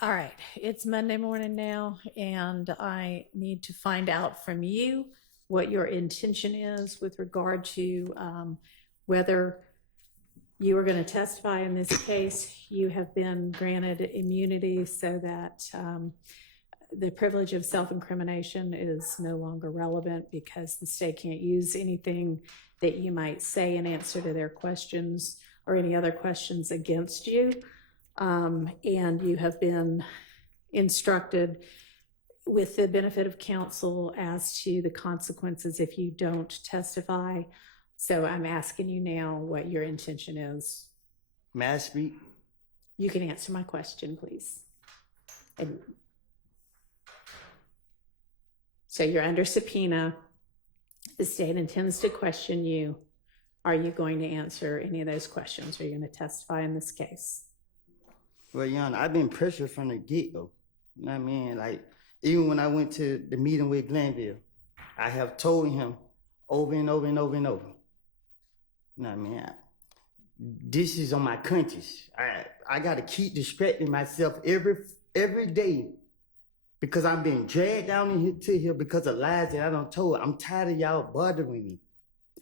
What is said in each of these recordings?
All right, it's Monday morning now, and I need to find out from you what your intention is with regard to whether you are going to testify in this case. You have been granted immunity so that the privilege of self-incrimination is no longer relevant because the state can't use anything that you might say in answer to their questions or any other questions against you. And you have been instructed with the benefit of counsel as to the consequences if you don't testify. So I'm asking you now what your intention is. May I speak? You can answer my question, please. And so you're under subpoena. The state intends to question you. Are you going to answer any of those questions? Are you going to testify in this case? Well, Your Honor, I've been pressured from the get-go. You know what I mean? Like, even when I went to the meeting with Glenville, I have told him over and over and over and over. You know what I mean? This is on my conscience. I got to keep distracting myself every day because I'm being dragged down to here because of lies that I done told. I'm tired of y'all bothering me.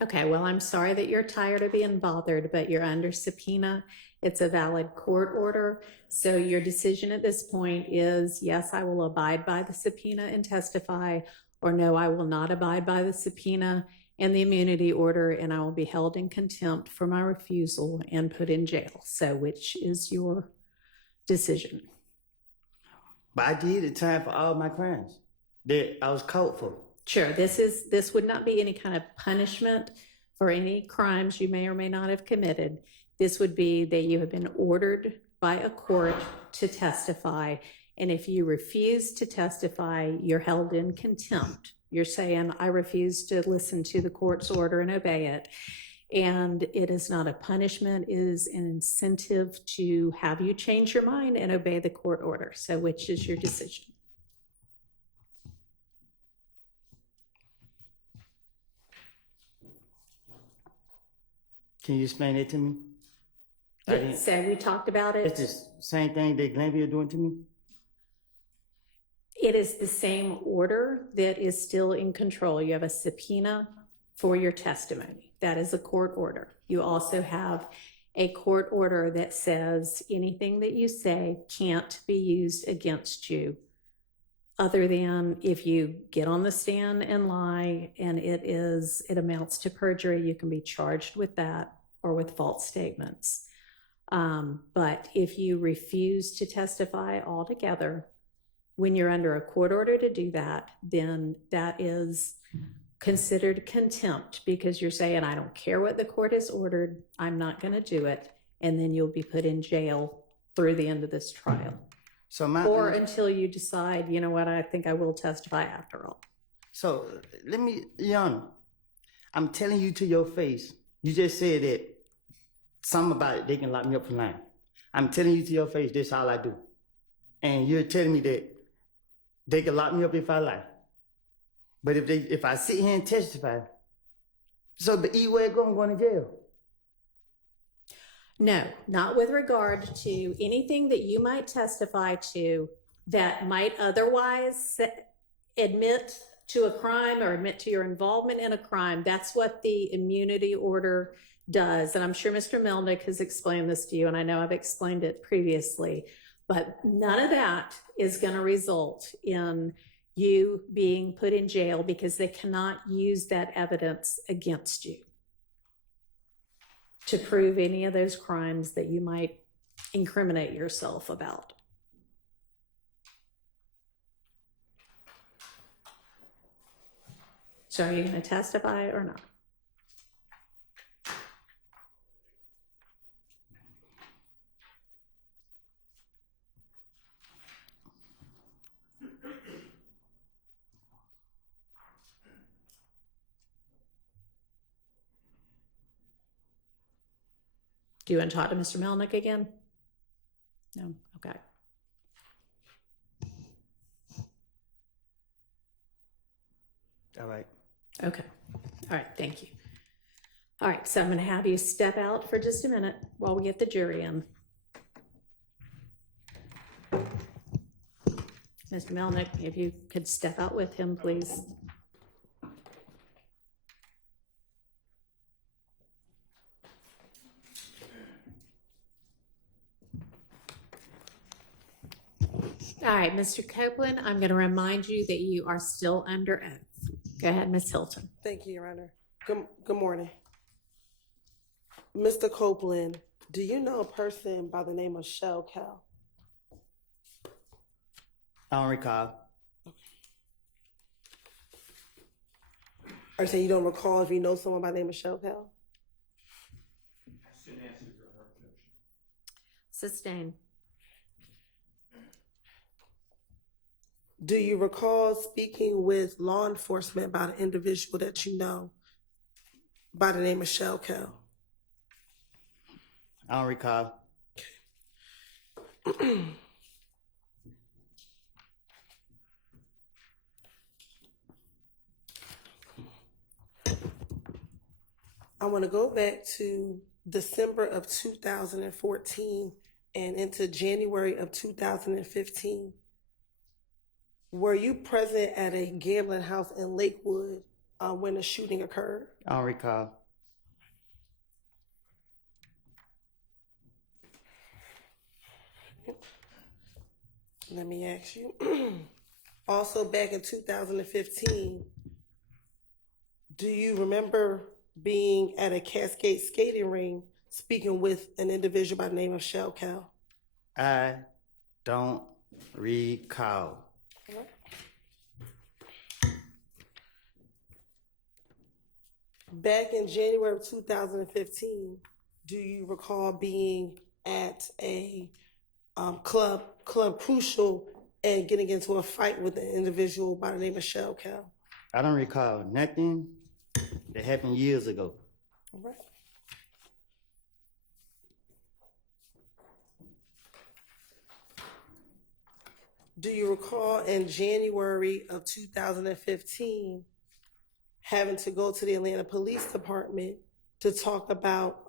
Okay, well, I'm sorry that you're tired of being bothered, but you're under subpoena. It's a valid court order. So your decision at this point is, yes, I will abide by the subpoena and testify, or no, I will not abide by the subpoena and the immunity order, and I will be held in contempt for my refusal and put in jail. So which is your decision? But I did the time for all my crimes that I was caught for. Sure, this would not be any kind of punishment for any crimes you may or may not have committed. This would be that you have been ordered by a court to testify, and if you refuse to testify, you're held in contempt. You're saying, I refuse to listen to the court's order and obey it. And it is not a punishment, it is an incentive to have you change your mind and obey the court order. So which is your decision? Can you explain it to me? So we talked about it. It's the same thing that Glenville doing to me? It is the same order that is still in control. You have a subpoena for your testimony. That is a court order. You also have a court order that says anything that you say can't be used against you other than if you get on the stand and lie and it amounts to perjury, you can be charged with that or with false statements. But if you refuse to testify altogether, when you're under a court order to do that, then that is considered contempt because you're saying, I don't care what the court has ordered, I'm not going to do it. And then you'll be put in jail through the end of this trial. Or until you decide, you know what, I think I will testify after all. So let me, Your Honor, I'm telling you to your face, you just said that something about it, they can lock me up for lying. I'm telling you to your face, that's all I do. And you're telling me that they can lock me up if I lie. But if I sit here and testify, so the either way I'm going to jail. No, not with regard to anything that you might testify to that might otherwise admit to a crime or admit to your involvement in a crime. That's what the immunity order does. And I'm sure Mr. Melnick has explained this to you, and I know I've explained it previously, but none of that is going to result in you being put in jail because they cannot use that evidence against you to prove any of those crimes that you might incriminate yourself about. So are you going to testify or not? Do you want to talk to Mr. Melnick again? No? Okay. All right. Okay. All right. Thank you. All right. So I'm going to have you step out for just a minute while we get the jury in. Mr. Melnick, if you could step out with him, please. All right, Mr. Copeland, I'm going to remind you that you are still under oath. Go ahead, Ms. Hilton. Thank you, Your Honor. Good morning. Mr. Copeland, do you know a person by the name of Shell Cal? I don't recall. Are you saying you don't recall if you know someone by the name of Shell Cal? Sustain. Do you recall speaking with law enforcement about an individual that you know by the name of Shell Cal? I don't recall. I want to go back to December of 2014 and into January of 2015. Were you present at a gambling house in Lakewood when the shooting occurred? I don't recall. Let me ask you. Also, back in 2015, do you remember being at a Cascade skating ring speaking with an individual by the name of Shell Cal? I don't recall. Back in January of 2015, do you recall being at a club Crucial and getting into a fight with an individual by the name of Shell Cal? I don't recall nothing that happened years ago. All right. Do you recall in January of 2015 having to go to the Atlanta Police Department to talk about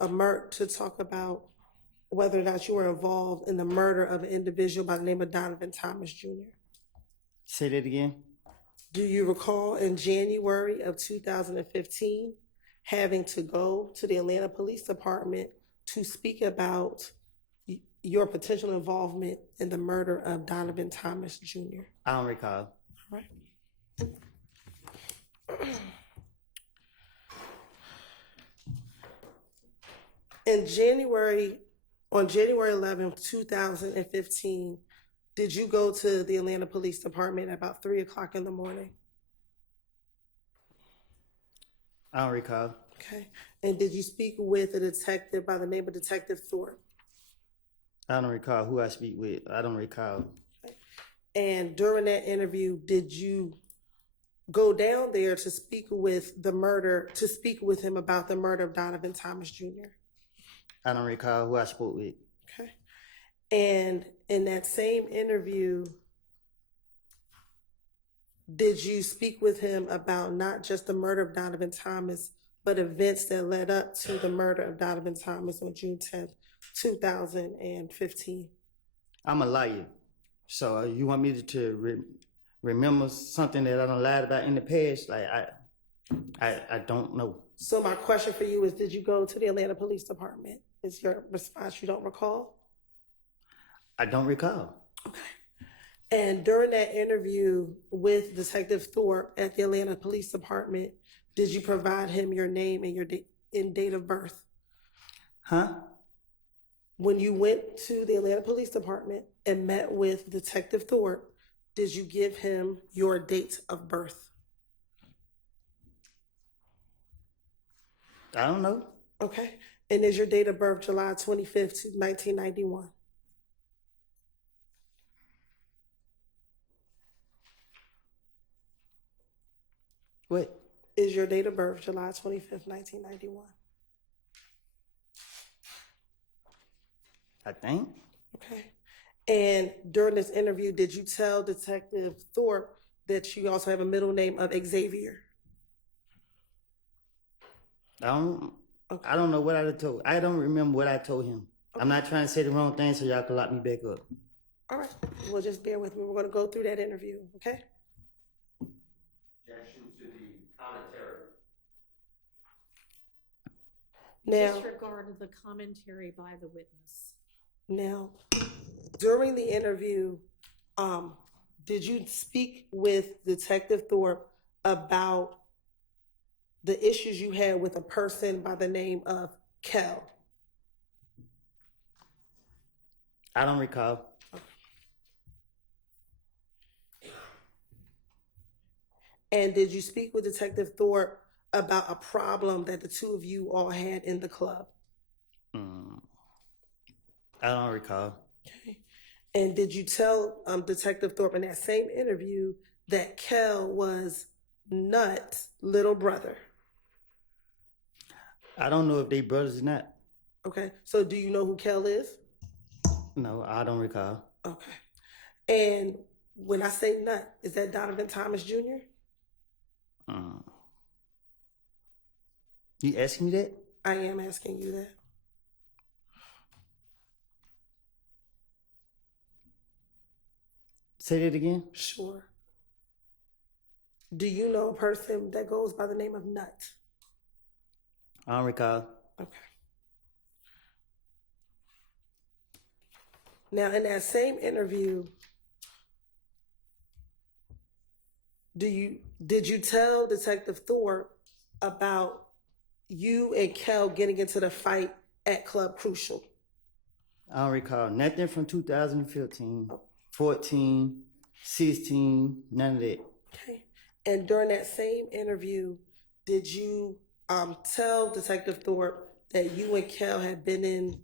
whether or not you were involved in the murder of an individual by the name of Donovan Thomas Jr.? Say that again. Do you recall in January of 2015 having to go to the Atlanta Police Department to speak about your potential involvement in the murder of Donovan Thomas Jr.? I don't recall. All right. On January 11th, 2015, did you go to the Atlanta Police Department at about 3 o'clock in the morning? I don't recall. Okay. And did you speak with a detective by the name of Detective Thorpe? I don't recall who I speak with. I don't recall. Okay. And during that interview, did you go down there to speak with him about the murder of Donovan Thomas Jr.? I don't recall who I spoke with. Okay. And in that same interview, did you speak with him about not just the murder of Donovan Thomas, but events that led up to the murder of Donovan Thomas on June 10th, 2015? I'm a liar. So you want me to remember something that I done lied about in the past? Like, I don't know. So my question for you is, did you go to the Atlanta Police Department? Is your response you don't recall? I don't recall. Okay. And during that interview with Detective Thorpe at the Atlanta Police Department, did you provide him your name and your date of birth? Huh? When you went to the Atlanta Police Department and met with Detective Thorpe, did you give him your date of birth? I don't know. Okay. And is your date of birth July 25th, 1991? What? Is your date of birth July 25th, 1991? I think. Okay. And during this interview, did you tell Detective Thorpe that you also have a middle name of Xavier? I don't know what I told. I don't remember what I told him. Okay. I'm not trying to say the wrong thing so y'all can lock me back up. All right, well, just bear with me. We're gonna go through that interview, okay? Objection to the commentary. Now, Disregard of the commentary by the witness. now, during the interview, did you speak with Detective Thorpe about the issues you had with a person by the name of Kel? I don't recall. And did you speak with Detective Thorpe about a problem that the two of you all had in the club? I don't recall. Okay. And did you tell Detective Thorpe in that same interview that Kel was Nut's little brother? I don't know if they brothers or not. Okay. So do you know who Kel is? No, I don't recall. Okay. And when I say Nut, is that Donovan Thomas Jr.? You asking me that? I am asking you that. Say that again. Sure. Do you know a person that goes by the name of Nut? I don't recall. Okay. Now, in that same interview, did you tell Detective Thorpe about you and Kel getting into the fight at Club Crucial? I don't recall nothing from 2015, 14, 16, none of that. Okay. And during that same interview, did you tell Detective Thorpe that you and Kel had been in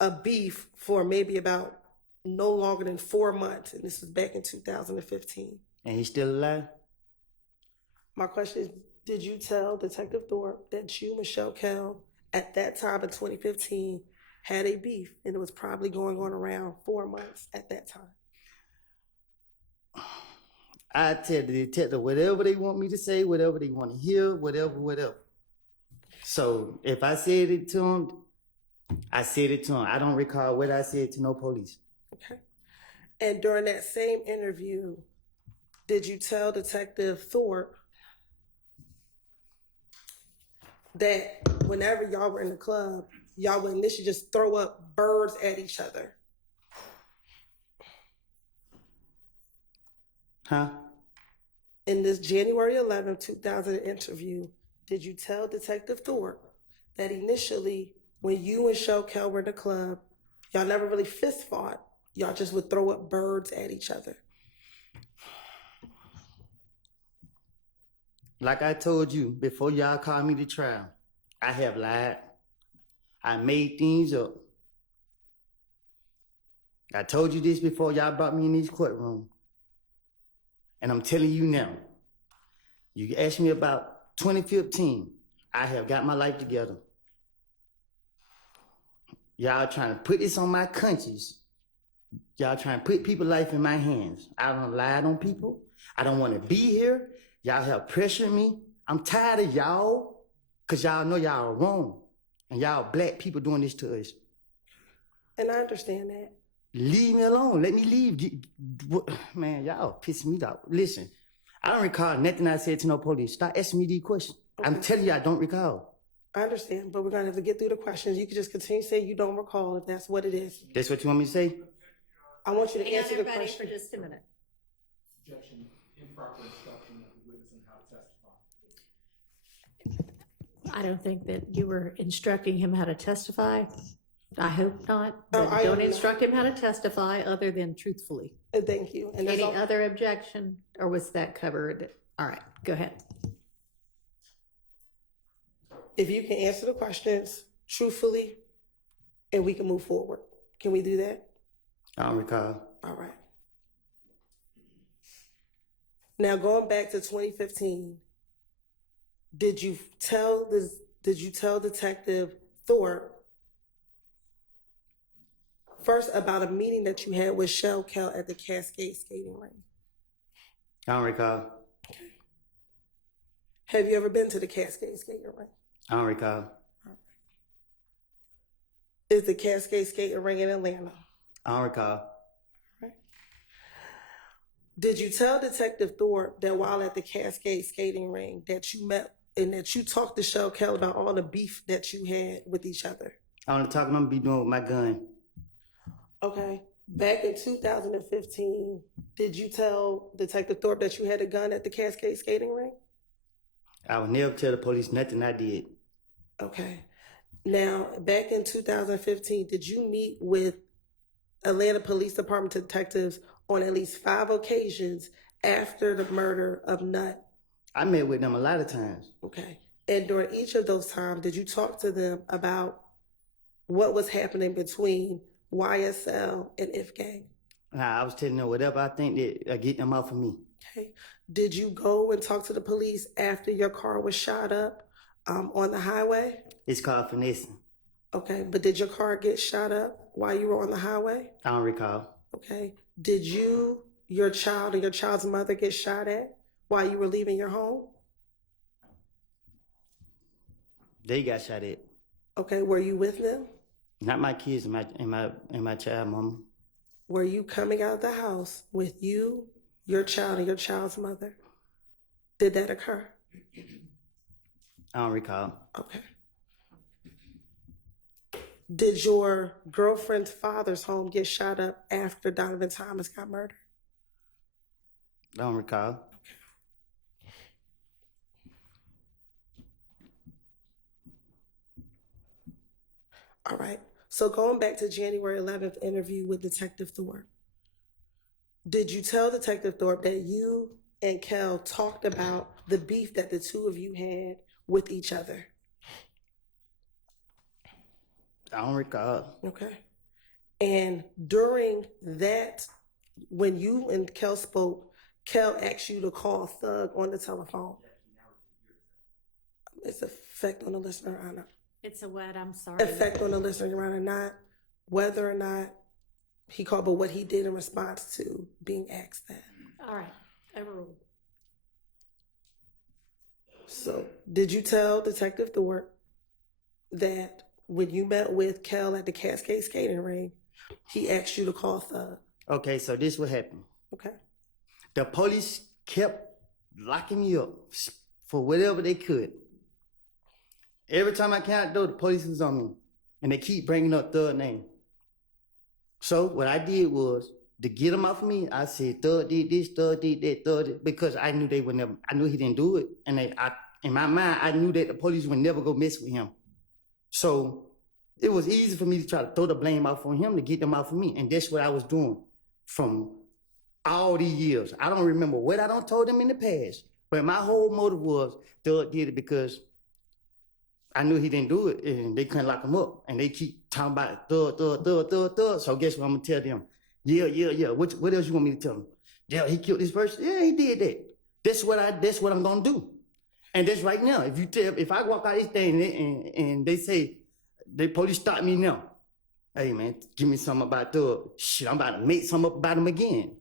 a beef for maybe about no longer than 4 months, and this was back in 2015? And he's still alive? My question is, did you tell Detective Thorpe that you, Michelle Kel, at that time in 2015, had a beef, and it was probably going on around 4 months at that time? I tell the detective whatever they want me to say, whatever they want to hear, whatever. So if I said it to him, I said it to him. I don't recall what I said to no police. Okay. And during that same interview, did you tell Detective Thorpe that whenever y'all were in the club, y'all would initially just throw up birds at each other? Huh? In this January 11, 2000 interview, did you tell Detective Thorpe that initially, when you and Shell Kel were in the club, y'all never really fist fought, y'all just would throw up birds at each other? Like I told you before y'all called me to trial, I have lied. I made things up. I told you this before y'all brought me in this courtroom. And I'm telling you now, you asked me about 2015, I have got my life together. Y'all trying to put this on my conscience. Y'all trying to put people's life in my hands. I don't lie on people. I don't want to be here. Y'all have pressured me. I'm tired of y'all, because y'all know y'all are wrong. And y'all black people doing this to us. And I understand that. Leave me alone. Let me leave. Man, y'all pissing me off. Listen, I don't recall nothing I said to no police. Stop asking me these questions. Okay. I'm telling you, I don't recall. I understand, but we're going to have to get through the questions. You can just continue to say you don't recall if that's what it is. That's what you want me to say? I want you to Hang on, answer the everybody, question. for just a minute. Objection, improper instruction of the witness on how to testify. I don't think that you were instructing him how to testify. I hope not, Oh, but I don't am instruct him how to testify other than truthfully. Thank you. And that's Any all. other objection, or was that covered? All right, go ahead. If you can answer the questions truthfully, and we can move forward. Can we do that? I don't recall. All right. Now, going back to 2015, did you tell Detective Thorpe first about a meeting that you had with Shell Kel at the Cascade skating rink? I don't recall. Have you ever been to the Cascade skating rink? I don't recall. Is the Cascade skating rink in Atlanta? I don't recall. Did you tell Detective Thorpe that while at the Cascade skating ring that you met and that you talked to Shell Kell about all the beef that you had with each other? I want to talk. I'm gonna be doing with my gun. Okay. Back in 2015, did you tell Detective Thorpe that you had a gun at the Cascade skating ring? I would never tell the police nothing I did. Okay. Now, back in 2015, did you meet with Atlanta Police Department detectives on at least 5 occasions after the murder of Nutt? I met with them a lot of times. Okay. And during each of those times, did you talk to them about what was happening between YSL and If Gang? Nah, I was telling them whatever I think that get them out for me. Okay. Did you go and talk to the police after your car was shot up on the highway? It's called finessing. Okay. But did your car get shot up while you were on the highway? I don't recall. Okay. Did you, your child, and your child's mother get shot at while you were leaving your home? They got shot at. Okay. Were you with them? Not my kids and my child, mama. Were you coming out of the house with you, your child, and your child's mother? Did that occur? I don't recall. Okay. Did your girlfriend's father's home get shot up after Donovan Thomas got murdered? I don't recall. All right. So going back to January 11th interview with Detective Thorpe, did you tell Detective Thorpe that you and Kel talked about the beef that the two of you had with each other? I don't recall. Okay. And during that, when you and Kel spoke, Kel asked you to call Thug on the telephone. It's effect on the listener, Anna. It's a what? I'm sorry. Effect on the listener, Your Honor, not whether or not he called, but what he did in response to being asked that. All right. Overruled. So, did you tell Detective Thorpe that when you met with Kel at the Cascade skating ring, he asked you to call Thug? Okay, so this what happened. Okay. The police kept locking me up for whatever they could. Every time I came out the door, the police was on me. And they keep bringing up Thug's name. So what I did was, to get him off of me, I said, Thug did this, Thug did that, Thug did, because I knew they would never, I knew he didn't do it. And in my mind, I knew that the police would never go mess with him. So it was easy for me to try to throw the blame off on him to get them off of me. And that's what I was doing from all these years. I don't remember what I done told them in the past, but my whole motive was Thug did it because I knew he didn't do it and they couldn't lock him up. And they keep talking about Thug. So guess what I'm gonna tell them? Yeah. What else you want me to tell them? Yeah, he killed this person. Yeah, he did that. That's what I'm gonna do. And that's right now. If I walk out this thing and they say, the police stop me now. Hey man, give me something about Thug. Shit, I'm about to make something up about him again.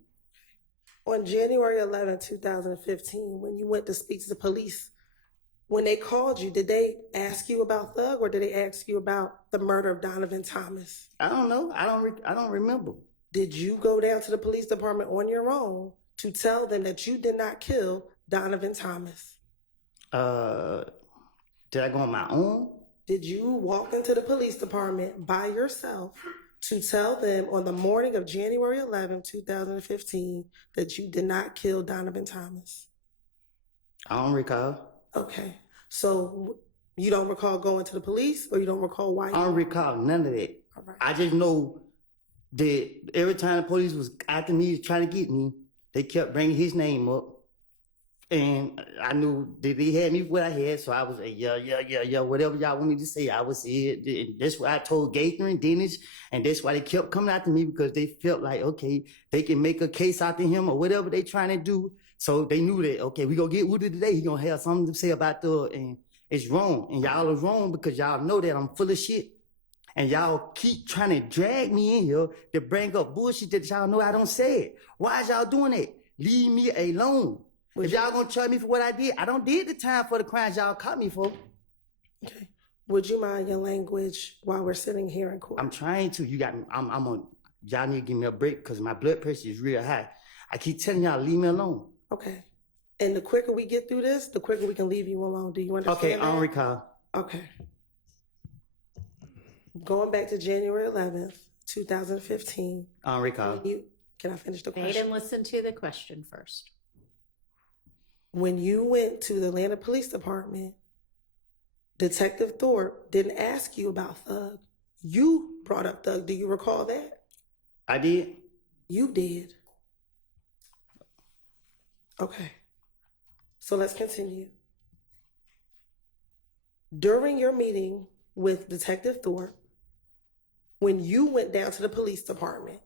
On January 11, 2015, when you went to speak to the police, when they called you, did they ask you about Thug or did they ask you about the murder of Donovan Thomas? I don't know. I don't remember. Did you go down to the police department on your own to tell them that you did not kill Donovan Thomas? Did I go on my own? Did you walk into the police department by yourself to tell them on the morning of January 11, 2015, that you did not kill Donovan Thomas? I don't recall. Okay. So you don't recall going to the police or you don't recall why? I don't recall none of that. All right. I just know that every time the police was after me, trying to get me, they kept bringing his name up. And I knew that they had me for what I had, so I was like, yeah, whatever y'all want me to say, I would say it. And that's why I told Gaither and Dennis, and that's why they kept coming after me, because they felt like, okay, they can make a case out to him or whatever they trying to do. So they knew that, okay, we gonna get Woody today, he gonna have something to say about Thug, and it's wrong. And y'all are wrong because y'all know that I'm full of shit. And y'all keep trying to drag me in here to bring up bullshit that y'all know I don't say it. Why is y'all doing that? Leave me alone. If y'all gonna charge me for what I did, I don't did the time for the crimes y'all caught me for. Okay. Would you mind your language while we're sitting here in court? I'm trying to. You got me. I'm on. Y'all need to give me a break because my blood pressure is real high. I keep telling y'all, leave me alone. Okay. And the quicker we get through this, the quicker we can leave you alone. Do you understand Okay, that? I don't recall. Okay. Going back to January 11th, 2015. I don't recall. Can I finish the Wait question? and listen to the question first. When you went to the Atlanta Police Department, Detective Thorpe didn't ask you about Thug. You brought up Thug. Do you recall that? I did. You did. Okay. So let's continue. During your meeting with Detective Thorpe, when you went down to the police department,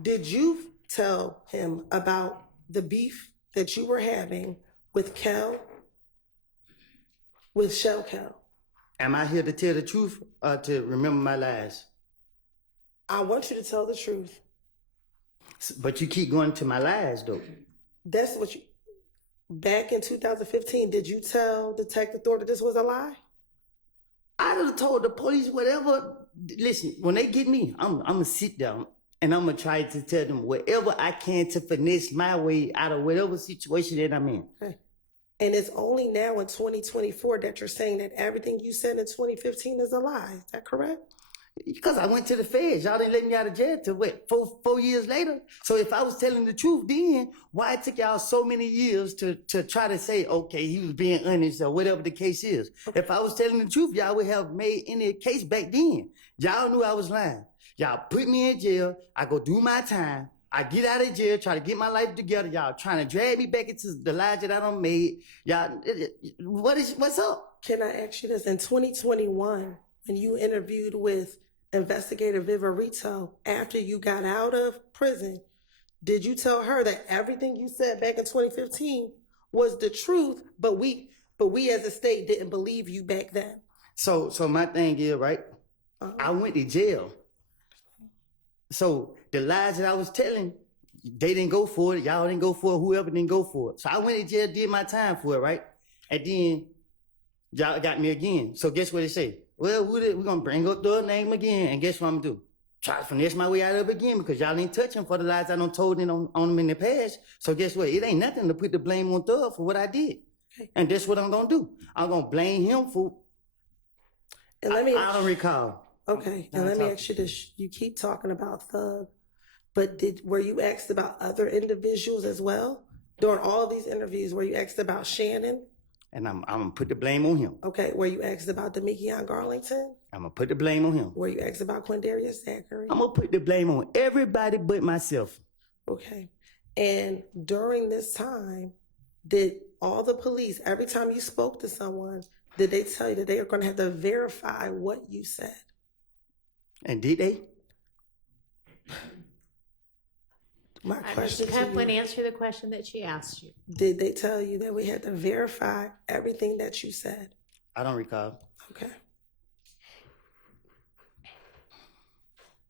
did you tell him about the beef that you were having with Shell Kel? Am I here to tell the truth or to remember my lies? I want you to tell the truth. But you keep going to my lies, though. That's what you. Back in 2015, did you tell Detective Thorpe that this was a lie? I would have told the police whatever. Listen, when they get me, I'm gonna sit down and I'm gonna try to tell them whatever I can to finesse my way out of whatever situation that I'm in. Okay. And it's only now in 2024 that you're saying that everything you said in 2015 is a lie. Is that correct? Because I went to the feds. Y'all didn't let me out of jail till what, four years later? So if I was telling the truth then, why it took y'all so many years to try to say, okay, he was being honest or whatever the case is? Okay. If I was telling the truth, y'all would have made any case back then. Y'all knew I was lying. Y'all put me in jail. I go do my time. I get out of jail, try to get my life together. Y'all trying to drag me back into the lies that I done made. Y'all, what's up? Can I ask you this? In 2021, when you interviewed with Investigator Viverito after you got out of prison, did you tell her that everything you said back in 2015 was the truth, but we as a state didn't believe you back then? So my thing is, right? I went to jail. So the lies that I was telling, they didn't go for it. Y'all didn't go for it. Whoever didn't go for it. So I went to jail, did my time for it, right? And then y'all got me again. So guess what they say? Well, we're going to bring up the name again. And guess what I'm going to do? Try to finesse my way out of it again because y'all ain't touching for the lies I done told on them in the past. So guess what? It ain't nothing to put the blame on Thug for what I did. Okay. And that's what I'm going to do. I'm going to blame him for... And I don't recall. Okay, and let me ask you this. You keep talking about Thug, but were you asked about other individuals as well? During all of these interviews, were you asked about Shannon? And I'm going to put the blame on him. Okay, were you asked about Demekion Garlington? I'm going to put the blame on him. Were you asked about Quindarius Zachary? I'm going to put the blame on everybody but myself. Okay, and during this time, did all the police, every time you spoke to someone, did they tell you that they are going to have to verify what you said? And did they? My question to you, Copeland, answer the question that she asked you. did they tell you that we had to verify everything that you said? I don't recall. Okay.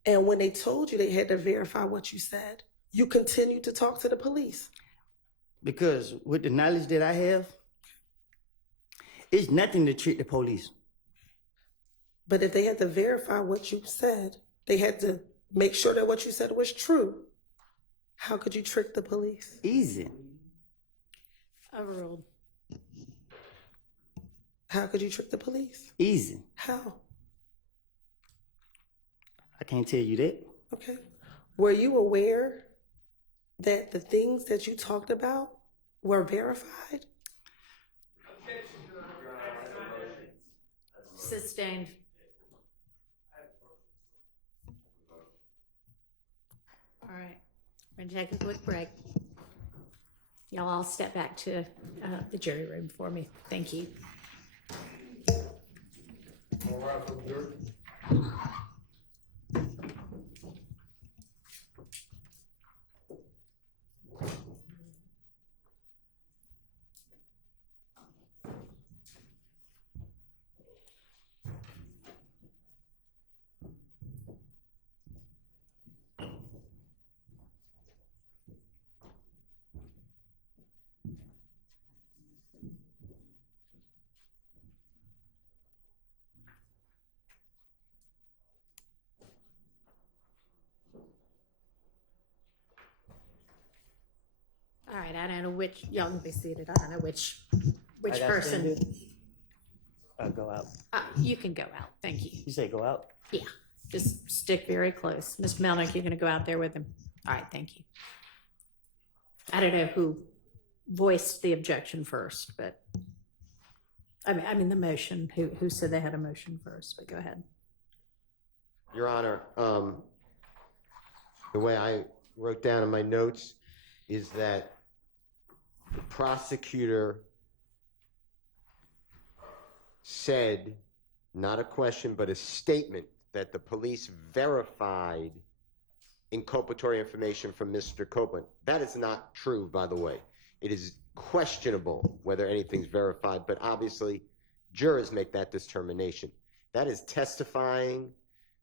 And when they told you they had to verify what you said, you continued to talk to the police? Because with the knowledge that I have, it's nothing to trick the police. But if they had to verify what you said, they had to make sure that what you said was true. How could you trick the police? Easy. Overruled. How could you trick the police? Easy. How? I can't tell you that. Okay. Were you aware that the things that you talked about were verified? Sustained. All right, we're gonna take a quick break. Y'all all step back to the jury room for me. Thank you. All right, from jury. I don't know which, y'all can be seated, I don't know which I gotta person. stand it? Go out. You can go out, thank you. You say go out? Yeah, just stick very close. Ms. Melnick, you're gonna go out there with him? All right, thank you. I don't know who voiced the objection first, but, I mean the motion, who said they had a motion first, but go ahead. Your Honor, the way I wrote down in my notes is that the prosecutor said, not a question, but a statement that the police verified inculpatory information from Mr. Copeland. That is not true, by the way. It is questionable whether anything's verified, but obviously jurors make that determination. That is testifying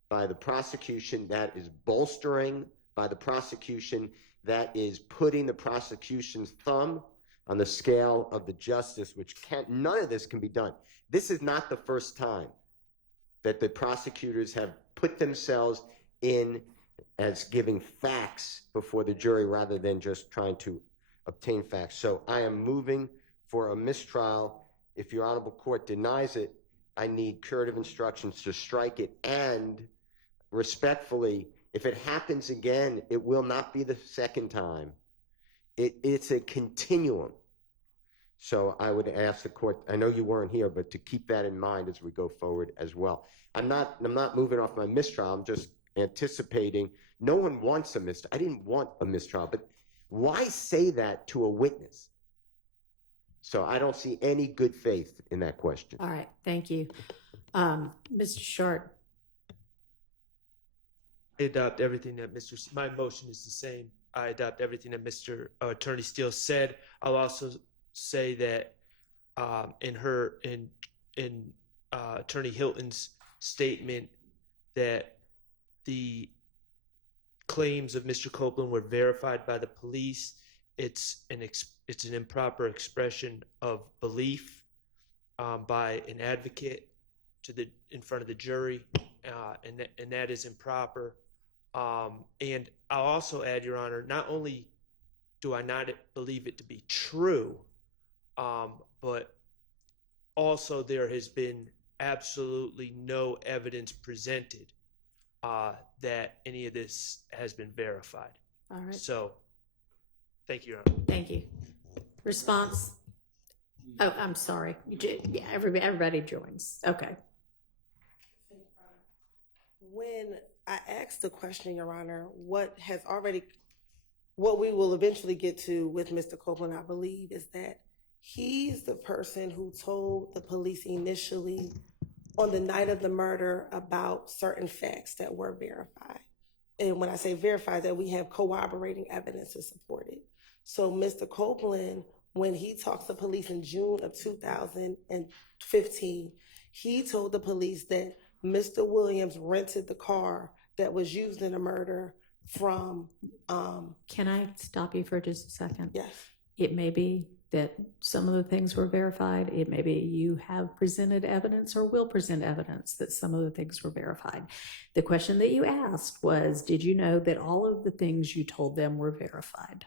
by the prosecution, that is bolstering by the prosecution, that is putting the prosecution's thumb on the scale of the justice, which none of this can be done. This is not the first time that the prosecutors have put themselves in as giving facts before the jury rather than just trying to obtain facts. So I am moving for a mistrial. If your honorable court denies it, I need curative instructions to strike it, and respectfully, if it happens again, it will not be the second time. It's a continuum. So I would ask the court, I know you weren't here, but to keep that in mind as we go forward as well. I'm not moving off my mistrial. I'm just anticipating. No one wants a mistrial. I didn't want a mistrial, but why say that to a witness? So I don't see any good faith in that question. All right, thank you. Mr. Short. I adopt everything that my motion is the same. I adopt everything that Mr. Attorney Steele said. I'll also say that in Attorney Hilton's statement that the claims of Mr. Copeland were verified by the police. It's an improper expression of belief by an advocate in front of the jury, and that is improper. And I'll also add, Your Honor, not only do I not believe it to be true, but also there has been absolutely no evidence presented that any of this has been verified. All right, So, thank you, Your Honor. thank you. Response? Oh, I'm sorry. Yeah, everybody joins. Okay. When I asked the question, Your Honor, what we will eventually get to with Mr. Copeland, I believe, is that he's the person who told the police initially on the night of the murder about certain facts that were verified. And when I say verified, that we have corroborating evidence to support it. So Mr. Copeland, when he talks to police in June of 2015, he told the police that Mr. Williams rented the car that was used in the murder from, Can I stop you for just a second? yes. It may be that some of the things were verified. It may be you have presented evidence or will present evidence that some of the things were verified. The question that you asked was, did you know that all of the things you told them were verified?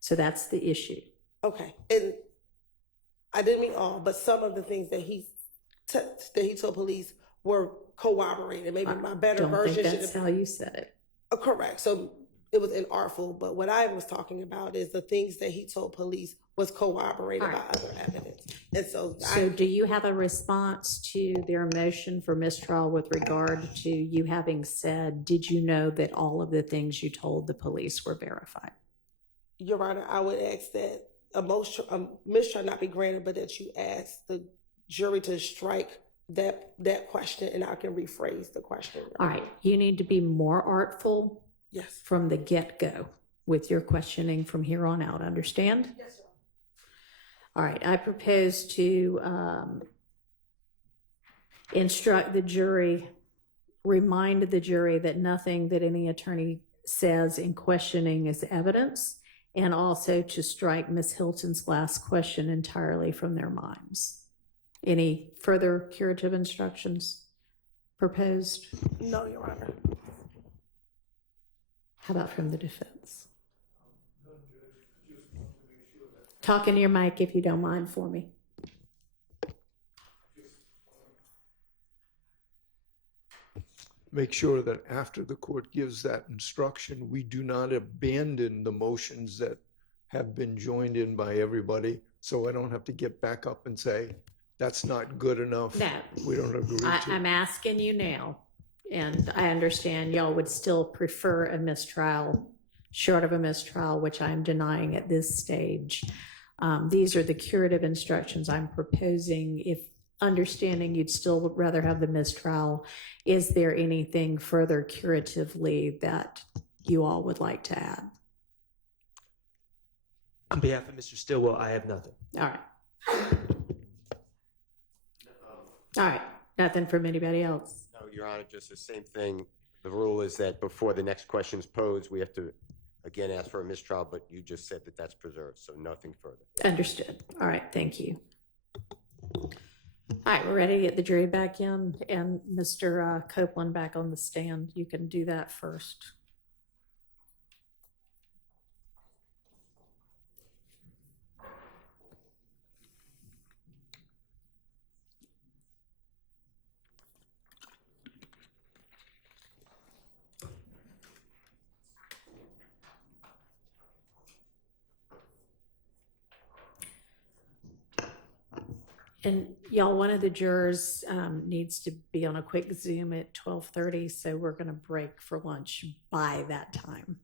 So that's the issue. Okay. And I didn't mean all, but some of the things that he told police were corroborated. Maybe my better version think should that's have how you said it. correct. So it was inartful, but what I was talking about is the things that he told police was corroborated by other evidence. And so do you have a response to their motion for mistrial with regard to you having said, did you know that all of the things you told the police were verified? Your Honor, I would ask that a mistrial not be granted, but that you ask the jury to strike that question, and I can rephrase the question. All right, you need to be more artful. Yes. From the get-go with your questioning from here on out, understand? Yes, sir. All right, I propose to instruct the jury, remind the jury that nothing that any attorney says in questioning is evidence, and also to strike Ms. Hilton's last question entirely from their minds. Any further curative instructions proposed? No, Your Honor. How about from the defense? Talk into your mic if you don't mind for me. Make sure that after the court gives that instruction, we do not abandon the motions that have been joined in by everybody. So I don't have to get back up and say, that's not good enough. No. We don't agree to. I'm asking you now, and I understand y'all would still prefer a mistrial, short of a mistrial, which I'm denying at this stage. These are the curative instructions I'm proposing. If understanding you'd still rather have the mistrial, is there anything further curatively that you all would like to add? On behalf of Mr. Stillwell, I have nothing. All right. All right, nothing from anybody else. No, Your Honor, just the same thing. The rule is that before the next question is posed, we have to, again, ask for a mistrial, but you just said that that's preserved, so nothing further. Understood. All right, thank you. All right, we're ready to get the jury back in, and Mr. Copeland back on the stand. You can do that first. And y'all, one of the jurors needs to be on a quick Zoom at 12:30, so we're going to break for lunch by that time.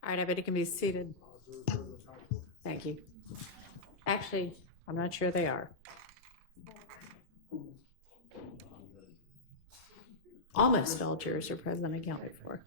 All right, everybody can be seated. Thank you. Actually, I'm not sure they are. Almost all jurors are present and accounted for.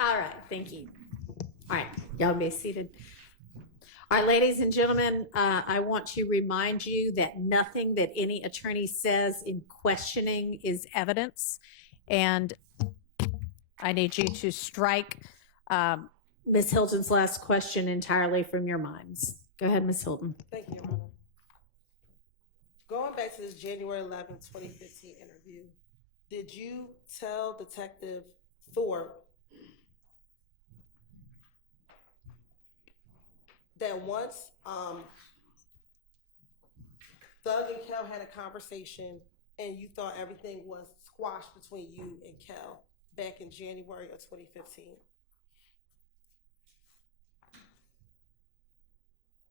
All right, thank you. All right, y'all be seated. All right, ladies and gentlemen, I want to remind you that nothing that any attorney says in questioning is evidence. And I need you to strike Ms. Hilton's last question entirely from your minds. Go ahead, Ms. Hilton. Thank you, Your Honor. Going back to this January 11, 2015 interview, did you tell Detective Thorpe that once Thug and Kel had a conversation and you thought everything was squashed between you and Kel back in January of 2015.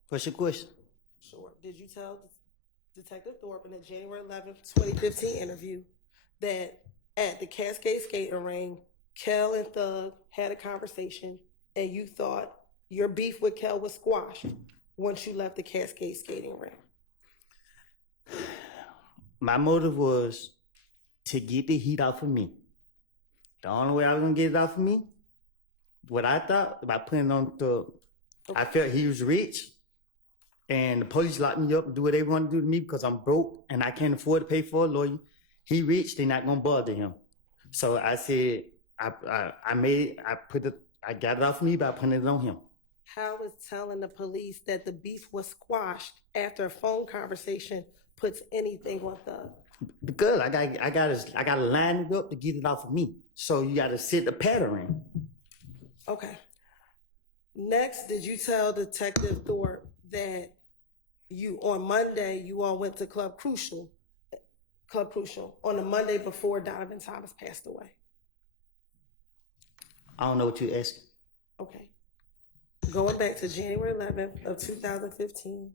What's your question? Sure. Did you tell Detective Thorpe in the January 11th, 2015 interview that at the Cascade skating ring, Kel and Thug had a conversation and you thought your beef with Kel was squashed once you left the Cascade skating ring? My motive was to get the heat off of me. The only way I was gonna get it off of me, what I thought, by putting on the, I felt he was rich, and the police locked me up and do what they want to do to me because I'm broke and I can't afford to pay for a lawyer. He rich, they're not gonna bother him. So I said, I got it off me by putting it on him. How is telling the police that the beef was squashed after a phone conversation puts anything on Thug? Because I gotta line it up to get it off of me. So you gotta set the pattern. Okay. Next, did you tell Detective Thorpe that you, on Monday, you all went to Club Crucial on the Monday before Donovan Thomas passed away? I don't know what you're asking. Okay. Going back to January 11th of 2015,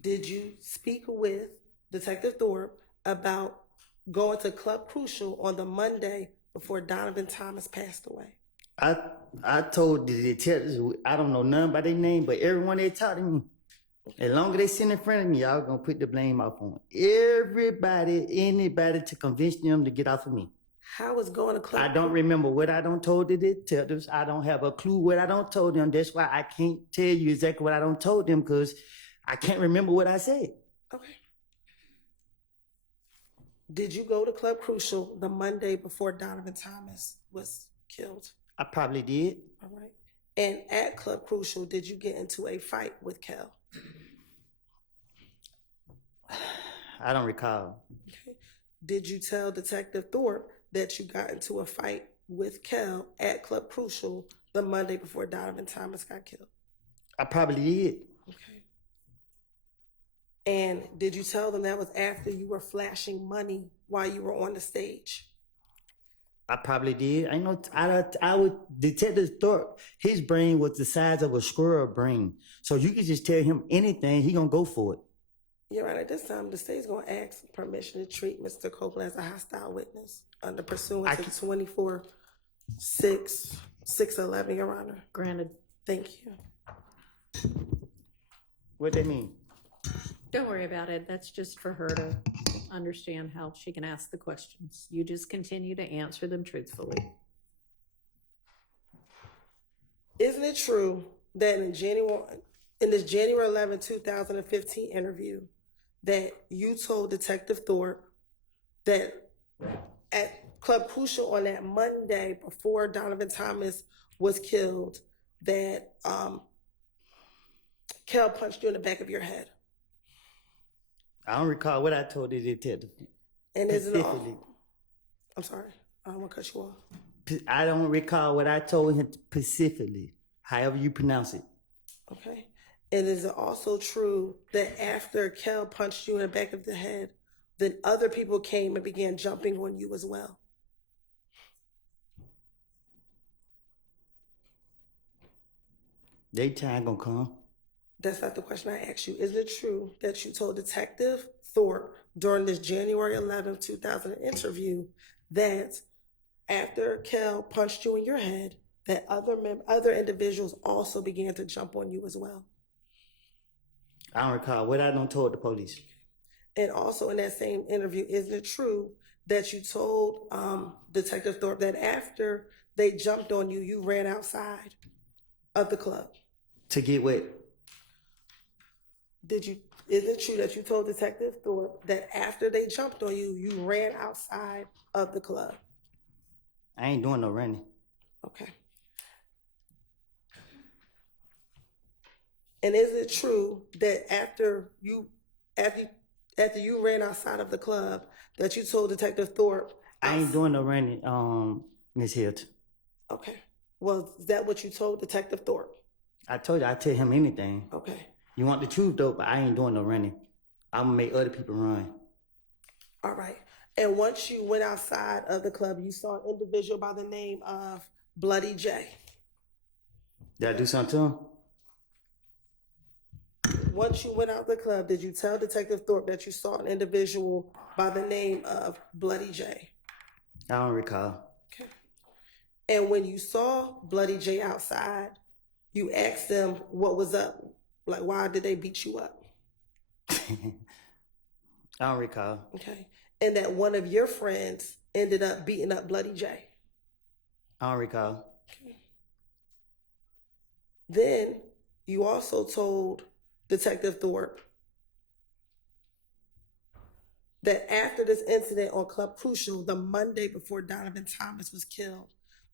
did you speak with Detective Thorpe about going to Club Crucial on the Monday before Donovan Thomas passed away? I told the detectives, I don't know none by their name, but everyone they talked to me, as long as they sit in front of me, I was gonna put the blame off on everybody, anybody to convince them to get off of me. How is going to Club I don't remember what I don't told the detectives. I don't have a clue what I don't told them. That's why I can't tell you exactly what I don't told them, because I can't remember what I said. Okay. Did you go to Club Crucial the Monday before Donovan Thomas was killed? I probably did. All right. And at Club Crucial, did you get into a fight with Kel? I don't recall. Okay. Did you tell Detective Thorpe that you got into a fight with Kel at Club Crucial the Monday before Donovan Thomas got killed? I probably did. Okay. And did you tell them that was after you were flashing money while you were on the stage? I probably did. I know. I would. Detective Thorpe, his brain was the size of a squirrel brain. So you could just tell him anything, he gonna go for it. You're right. At this time, the state's going to ask for permission to treat Mr. Copeland as a hostile witness under pursuant to 24-611, Your Honor. Granted. Thank you. What that mean? Don't worry about it. That's just for her to understand how she can ask the questions. You just continue to answer them truthfully. Isn't it true that in this January 11, 2015 interview, that you told Detective Thorpe that at Club Crucial on that Monday before Donovan Thomas was killed, that Kel punched you in the back of your head? I don't recall what I told the detective. And is it all? Specifically. I'm sorry, I don't want to cut you off. I don't recall what I told him specifically, however you pronounce it. Okay. And is it also true that after Kel punched you in the back of the head, then other people came and began jumping on you as well? They time gonna come. That's not the question I asked you. Is it true that you told Detective Thorpe during this January 11, 2000 interview that after Kel punched you in your head, that other individuals also began to jump on you as well? I don't recall what I done told the police. And also in that same interview, isn't it true that you told Detective Thorpe that after they jumped on you, you ran outside of the club? To get what? Is it true that you told Detective Thorpe that after they jumped on you, you ran outside of the club? I ain't doing no running. Okay. And is it true that after you ran outside of the club, that you told Detective Thorpe? I ain't doing no running, Miss Hilt. Okay. Well, is that what you told Detective Thorpe? I told you I'd tell him anything. Okay. You want the truth though, but I ain't doing no running. I'm gonna make other people run. All right. And once you went outside of the club, you saw an individual by the name of Bloody J. Did I do something to him? Once you went out the club, did you tell Detective Thorpe that you saw an individual by the name of Bloody J? I don't recall. Okay. And when you saw Bloody J outside, you asked them what was up. Like, why did they beat you up? I don't recall. Okay. And that one of your friends ended up beating up Bloody J. I don't recall. Okay. Then you also told Detective Thorpe that after this incident on Club Crucial, the Monday before Donovan Thomas was killed,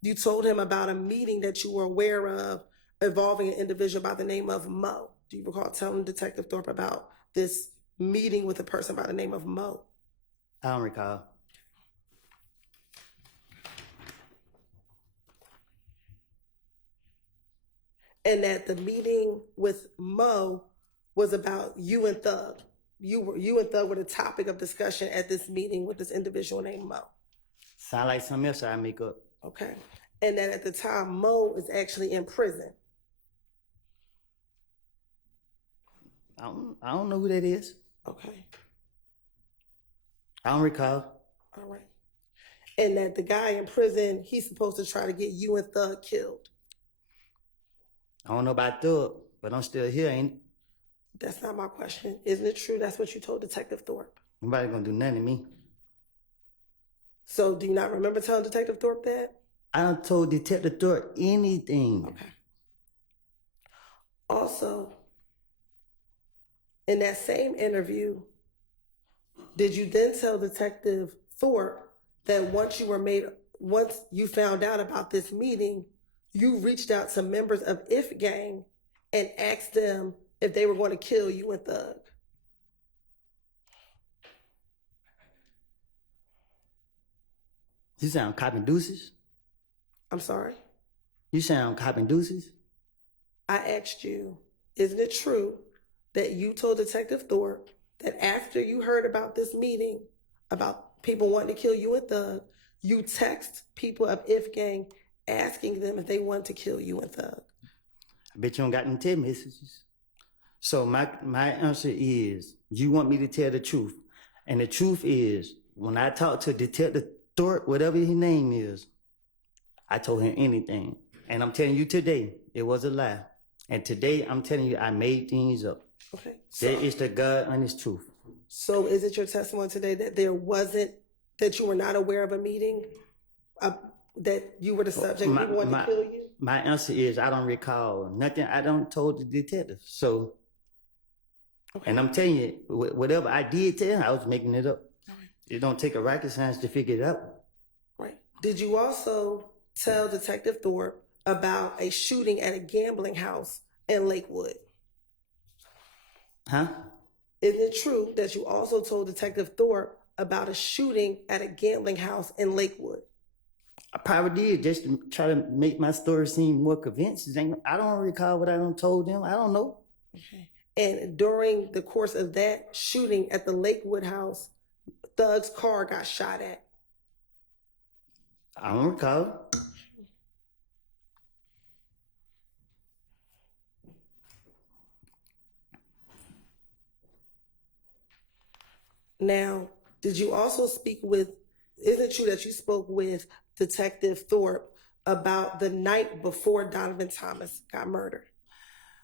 you told him about a meeting that you were aware of involving an individual by the name of Mo. Do you recall telling Detective Thorpe about this meeting with a person by the name of Mo? I don't recall. And that the meeting with Mo was about you and Thug. You and Thug were the topic of discussion at this meeting with this individual named Mo. Sound like something else I make up. Okay. And that at the time, Mo is actually in prison. I don't know who that is. Okay. I don't recall. All right. And that the guy in prison, he's supposed to try to get you and Thug killed. I don't know about Thug, but I'm still here, ain't it? That's not my question. Isn't it true that's what you told Detective Thorpe? Nobody gonna do nothing to me. So do you not remember telling Detective Thorpe that? I done told Detective Thorpe anything. Okay. Also, in that same interview, did you then tell Detective Thorpe that once you found out about this meeting, you reached out to members of If Gang and asked them if they were going to kill you and Thug? You sound copping deuces? I'm sorry? You sound copping deuces? I asked you, isn't it true that you told Detective Thorpe that after you heard about this meeting, about people wanting to kill you and Thug, you text people of If Gang asking them if they want to kill you and Thug? I bet you don't got them text messages. So my answer is, you want me to tell the truth. And the truth is, when I talked to Detective Thorpe, whatever his name is, I told him anything. And I'm telling you today, it was a lie. And today, I'm telling you, I made things up. Okay. That is the God honest truth. So is it your testimony today that that you were not aware of a meeting, that you were the subject, people wanted to kill you? My answer is, I don't recall nothing. I don't told the detective. So, Okay. and I'm telling you, whatever I did tell him, I was making it up. All right. It don't take a rocket science to figure it out. Right. Did you also tell Detective Thorpe about a shooting at a gambling house in Lakewood? Huh? Isn't it true that you also told Detective Thorpe about a shooting at a gambling house in Lakewood? I probably did, just to try to make my story seem more convincing. I don't recall what I done told them. I don't know. Okay. And during the course of that shooting at the Lakewood house, Thug's car got shot at. I don't recall. Now, did you also speak with, isn't it true that you spoke with Detective Thorpe about the night before Donovan Thomas got murdered?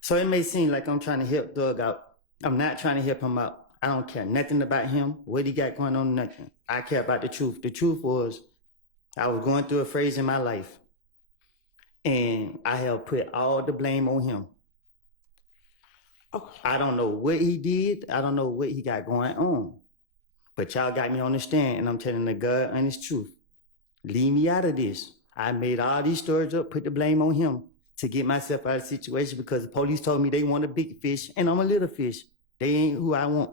So it may seem like I'm trying to help Doug out. I'm not trying to help him out. I don't care nothing about him, what he got going on, nothing. I care about the truth. The truth was, I was going through a phase in my life, and I have put all the blame on him. Okay. I don't know what he did. I don't know what he got going on. But y'all got me on the stand, and I'm telling the God honest truth. Leave me out of this. I made all these stories up, put the blame on him to get myself out of the situation because the police told me they want a big fish, and I'm a little fish. They ain't who I want.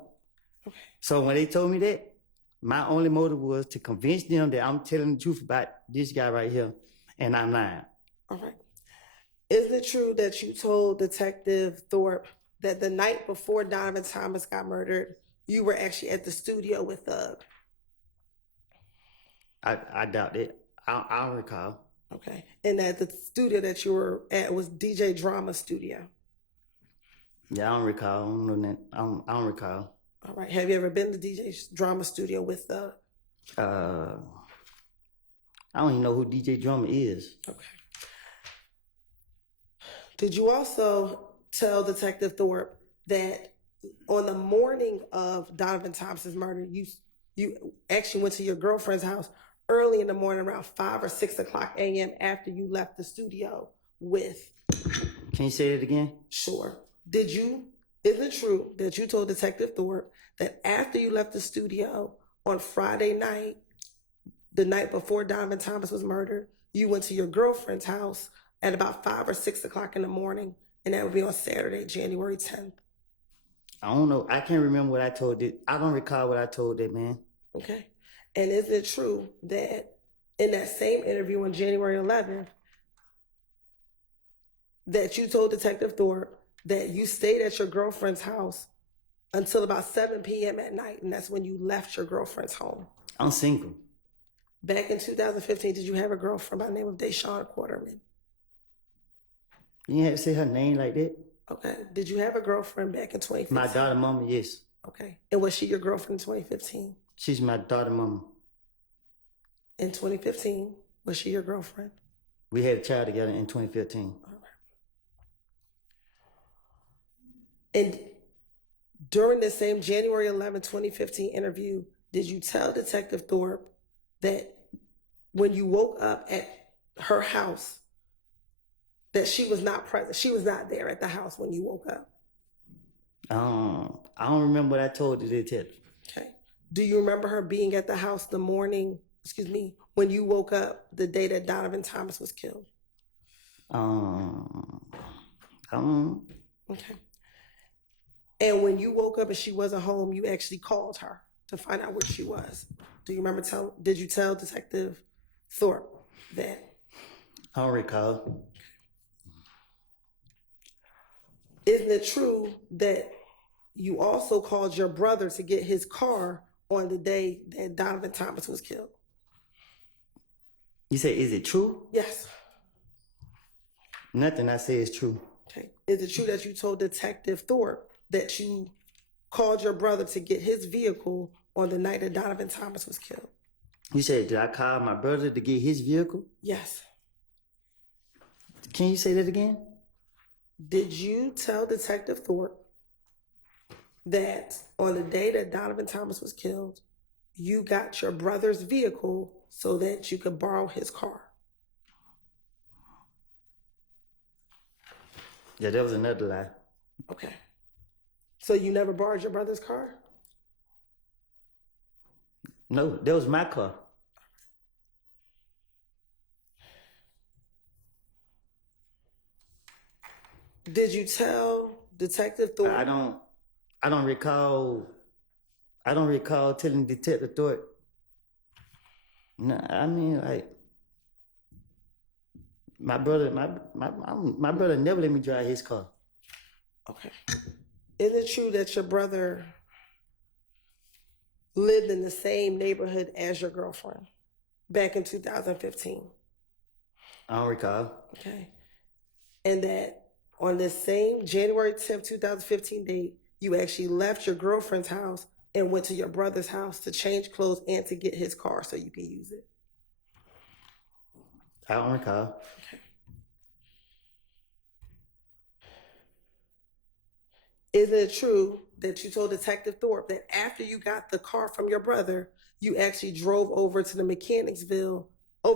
Okay. So when they told me that, my only motive was to convince them that I'm telling the truth about this guy right here, and I'm lying. All right. Isn't it true that you told Detective Thorpe that the night before Donovan Thomas got murdered, you were actually at the studio with Thug. I doubt it. I don't recall. Okay. And that the studio that you were at was DJ Drama Studio. Yeah, I don't recall. I don't know that. I don't recall. All right. Have you ever been to DJ Drama Studio with Thug? I don't even know who DJ Drummer is. Okay. Did you also tell Detective Thorpe that on the morning of Donovan Thompson's murder, you actually went to your girlfriend's house early in the morning, around 5 or 6 o'clock a.m. after you left the studio with? Can you say it again? Sure. Is it true that you told Detective Thorpe that after you left the studio on Friday night, the night before Donovan Thomas was murdered, you went to your girlfriend's house at about 5 or 6 o'clock in the morning, and that would be on Saturday, January 10th? I don't know. I can't remember what I told it. I don't recall what I told that man. Okay. And is it true that in that same interview on January 11th, that you told Detective Thorpe that you stayed at your girlfriend's house until about 7 p.m. at night, and that's when you left your girlfriend's home? I'm single. Back in 2015, did you have a girlfriend by the name of Deshawn Quarterman? You have to say her name like that? Okay. Did you have a girlfriend back in 2015? My daughter mama, yes. Okay. And was she your girlfriend in 2015? She's my daughter mama. In 2015, was she your girlfriend? We had a child together in 2015. All right. And during the same January 11, 2015 interview, did you tell Detective Thorpe that when you woke up at her house, that she was not present? She was not there at the house when you woke up? I don't remember what I told the detective. Okay. Do you remember her being at the house when you woke up the day that Donovan Thomas was killed? Okay. And when you woke up and she wasn't home, you actually called her to find out where she was. Do you remember did you tell Detective Thorpe that? I don't recall. Isn't it true that you also called your brother to get his car on the day that Donovan Thomas was killed? You say, is it true? Yes. Nothing I say is true. Okay. Is it true that you told Detective Thorpe that you called your brother to get his vehicle on the night that Donovan Thomas was killed? You said, did I call my brother to get his vehicle? Yes. Can you say that again? Did you tell Detective Thorpe that on the day that Donovan Thomas was killed, you got your brother's vehicle so that you could borrow his car? Yeah, that was another lie. Okay. So you never borrowed your brother's car? No, that was my car. Did you tell Detective Thorpe? I don't recall telling Detective Thorpe. No, I mean, like, my brother never let me drive his car. Okay. Is it true that your brother lived in the same neighborhood as your girlfriend back in 2015? I don't recall. Okay. And that on this same January 10th, 2015 date, you actually left your girlfriend's house and went to your brother's house to change clothes and to get his car so you can use it? I don't recall. Okay. Is it true that you told Detective Thorpe that after you got the car from your brother, you actually drove over to Mechanicsville? I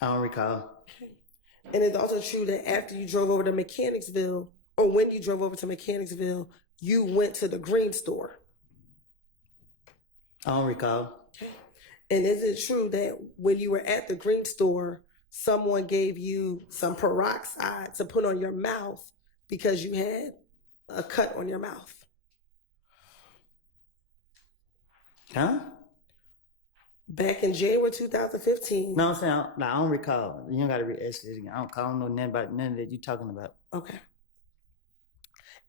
don't recall. Okay. And it's also true that after you drove over to Mechanicsville, or when you drove over to Mechanicsville, you went to the green store? I don't recall. Okay. And is it true that when you were at the green store, someone gave you some peroxide to put on your mouth because you had a cut on your mouth? Huh? Back in January 2015. No, I'm saying, I don't recall. You don't got to re-ask it again. I don't know nothing about none of that you talking about. Okay.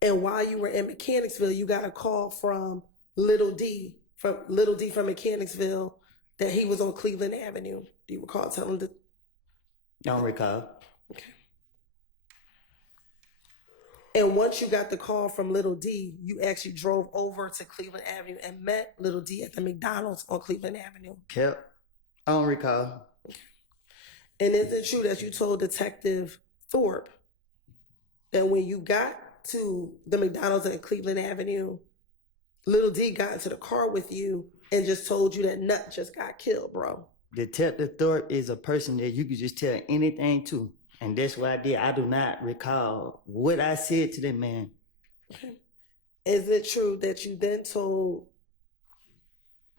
And while you were in Mechanicsville, you got a call from Little D from Mechanicsville that he was on Cleveland Avenue. Do you recall telling the? I don't recall. Okay. And once you got the call from Little D, you actually drove over to Cleveland Avenue and met Little D at the McDonald's on Cleveland Avenue. Yep. I don't recall. And is it true that you told Detective Thorpe that when you got to the McDonald's at Cleveland Avenue, Little D got into the car with you and just told you that Nut just got killed, bro? Detective Thorpe is a person that you could just tell anything to. And that's what I did. I do not recall what I said to that man. Okay. Is it true that you then told?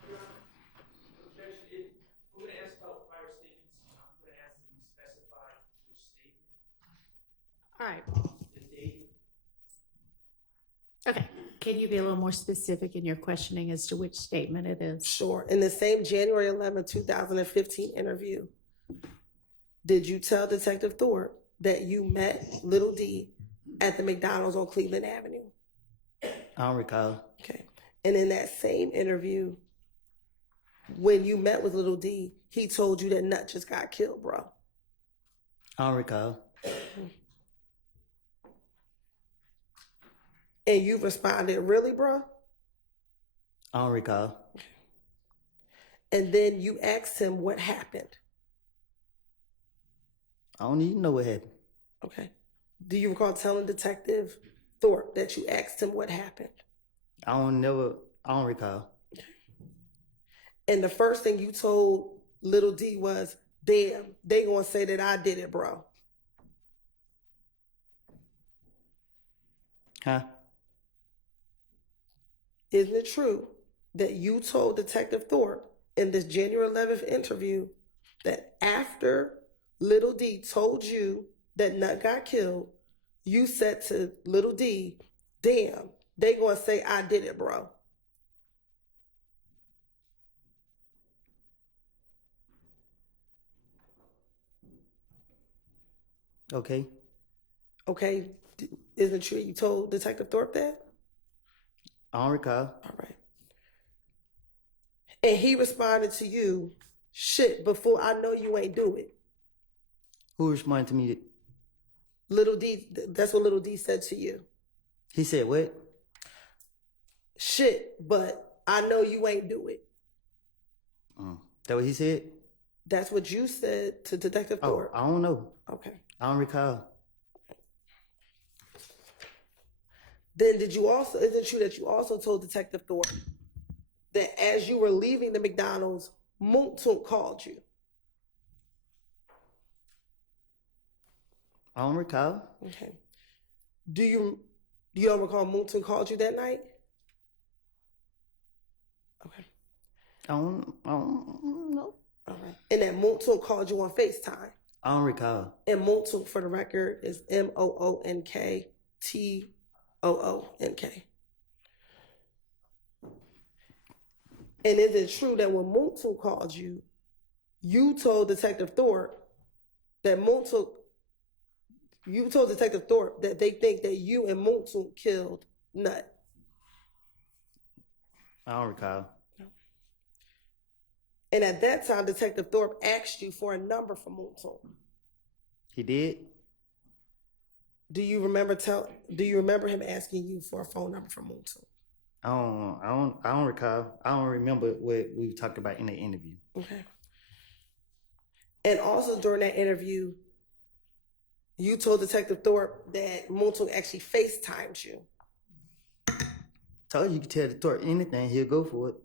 Objection. If we're going to ask about prior statements, I'm going to ask that you specify which statement, All right. the date. Okay. Can you be a little more specific in your questioning as to which statement it is? Sure. In the same January 11, 2015 interview, did you tell Detective Thorpe that you met Little D at the McDonald's on Cleveland Avenue? I don't recall. Okay. And in that same interview, when you met with Little D, he told you that Nut just got killed, bro. I don't recall. And you responded, really, bro? I don't recall. And then you asked him what happened. I don't even know what happened. Okay. Do you recall telling Detective Thorpe that you asked him what happened? I don't recall. And the first thing you told Little D was, damn, they gonna say that I did it, bro. Huh? Isn't it true that you told Detective Thorpe in this January 11th interview that after Little D told you that Nut got killed, you said to Little D, damn, they gonna say I did it, bro? Okay. Okay, isn't it true you told Detective Thorpe that? I don't recall. All right. And he responded to you, shit, before I know you ain't do it. Who responded to me? Little D, that's what Little D said to you. He said what? Shit, but I know you ain't do it. That what he said? That's what you said to Detective Oh, Thorpe. I don't know. Okay. I don't recall. Then is it true that you also told Detective Thorpe that as you were leaving the McDonald's, Moontook called you? I don't recall. Okay. You don't recall Moontook called you that night? Okay. I don't know. All right. And that Moontook called you on FaceTime. I don't recall. And Moontook, for the record, is MOONKTOONK. And is it true that when Moontook called you, you told Detective Thorpe that they think that you and Moontook killed Nut? I don't recall. And at that time, Detective Thorpe asked you for a number for Moontook. He did? Do you remember him asking you for a phone number for Moontook? I don't recall. I don't remember what we talked about in the interview. Okay. And also during that interview, you told Detective Thorpe that Moontook actually FaceTimed you. Told you could tell the Thorpe anything, he'll go for it.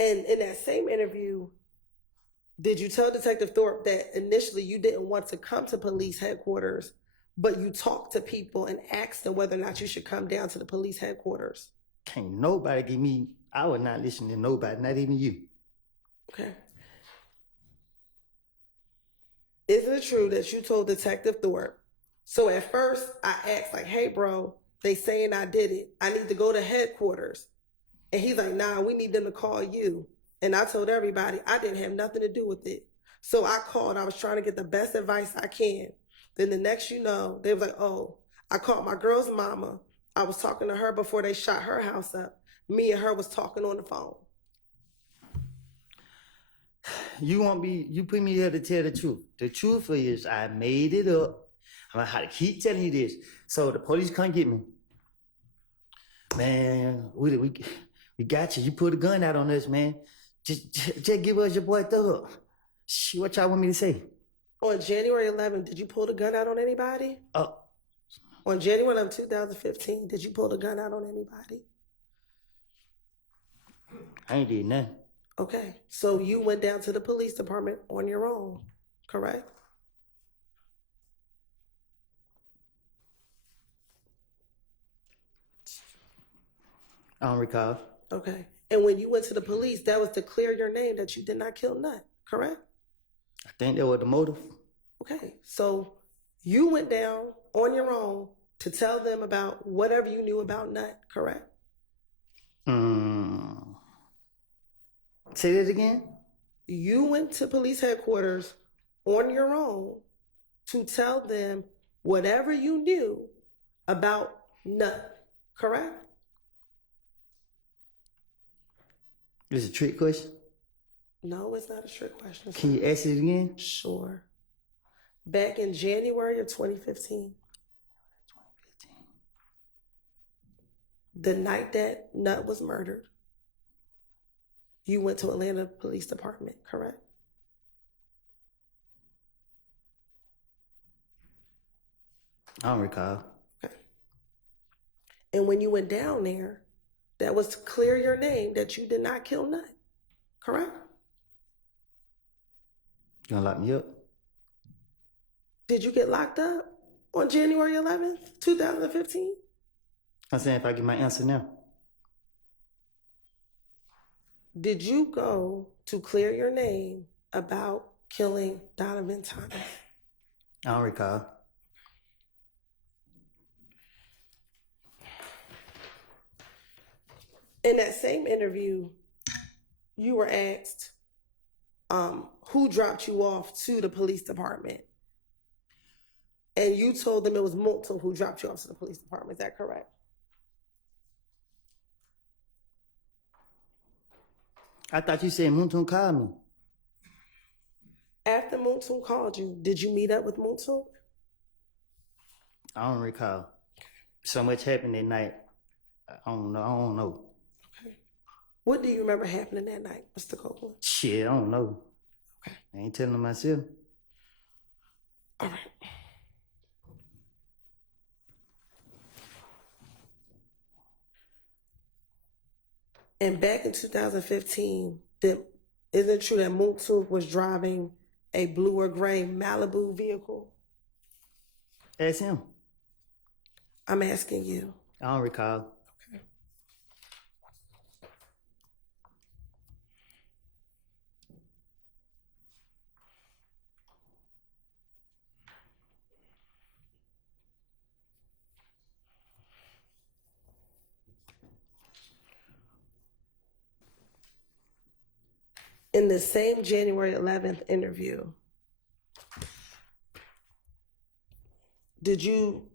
And in that same interview, did you tell Detective Thorpe that initially you didn't want to come to police headquarters, but you talked to people and asked them whether or not you should come down to the police headquarters? Can't nobody give me, I would not listen to nobody, not even you. Okay. Isn't it true that you told Detective Thorpe? So at first I asked like, hey bro, they saying I did it. I need to go to headquarters. And he's like, nah, we need them to call you. And I told everybody I didn't have nothing to do with it. So I called. I was trying to get the best advice I can. Then the next you know, they was like, oh, I called my girl's mama. I was talking to her before they shot her house up. Me and her was talking on the phone. You put me here to tell the truth. The truth is I made it up. I'm gonna have to keep telling you this. So the police can't get me. Man, we got you. You put a gun out on us, man. Just give us your boy Thug. Shit, what y'all want me to say? On January 11th, did you pull the gun out on anybody? On January 11th, 2015, did you pull the gun out on anybody? I ain't did nothing. Okay, so you went down to the police department on your own, correct? I don't recall. Okay, and when you went to the police, that was to clear your name that you did not kill Nut, correct? I think that was the motive. Okay, so you went down on your own to tell them about whatever you knew about Nut, correct? Say that again? You went to police headquarters on your own to tell them whatever you knew about Nut, correct? This is a trick question? No, it's not a trick question. Can you ask it again? Sure. Back in January of 2015, the night that Nut was murdered, you went to Atlanta Police Department, correct? I don't recall. Okay. And when you went down there, that was to clear your name that you did not kill Nut, correct? You gonna lock me up? Did you get locked up on January 11th, 2015? I'm saying if I get my answer now. Did you go to clear your name about killing Donovan Thomas? I don't recall. In that same interview, you were asked who dropped you off to the police department. And you told them it was Multo who dropped you off to the police department. Is that correct? I thought you said Muntun called me. After Multo called you, did you meet up with Multo? I don't recall. So much happened that night. I don't know. Okay. What do you remember happening that night, Mr. Copeland? Shit, I don't know. Okay. I ain't telling myself. All right. And back in 2015, isn't it true that Multo was driving a blue or gray Malibu vehicle? Ask him. I'm asking you. I don't recall. Okay. In the same January 11th interview, did you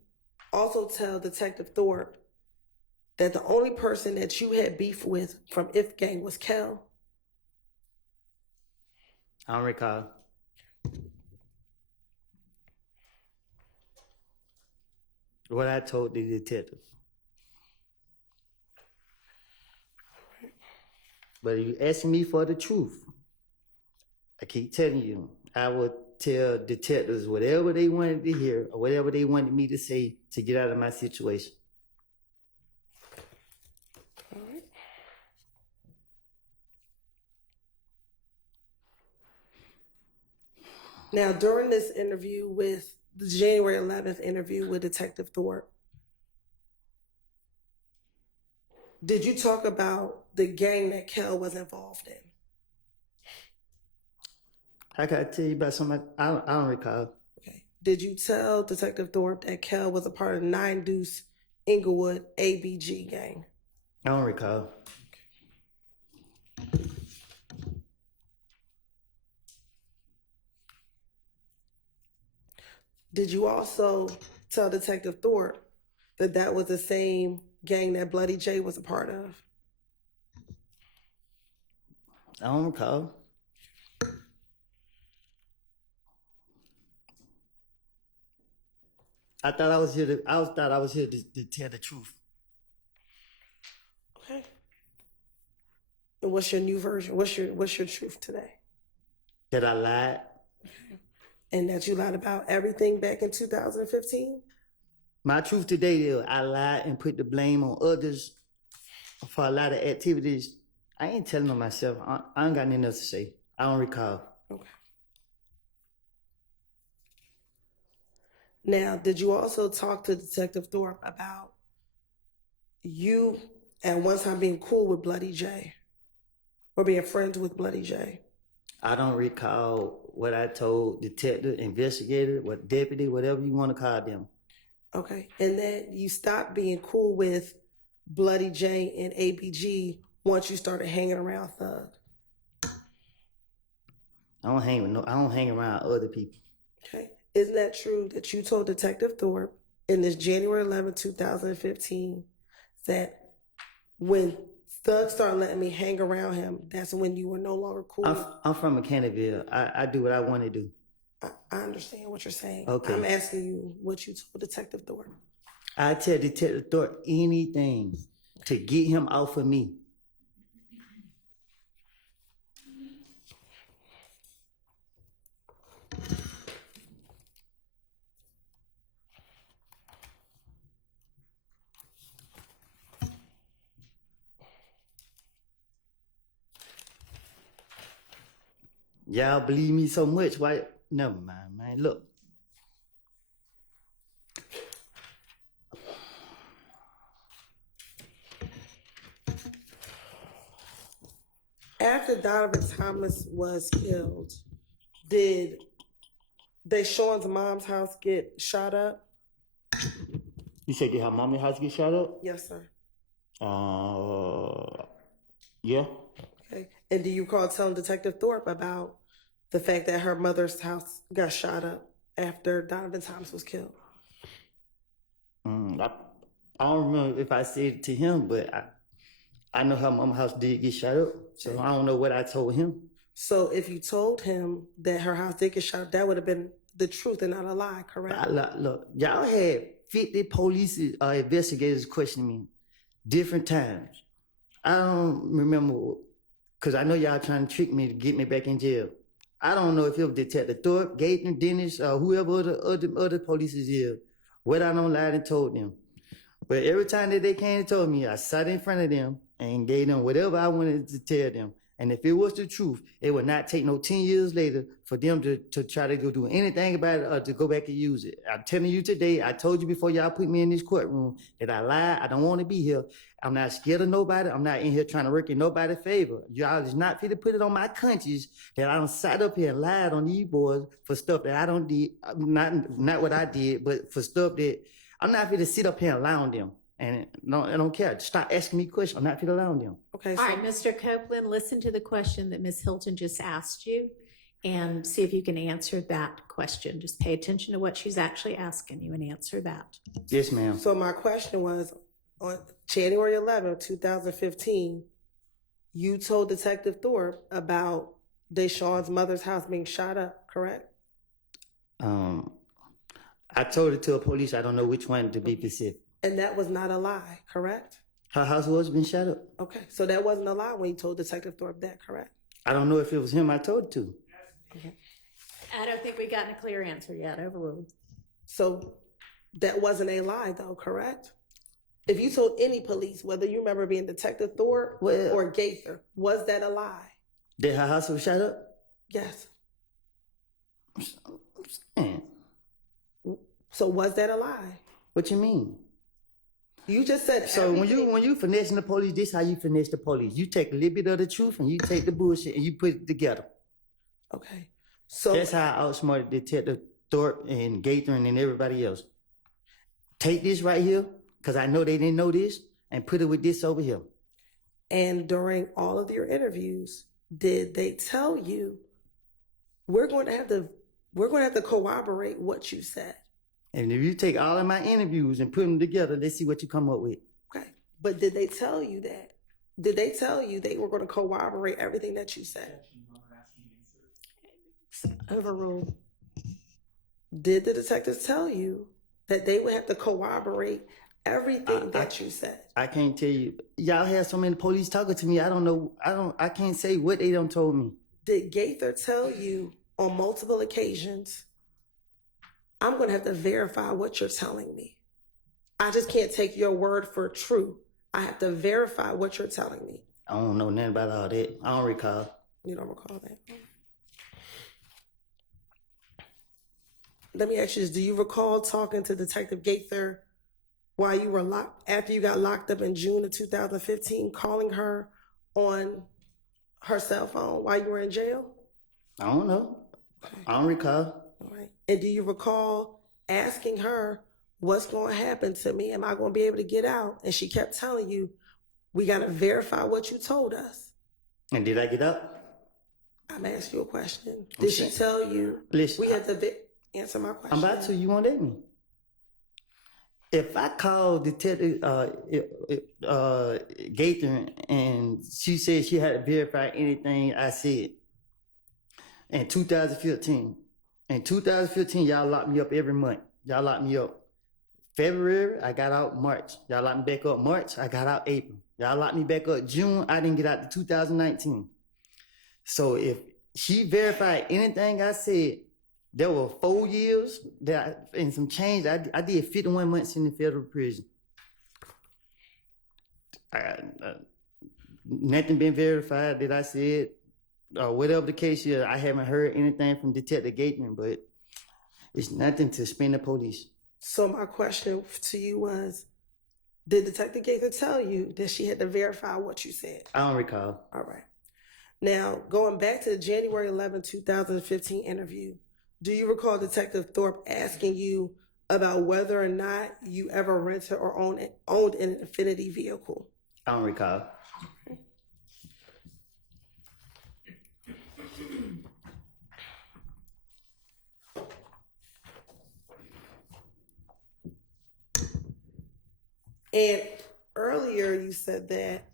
also tell Detective Thorpe that the only person that you had beef with from If Gang was Kel? I don't recall. What I told the detective. But if you asking me for the truth, I keep telling you, I would tell detectives whatever they wanted to hear or whatever they wanted me to say to get out of my situation. All right. Now, during this interview with the January 11th interview with Detective Thorpe, did you talk about the gang that Kel was involved in? How can I tell you about something? I don't recall. Okay. Did you tell Detective Thorpe that Kel was a part of 9 Deuce Inglewood ABG gang? I don't recall. Did you also tell Detective Thorpe that that was the same gang that Bloody J was a part of? I don't recall. I thought I was here to tell the truth. Okay. And what's your new version? What's your truth today? That I lied. And that you lied about everything back in 2015? My truth today is I lied and put the blame on others for a lot of activities. I ain't telling on myself. I ain't got nothing else to say. I don't recall. Okay. Now, did you also talk to Detective Thorpe about you at one time being cool with Bloody J or being friends with Bloody J? I don't recall what I told detective, investigator, what deputy, whatever you want to call them. Okay. And then you stopped being cool with Bloody J and ABG once you started hanging around Thug. I don't hang around other people. Okay. Isn't that true that you told Detective Thorpe in this January 11, 2015, that when Thug started letting me hang around him, that's when you were no longer cool? I'm from Mechanicsville. I do what I want to do. I understand what you're saying. Okay. I'm asking you what you told Detective Thorpe. I tell Detective Thorpe anything to get him off of me. Y'all believe me so much, why? Never mind, man. Look. After Donovan Thomas was killed, did Deshaun's mom's house get shot up? You said her mommy's house get shot up? Yes, sir. Yeah. Okay. And do you recall telling Detective Thorpe about the fact that her mother's house got shot up after Donovan Thomas was killed? I don't remember if I said it to him, but I know her mama's house did get shot up, so I don't know what I told him. So if you told him that her house did get shot up, that would have been the truth and not a lie, correct? Look, y'all had 50 police investigators questioning me different times. I don't remember, because I know y'all trying to trick me to get me back in jail. I don't know if it was Detective Thorpe, Gaten, Dennis, or whoever other police is here. What I don't lied and told them. But every time that they came and told me, I sat in front of them and gave them whatever I wanted to tell them. And if it was the truth, it would not take no 10 years later for them to try to go do anything about it or to go back and use it. I'm telling you today, I told you before y'all put me in this courtroom that I lied. I don't want to be here. I'm not scared of nobody. I'm not in here trying to work in nobody's favor. Y'all is not fit to put it on my conscience that I don't sat up here and lied on these boys for stuff that I don't did. Not what I did, but for stuff that I'm not fit to sit up here and lie on them. And no, I don't care. Stop asking me questions. I'm not fit to lie on them. Okay. All right, Mr. Copeland, listen to the question that Ms. Hilton just asked you and see if you can answer that question. Just pay attention to what she's actually asking you and answer that. Yes, ma'am. So my question was, on January 11, 2015, you told Detective Thorpe about Deshaun's mother's house being shot up, correct? I told it to a police. I don't know which one to be specific. And that was not a lie, correct? Her house was been shot up. Okay, so that wasn't a lie when you told Detective Thorpe that, correct? I don't know if it was him I told it to. Okay. I don't think we got a clear answer yet. Overruled. So that wasn't a lie, though, correct? If you told any police, whether you remember being Detective Thorpe or Gaither, was that a lie? That her house was shot up? Yes. I'm saying. So was that a lie? What you mean? You just said so when you finessing the police, this how you finesse the police. You take a little bit of the truth and you take the bullshit and you put it together. Okay. So that's how I outsmarted Detective Thorpe and Gaither and everybody else. Take this right here, because I know they didn't know this, and put it with this over here. And during all of your interviews, did they tell you we're going to have to corroborate what you said? And if you take all of my interviews and put them together, let's see what you come up with. Okay. But did they tell you that? Did they tell you they were going to corroborate everything that you said? Overruled. Did the detectives tell you that they would have to corroborate everything that you said? I can't tell you. Y'all have so many police talking to me. I don't know. I can't say what they done told me. Did Gaither tell you on multiple occasions, I'm going to have to verify what you're telling me? I just can't take your word for true. I have to verify what you're telling me. I don't know nothing about all that. I don't recall. You don't recall that? Let me ask you this. Do you recall talking to Detective Gaither while you were locked, after you got locked up in June of 2015, calling her on her cell phone while you were in jail? I don't know. Okay. I don't recall. All right. And do you recall asking her, what's going to happen to me? Am I going to be able to get out? And she kept telling you, we got to verify what you told us. And did I get up? I'm asking you a question. Did she tell you, Listen, we have to answer my question? I'm about to. You won't let me. If I call Detective Gaither and she said she had to verify anything I said in 2015. In 2015, y'all locked me up every month. Y'all locked me up. February, I got out March. Y'all locked me back up March, I got out April. Y'all locked me back up June, I didn't get out to 2019. So if she verified anything I said, there were 4 years and some change. I did 51 months in the federal prison. Nothing been verified that I said, whatever the case is. I haven't heard anything from Detective Gateman, but it's nothing to spin the police. So my question to you was, did Detective Gaither tell you that she had to verify what you said? I don't recall. All right. Now, going back to the January 11, 2015 interview, do you recall Detective Thorpe asking you about whether or not you ever rented or owned an Infinity vehicle? I don't recall. And earlier you said that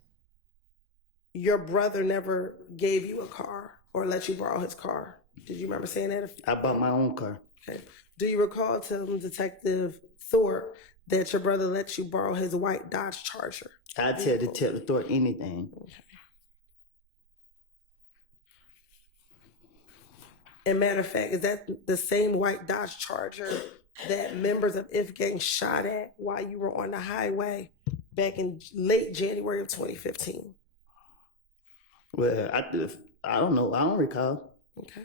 your brother never gave you a car or let you borrow his car. Did you remember saying that? I bought my own car. Okay. Do you recall telling Detective Thorpe that your brother let you borrow his white Dodge Charger? I tell Detective Thorpe anything. Okay. And matter of fact, is that the same white Dodge Charger that members of If Gang shot at while you were on the highway back in late January of 2015? Well, I don't know. I don't recall. Okay.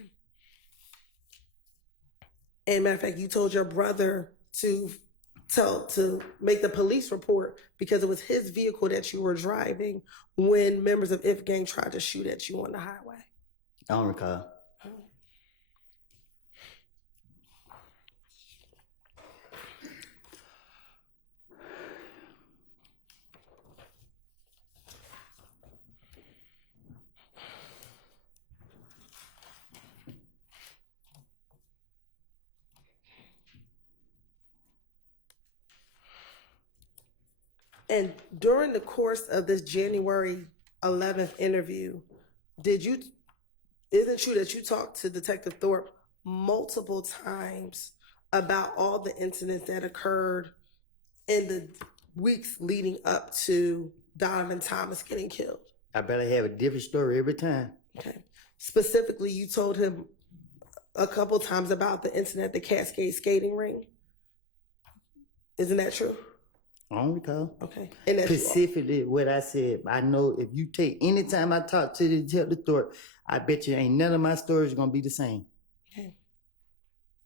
And matter of fact, you told your brother to make the police report because it was his vehicle that you were driving when members of If Gang tried to shoot at you on the highway. I don't recall. And during the course of this January 11th interview, isn't it true that you talked to Detective Thorpe multiple times about all the incidents that occurred in the weeks leading up to Donovan Thomas getting killed? I better have a different story every time. Okay. Specifically, you told him a couple times about the incident at the Cascade skating ring. Isn't that true? I don't recall. Okay. And that's Specifically what I said. I know if you take any time I talk to the Detective Thorpe, I bet you ain't none of my stories gonna be the same. Okay.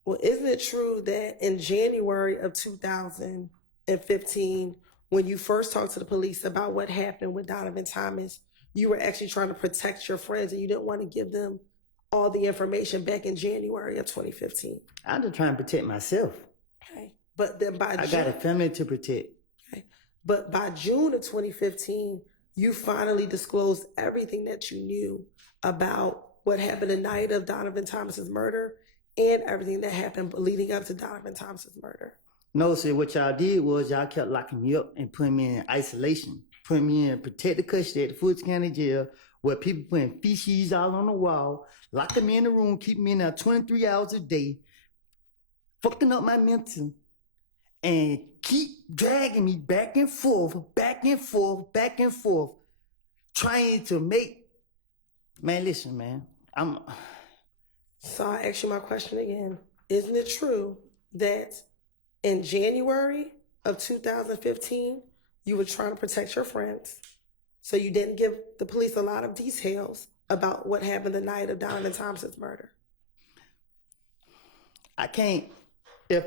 Well, isn't it true that in January of 2015, when you first talked to the police about what happened with Donovan Thomas, you were actually trying to protect your friends and you didn't want to give them all the information back in January of 2015? I'm just trying to protect myself. Okay. But then by I got a family to protect. Okay. But by June of 2015, you finally disclosed everything that you knew about what happened the night of Donovan Thomas's murder and everything that happened leading up to Donovan Thomas's murder? No, sir, what y'all did was y'all kept locking me up and putting me in isolation, putting me in protected custody at the Fulton County Jail, where people putting feces all on the wall, locking me in the room, keeping me in there 23 hours a day, fucking up my mental, and keep dragging me back and forth, back and forth, back and forth, trying to make, man, listen, man, So I ask you my question again. Isn't it true that in January of 2015, you were trying to protect your friends, so you didn't give the police a lot of details about what happened the night of Donovan Thomas's murder? I can't, if,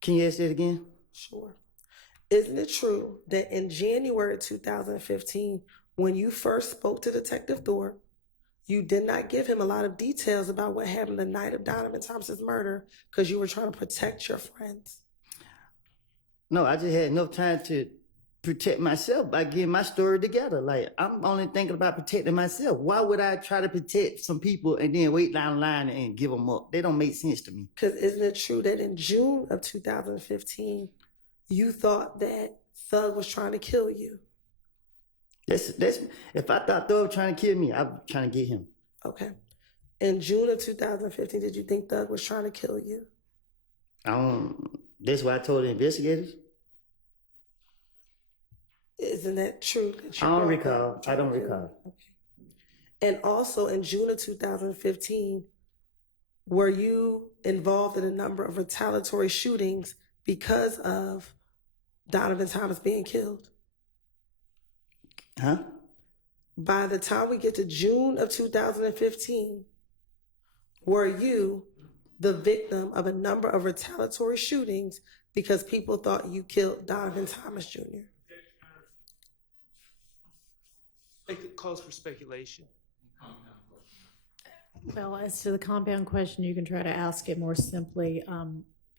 can you ask that again? Sure. Isn't it true that in January 2015, when you first spoke to Detective Thorpe, you did not give him a lot of details about what happened the night of Donovan Thomas's murder because you were trying to protect your friends? No, I just had enough time to protect myself by getting my story together. Like, I'm only thinking about protecting myself. Why would I try to protect some people and then wait down the line and give them up? They don't make sense to me. Because isn't it true that in June of 2015, you thought that Thug was trying to kill you? That's if I thought Thug was trying to kill me, I was trying to get him. Okay. In June of 2015, did you think Thug was trying to kill you? That's what I told the investigators. Isn't that true? That I don't your recall. girlfriend tried I don't to kill recall. you? Okay. And also in June of 2015, were you involved in a number of retaliatory shootings because of Donovan Thomas being killed? Huh? By the time we get to June of 2015, were you the victim of a number of retaliatory shootings because people thought you killed Donovan Thomas Jr.? Calls for speculation. Well, as to the compound question, you can try to ask it more simply.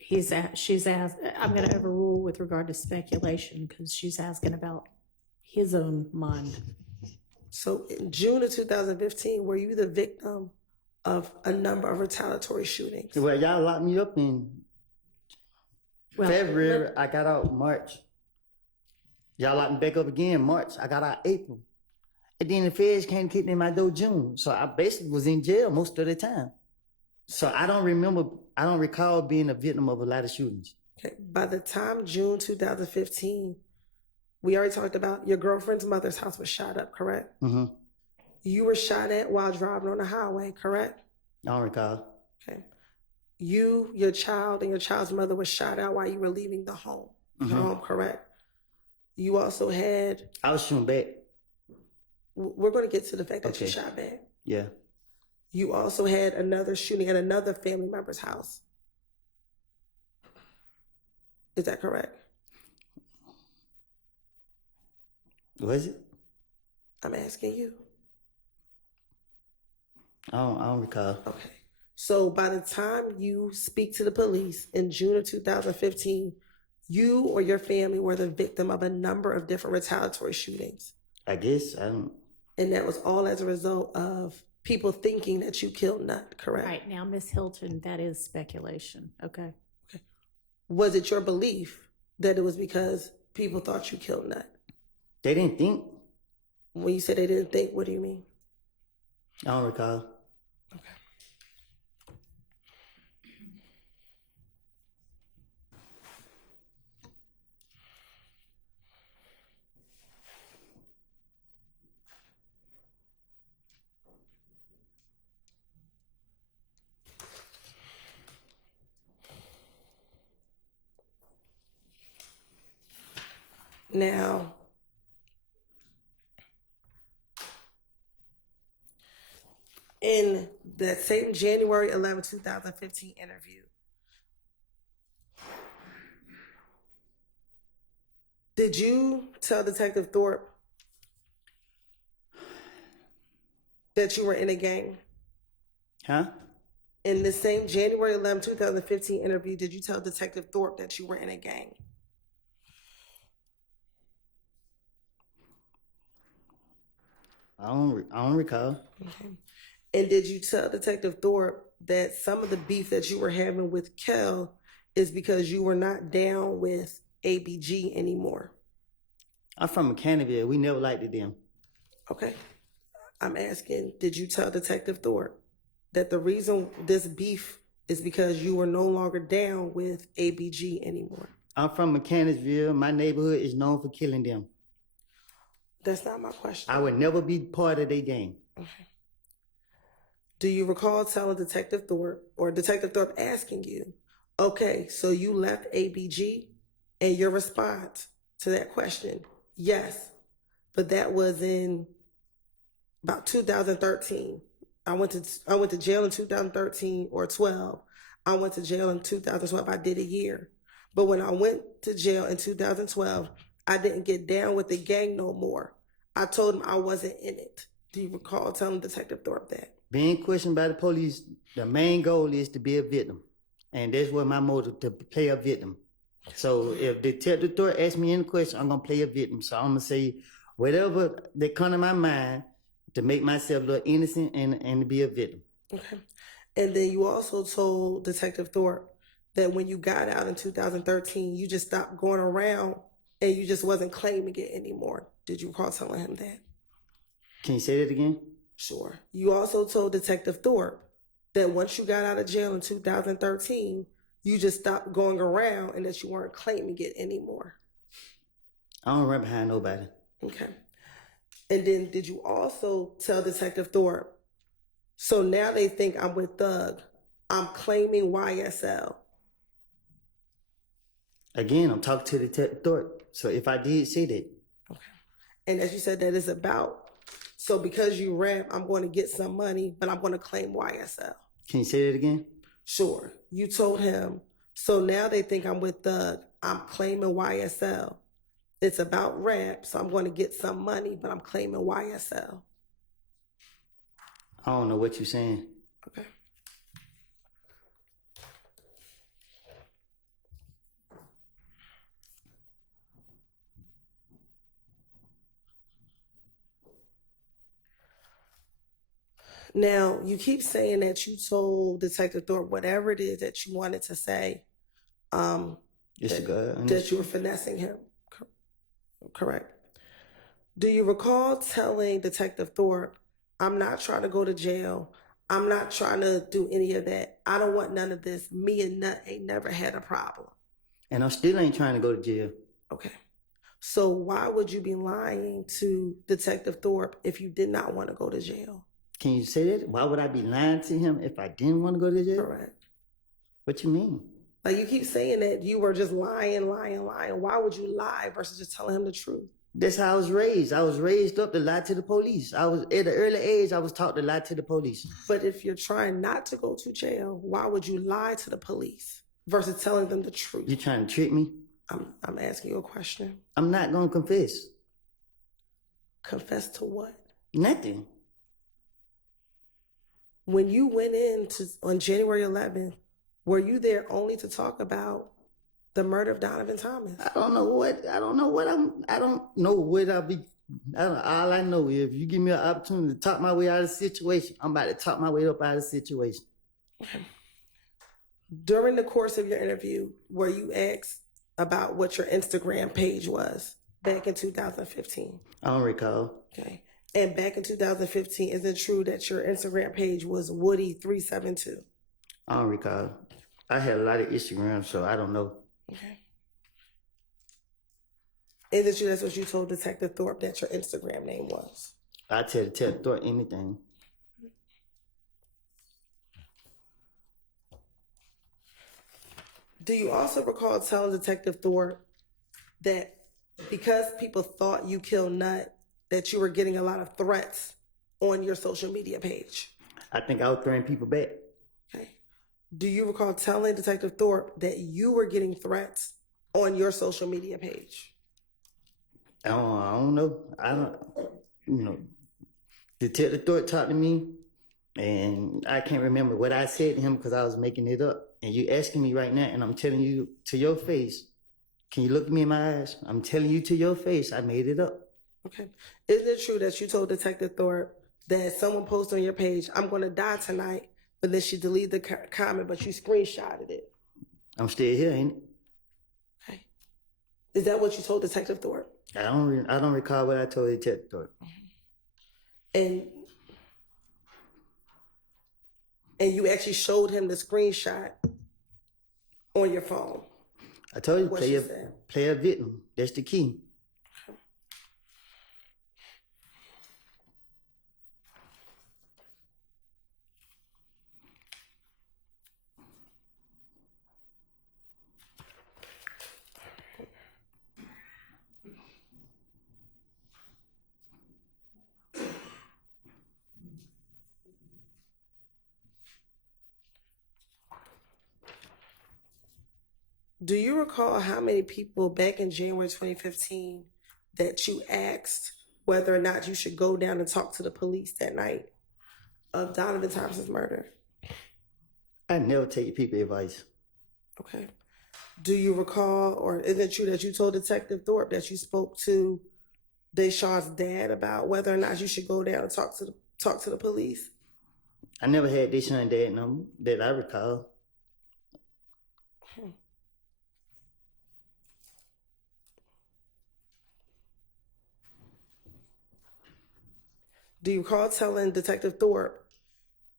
She's asked, I'm going to overrule with regard to speculation because she's asking about his own mind. So in June of 2015, were you the victim of a number of retaliatory shootings? Well, y'all locked me up in Well, February. I got out March. Y'all locked me back up again March. I got out April. And then the feds came to kick me in my door June. So I basically was in jail most of the time. So I don't recall being a victim of a lot of shootings. Okay. By the time June 2015, we already talked about your girlfriend's mother's house was shot up, correct? Mm-hmm. You were shot at while driving on the highway, correct? I don't recall. Okay. You, your child, and your child's mother was shot out while you were leaving the home. Your home, correct? You also had... I was shooting back. We're going to get to the fact that Okay. you shot back. Yeah. You also had another shooting at another family member's house. Is that correct? Was it? I'm asking you. I don't recall. Okay. So by the time you speak to the police in June of 2015, you or your family were the victim of a number of different retaliatory shootings. I guess. I don't. And that was all as a result of people thinking that you killed Nut, correct? Right now, Miss Hilton, that is speculation. Okay. Was it your belief that it was because people thought you killed Nut? They didn't think. When you say they didn't think, what do you mean? I don't recall. Okay. Now, in that same January 11, 2015 interview, did you tell Detective Thorpe that you were in a gang? Huh? In the same January 11, 2015 interview, did you tell Detective Thorpe that you were in a gang? I don't recall. Okay. And did you tell Detective Thorpe that some of the beef that you were having with Kel is because you were not down with ABG anymore? I'm from Mechanicsville. We never liked it them. Okay. I'm asking, did you tell Detective Thorpe that the reason this beef is because you were no longer down with ABG anymore? I'm from Mechanicsville. My neighborhood is known for killing them. That's not my question. I would never be part of their game. Okay. Do you recall telling Detective Thorpe or Detective Thorpe asking you, okay, so you left ABG, and your response to that question, yes, but that was in about 2013. I went to jail in 2013 or 12. I went to jail in 2012. I did a year. But when I went to jail in 2012, I didn't get down with the gang no more. I told him I wasn't in it. Do you recall telling Detective Thorpe that? Being questioned by the police, the main goal is to be a victim. And that's what my motive, to play a victim. So if Detective Thorpe asks me any question, I'm going to play a victim. So I'm going to say whatever that come to my mind to make myself look innocent and to be a victim. Okay. And then you also told Detective Thorpe that when you got out in 2013, you just stopped going around and you just wasn't claiming it anymore. Did you recall telling him that? Can you say that again? Sure. You also told Detective Thorpe that once you got out of jail in 2013, you just stopped going around and that you weren't claiming it anymore. I don't run behind nobody. Okay. And then did you also tell Detective Thorpe, so now they think I'm with Thug, I'm claiming YSL? Again, I'm talking to Detective Thorpe. So if I did say that. Okay. And as you said, that is about, so because you rap, I'm going to get some money, but I'm going to claim YSL. Can you say that again? Sure. You told him, so now they think I'm with Thug, I'm claiming YSL. It's about rap, so I'm going to get some money, but I'm claiming YSL. I don't know what you're saying. Okay. Now, you keep saying that you told Detective Thorpe whatever it is that you wanted to say, that you were finessing him. Correct. Do you recall telling Detective Thorpe, I'm not trying to go to jail. I'm not trying to do any of that. I don't want none of this. Me and Nut ain't never had a problem. And I still ain't trying to go to jail. Okay. So why would you be lying to Detective Thorpe if you did not want to go to jail? Can you say that? Why would I be lying to him if I didn't want to go to jail? Correct. What you mean? Like you keep saying that you were just lying. Why would you lie versus just telling him the truth? That's how I was raised. I was raised up to lie to the police. I was at an early age, I was taught to lie to the police. But if you're trying not to go to jail, why would you lie to the police versus telling them the truth? You trying to trick me? I'm asking you a question. I'm not going to confess. Confess to what? Nothing. When you went in on January 11th, were you there only to talk about the murder of Donovan Thomas? I don't know what I'll be. All I know is if you give me an opportunity to talk my way out of the situation, I'm about to talk my way up out of the situation. Okay. During the course of your interview, were you asked about what your Instagram page was back in 2015? I don't recall. Okay. And back in 2015, is it true that your Instagram page was Woody372? I don't recall. I had a lot of Instagram, so I don't know. Okay. Is it true that's what you told Detective Thorpe that your Instagram name was? I tell Detective Thorpe anything. Do you also recall telling Detective Thorpe that because people thought you killed Nut, that you were getting a lot of threats on your social media page? I think I was throwing people back. Okay. Do you recall telling Detective Thorpe that you were getting threats on your social media page? I don't know. Detective Thorpe talked to me, and I can't remember what I said to him because I was making it up. And you asking me right now, and I'm telling you to your face, can you look at me in my eyes? I'm telling you to your face, I made it up. Okay. Isn't it true that you told Detective Thorpe that someone posted on your page, "I'm going to die tonight," but then she deleted the comment, but you screenshotted it? I'm still here, ain't it? Okay. Is that what you told Detective Thorpe? I don't recall what I told Detective Thorpe. And you actually showed him the screenshot on your phone? I told you, What play she a, said. play a victim. That's the key. Do you recall how many people back in January 2015 that you asked whether or not you should go down and talk to the police that night of Donovan Thompson's murder? I never take people advice. Okay. Do you recall, or is it true that you told Detective Thorpe that you spoke to Deshaun's dad about whether or not you should go down and talk to the police? I never had this son dad number that I recall. Do you recall telling Detective Thorpe,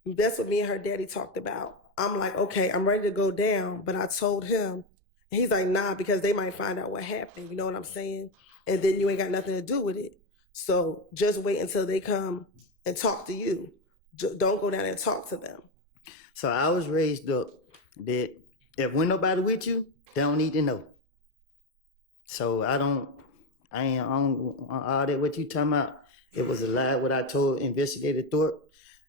that's what me and her daddy talked about? I'm like, okay, I'm ready to go down, but I told him, and he's like, nah, because they might find out what happened. You know what I'm saying? And then you ain't got nothing to do with it. So just wait until they come and talk to you. Don't go down and talk to them. So I was raised up that if when nobody with you, they don't need to know. So I ain't on all that what you talking about. It was a lie what I told Investigator Thorpe.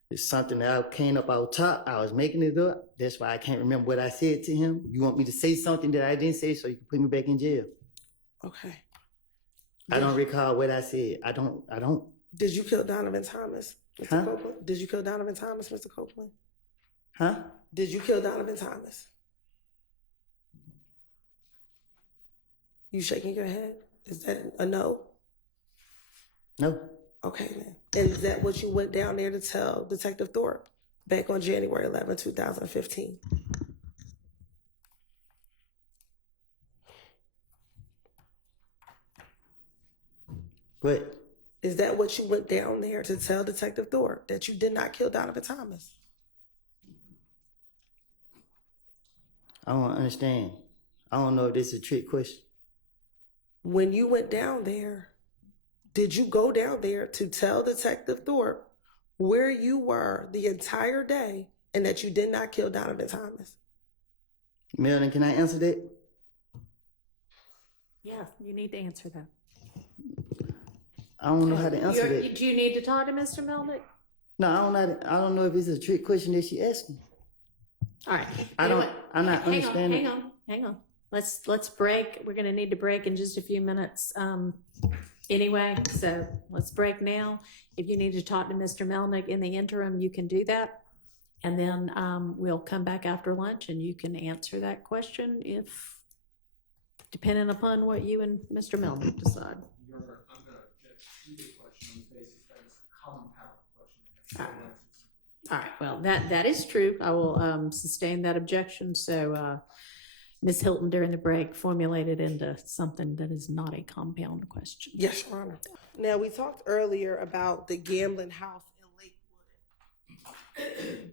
It's something that I came up out top. I was making it up. That's why I can't remember what I said to him. You want me to say something that I didn't say so you can put me back in jail? Okay. I don't recall what I said. I don't. Did you kill Donovan Thomas, Mr. Huh? Copeland? Did you kill Donovan Thomas, Mr. Copeland? Huh? Did you kill Donovan Thomas? You shaking your head? Is that a no? No. Okay, then. And is that what you went down there to tell Detective Thorpe back on January 11, 2015? What? Is that what you went down there to tell Detective Thorpe, that you did not kill Donovan Thomas? I don't understand. I don't know if this is a trick question. When you went down there, did you go down there to tell Detective Thorpe where you were the entire day and that you did not kill Donovan Thomas? Melvin, can I answer that? Yeah, you need to answer that. I don't know how to answer that. Do you need to talk to Mr. Melnick? No, I don't know if it's a trick question that she asking. All right. I'm not understanding. Hang on. Let's break. We're gonna need to break in just a few minutes. Anyway, so let's break now. If you need to talk to Mr. Melnick in the interim, you can do that. And then we'll come back after lunch and you can answer that question if, depending upon what you and Mr. Melnick decide. Your Honor, I'm gonna object to the question on the basis that it's a compound question. All right, well, that is true. I will sustain that objection. So Ms. Hilton, during the break, formulated into something that is not a compound question. Yes, Your Honor. Now, we talked earlier about the gambling house in Lakewood.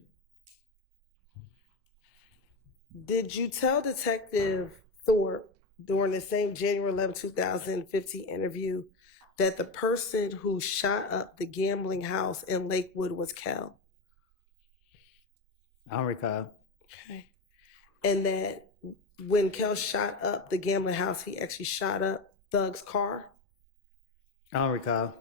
Did you tell Detective Thorpe during the same January 11, 2015 interview that the person who shot up the gambling house in Lakewood was Kel? I don't recall. Okay. And that when Kel shot up the gambling house, he actually shot up Thug's car? I don't recall.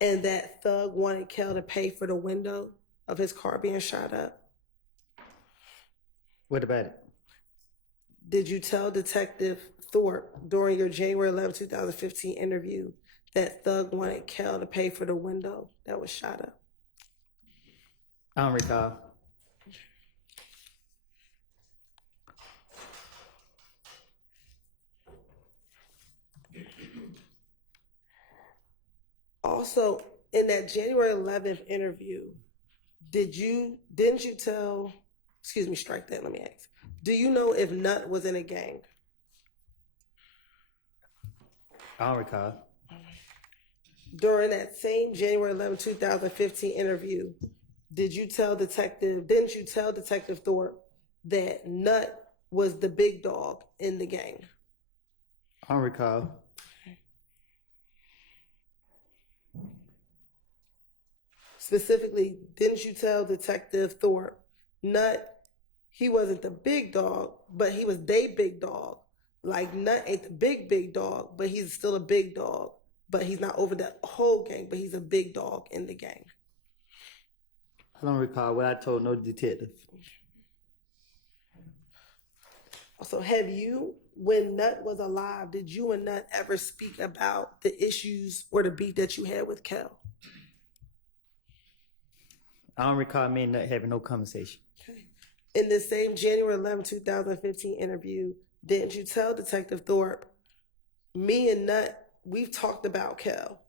And that Thug wanted Kel to pay for the window of his car being shot up? What about it? Did you tell Detective Thorpe during your January 11, 2015 interview that Thug wanted Kel to pay for the window that was shot up? I don't recall. Also, in that January 11th interview, didn't you tell, excuse me, strike that, let me ask. Do you know if Nut was in a gang? I don't recall. During that same January 11, 2015 interview, didn't you tell Detective Thorpe that Nut was the big dog in the gang? I don't recall. Specifically, didn't you tell Detective Thorpe, Nut, he wasn't the big dog, but he was they big dog. Like Nut ain't the big dog, but he's still a big dog. But he's not over the whole gang, but he's a big dog in the gang. I don't recall what I told no detective. So have you, when Nut was alive, did you and Nut ever speak about the issues or the beef that you had with Kel? I don't recall me and Nut having no conversation. Okay. In the same January 11, 2015 interview, didn't you tell Detective Thorpe, me and Nut, we've talked about Kel?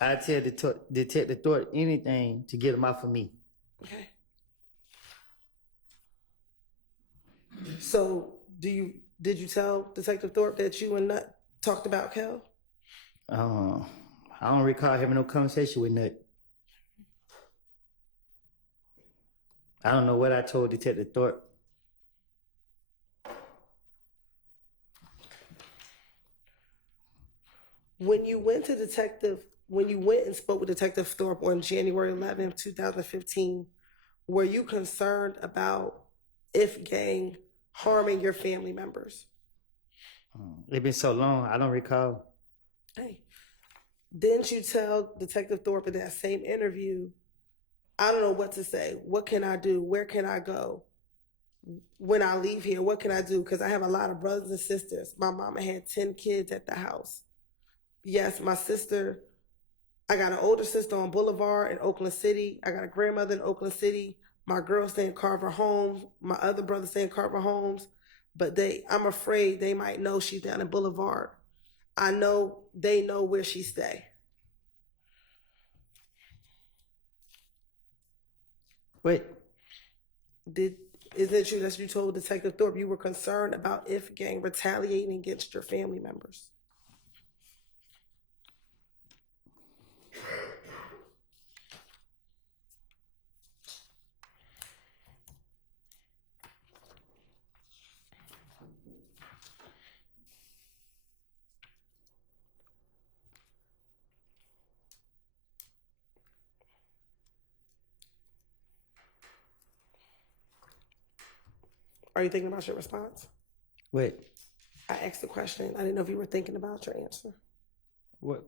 I tell Detective Thorpe anything to get him out for me. Okay. So did you tell Detective Thorpe that you and Nut talked about Kel? I don't recall having no conversation with Nut. I don't know what I told Detective Thorpe. When you went and spoke with Detective Thorpe on January 11th, 2015, were you concerned about if gang harming your family members? It's been so long, I don't recall. Hey, didn't you tell Detective Thorpe in that same interview, I don't know what to say. What can I do? Where can I go? When I leave here, what can I do? Because I have a lot of brothers and sisters. My mama had 10 kids at the house. Yes, my sister, I got an older sister on Boulevard in Oakland City. I got a grandmother in Oakland City. My girls stay in Carver Homes. My other brothers stay in Carver Homes. But I'm afraid they might know she's down in Boulevard. I know they know where she stay. Wait, Isn't it true that you told Detective Thorpe you were concerned about if gang retaliating against your family members? Are you thinking about your response? wait, I asked the question. I didn't know if you were thinking about your answer. what?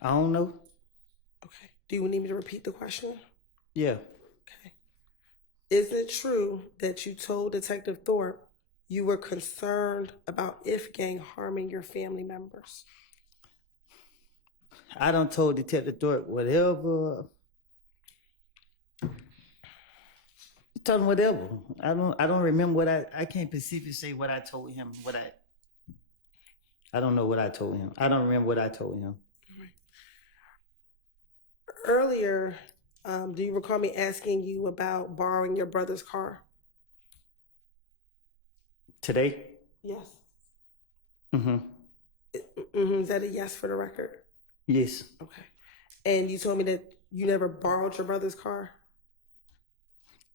I don't know. Okay. Do you need me to repeat the question? Yeah, Okay. Is it true that you told Detective Thorpe you were concerned about if gang harming your family members? I done told Detective Thorpe whatever. Tell him whatever. I don't remember what I can't specifically say what I told him. I don't know what I told him. I don't remember what I told him. Earlier, do you recall me asking you about borrowing your brother's car? Today? Yes. Mm-hmm. Is that a yes for the record? Yes. Okay. And you told me that you never borrowed your brother's car?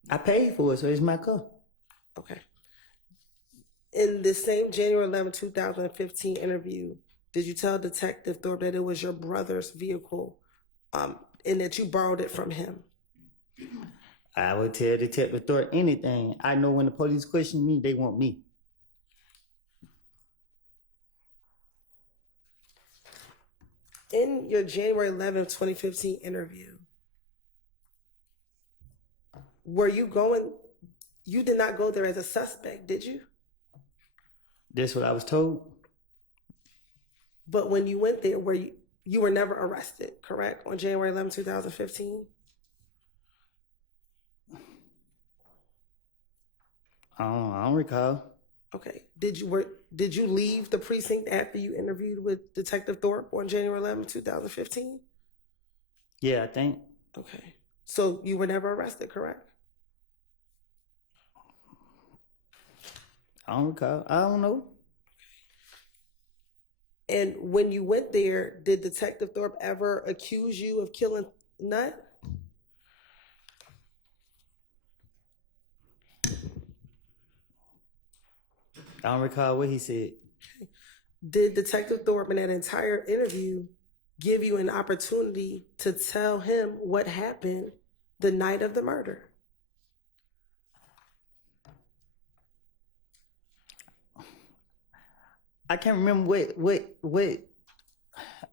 I paid for it, so it's my car. Okay. In the same January 11, 2015 interview, did you tell Detective Thorpe that it was your brother's vehicle and that you borrowed it from him? I would tell Detective Thorpe anything. I know when the police question me, they want me. In your January 11, 2015 interview, you did not go there as a suspect, did you? That's what I was told. But when you went there, you were never arrested, correct? On January 11, 2015? I don't recall. Okay. Did you leave the precinct after you interviewed with Detective Thorpe on January 11, 2015? Yeah, I think. Okay. So you were never arrested, correct? I don't recall. I don't know. And when you went there, did Detective Thorpe ever accuse you of killing Nut? I don't recall what he said. Did Detective Thorpe in that entire interview give you an opportunity to tell him what happened the night of the murder? I can't remember what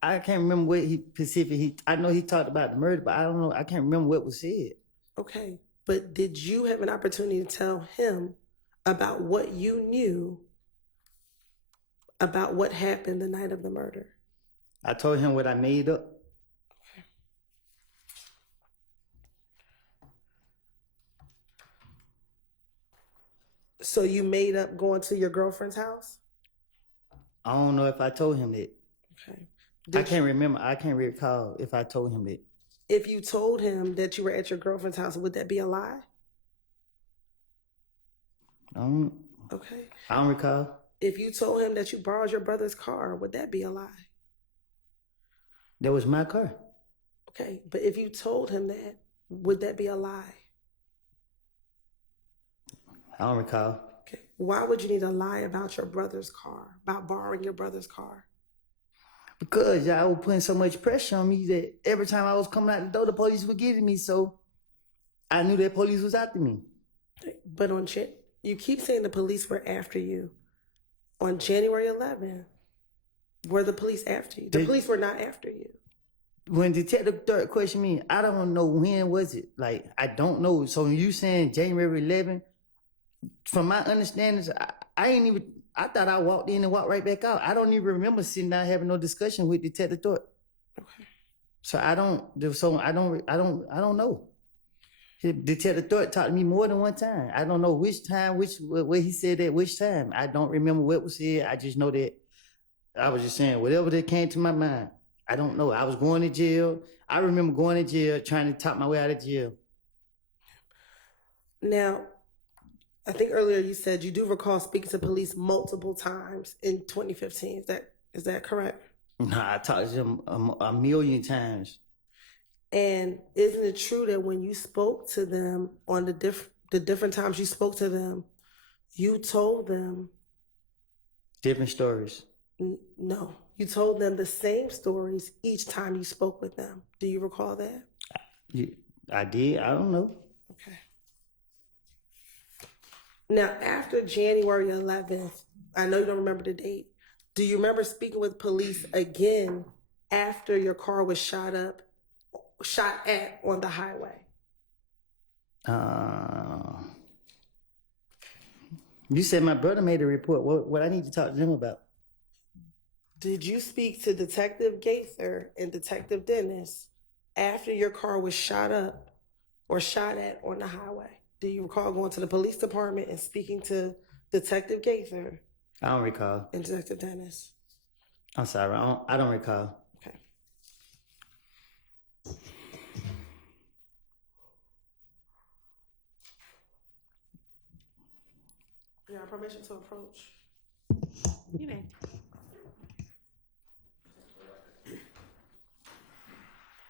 I can't remember what he specific. I know he talked about the murder, but I don't know. I can't remember what was said. Okay, but did you have an opportunity to tell him about what you knew about what happened the night of the murder? I told him what I made up. So you made up going to your girlfriend's house? I don't know if I told him that. Okay. I can't remember. I can't recall if I told him that. If you told him that you were at your girlfriend's house, would that be a lie? Okay. I don't recall. If you told him that you borrowed your brother's car, would that be a lie? That was my car. Okay, but if you told him that, would that be a lie? I don't recall. Okay. Why would you need to lie about your brother's car, about borrowing your brother's car? Because y'all were putting so much pressure on me that every time I was coming out the door, the police were getting me. So I knew that police was after me. But you keep saying the police were after you. On January 11th, were the police after you? The police were not after you. When Detective Third questioned me, I don't know when was it. Like, I don't know. So when you saying January 11th, from my understanding, I thought I walked in and walked right back out. I don't even remember sitting down having no discussion with Detective Thorpe. Okay. So I don't know. Detective Thorpe talked to me more than one time. I don't know which time, what he said at which time. I don't remember what was said. I just know that I was just saying whatever that came to my mind. I don't know. I was going to jail. I remember going to jail, trying to talk my way out of jail. Now, I think earlier you said you do recall speaking to police multiple times in 2015. Is that correct? Nah, I talked to them a million times. And isn't it true that when you spoke to them on the different times you spoke to them, you told them different stories? No, you told them the same stories each time you spoke with them. Do you recall that? I did. I don't know. Okay. Now, after January 11th, I know you don't remember the date. Do you remember speaking with police again after your car was shot at on the highway? You said my brother made a report. What I need to talk to them about? Did you speak to Detective Gaither and Detective Dennis after your car was shot up or shot at on the highway? Do you recall going to the police department and speaking to Detective Gaither? I don't recall. And Detective Dennis? I'm sorry. I don't recall. Okay. You have permission to approach? You may.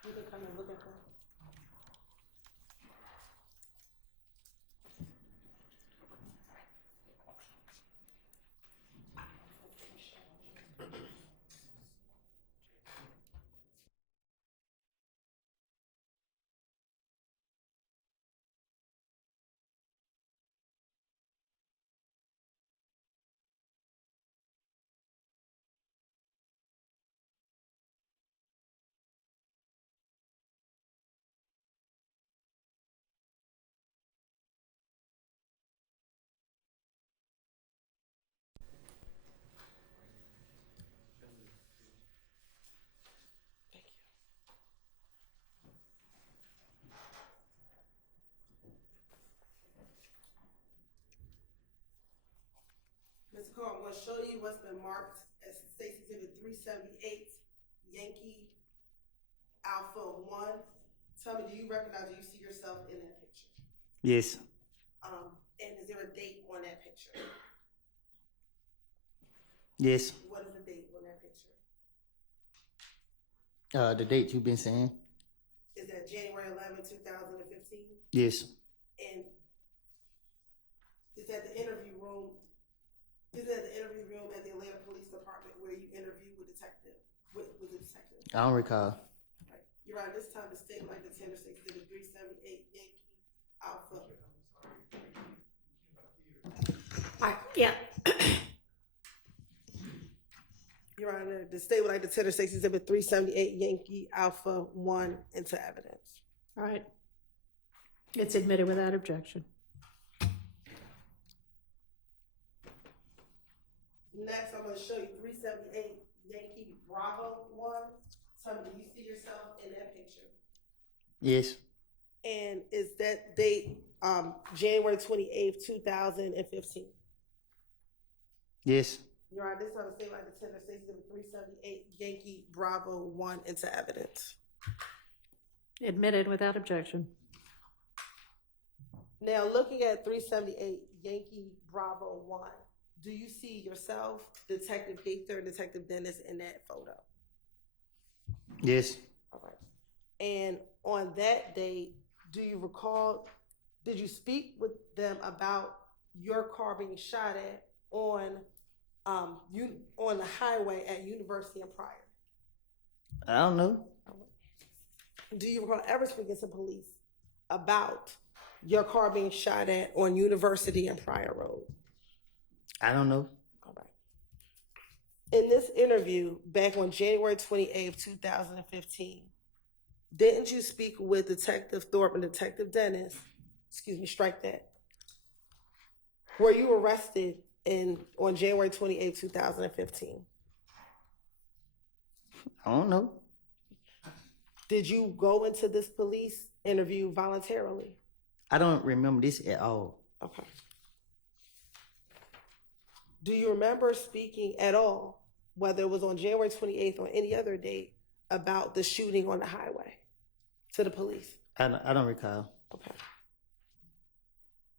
You can come and look at them. Mr. Cole, I'm gonna show you what's been marked as State's Exhibit 378, Yankee Alpha 1. Tell me, do you recognize, do you see yourself in that picture? Yes. And is there a date on that picture? Yes. What is the date on that picture? The date you've been saying? Is that January 11, 2015? Yes. And is that the interview room? Is that the interview room at the Atlanta Police Department where you interviewed with the detective? I don't recall. Right. You're right. This time the state like the tender states did a 378 Yankee Alpha. Yeah. Your Honor, the state would like the tender states exhibit 378 Yankee Alpha 1 into evidence. All right. It's admitted without objection. Next, I'm going to show you 378 Yankee Bravo 1. Tell me, do you see yourself in that picture? Yes. And is that date January 28th, 2015? Yes. Your Honor, this time the state like the tender states exhibit 378 Yankee Bravo 1 into evidence. Admitted without objection. Now, looking at 378 Yankee Bravo 1, do you see yourself, Detective Gaither, and Detective Dennis in that photo? Yes. All right. And on that date, do you recall, did you speak with them about your car being shot at on the highway at University and Pryor? I don't know. Do you recall ever speaking to police about your car being shot at on University and Pryor Road? I don't know. All right. In this interview back on January 28th, 2015, didn't you speak with Detective Thorpe and Detective Dennis? Excuse me, strike that. Were you arrested on January 28th, 2015? I don't know. Did you go into this police interview voluntarily? I don't remember this at all. Okay. Do you remember speaking at all, whether it was on January 28th or any other date, about the shooting on the highway to the police? I don't recall. Okay.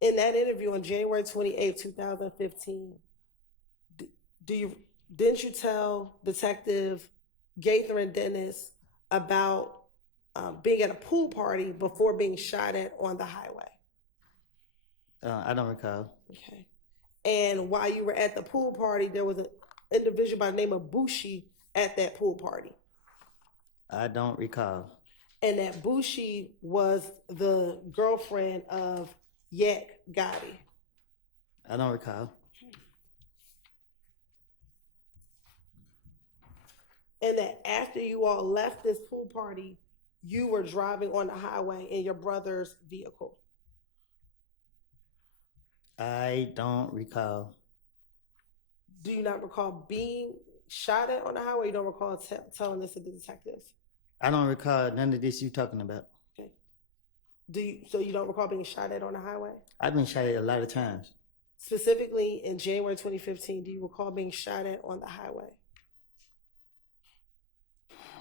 In that interview on January 28th, 2015, didn't you tell Detective Gaither and Dennis about being at a pool party before being shot at on the highway? I don't recall. Okay. And while you were at the pool party, there was an individual by the name of Bushi at that pool party. I don't recall. And that Bushi was the girlfriend of Yak Gotti. I don't recall. And that after you all left this pool party, you were driving on the highway in your brother's vehicle. I don't recall. Do you not recall being shot at on the highway? You don't recall telling this to the detectives? I don't recall none of this you talking about. Okay. So you don't recall being shot at on the highway? I've been shot at a lot of times. Specifically in January 2015, do you recall being shot at on the highway?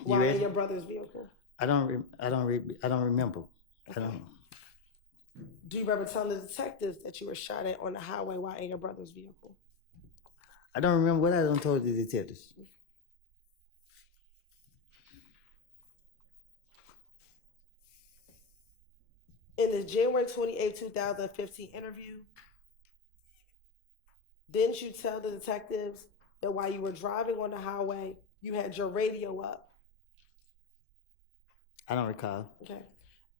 While in your brother's vehicle? I don't remember. I don't. Do you remember telling the detectives that you were shot at on the highway while in your brother's vehicle? I don't remember what I done told the detectives. In the January 28, 2015 interview, didn't you tell the detectives that while you were driving on the highway, you had your radio up? I don't recall. Okay.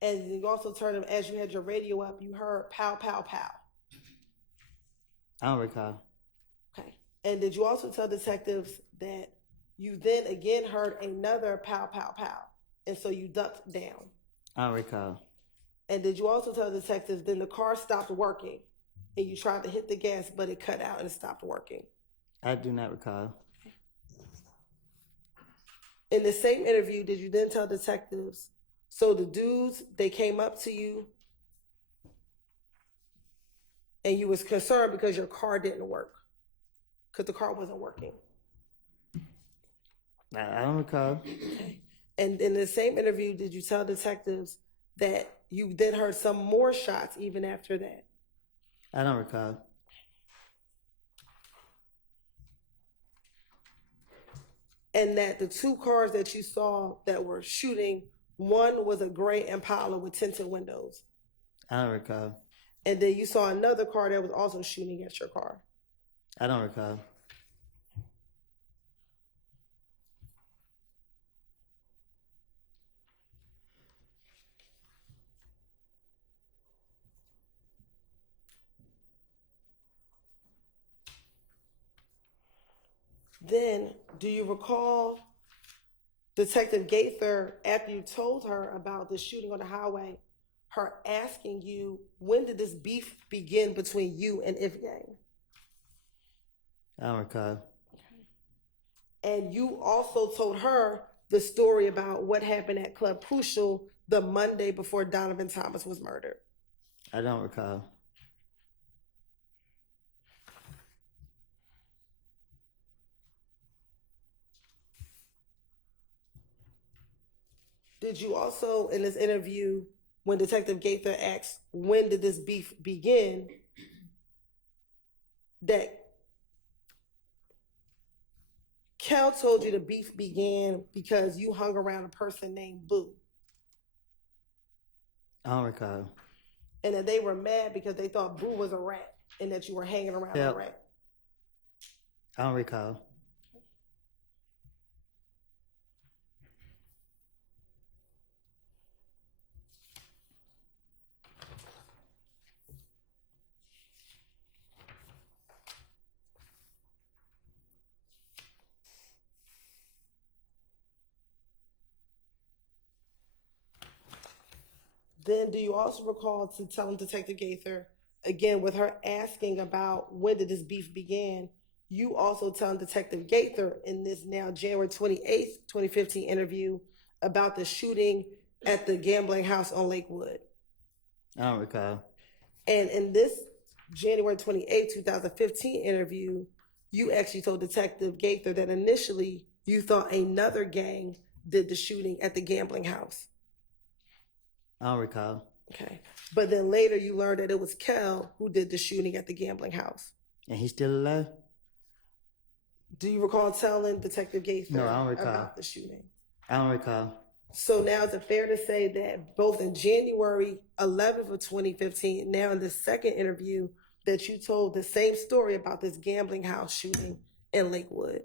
And you also told them as you had your radio up, you heard pow, pow, pow. I don't recall. Okay. And did you also tell detectives that you then again heard another pow, pow, pow, and so you ducked down? I don't recall. And did you also tell detectives then the car stopped working and you tried to hit the gas, but it cut out and it stopped working? I do not recall. In the same interview, did you then tell detectives, so the dudes, they came up to you and you was concerned because your car didn't work? because the car wasn't working. I don't recall. Okay. And in the same interview, did you tell detectives that you then heard some more shots even after that? I don't recall. And that the two cars that you saw that were shooting, one was a gray Impala with tinted windows. I don't recall. And then you saw another car that was also shooting at your car. I don't recall. Then, do you recall Detective Gaither, after you told her about the shooting on the highway, her asking you, when did this beef begin between you and If Gang? I don't recall. And you also told her the story about what happened at Club Crucial the Monday before Donovan Thomas was murdered. I don't recall. Did you also, in this interview, when Detective Gaither asked, when did this beef begin, that Kel told you the beef began because you hung around a person named Boo, I don't recall. and that they were mad because they thought Boo was a rat and that you were hanging around Yep. a rat? I don't recall. Then do you also recall to telling Detective Gaither, again, with her asking about when did this beef begin, you also telling Detective Gaither in this now January 28th, 2015 interview about the shooting at the gambling house on Lakewood? I don't recall. And in this January 28th, 2015 interview, you actually told Detective Gaither that initially you thought another gang did the shooting at the gambling house. I don't recall. Okay. But then later you learned that it was Kel who did the shooting at the gambling house. And he's still alive? Do you recall telling Detective Gaither No, I don't recall. about the shooting? I don't recall. So now is it fair to say that both in January 11th of 2015, now in the second interview, that you told the same story about this gambling house shooting in Lakewood?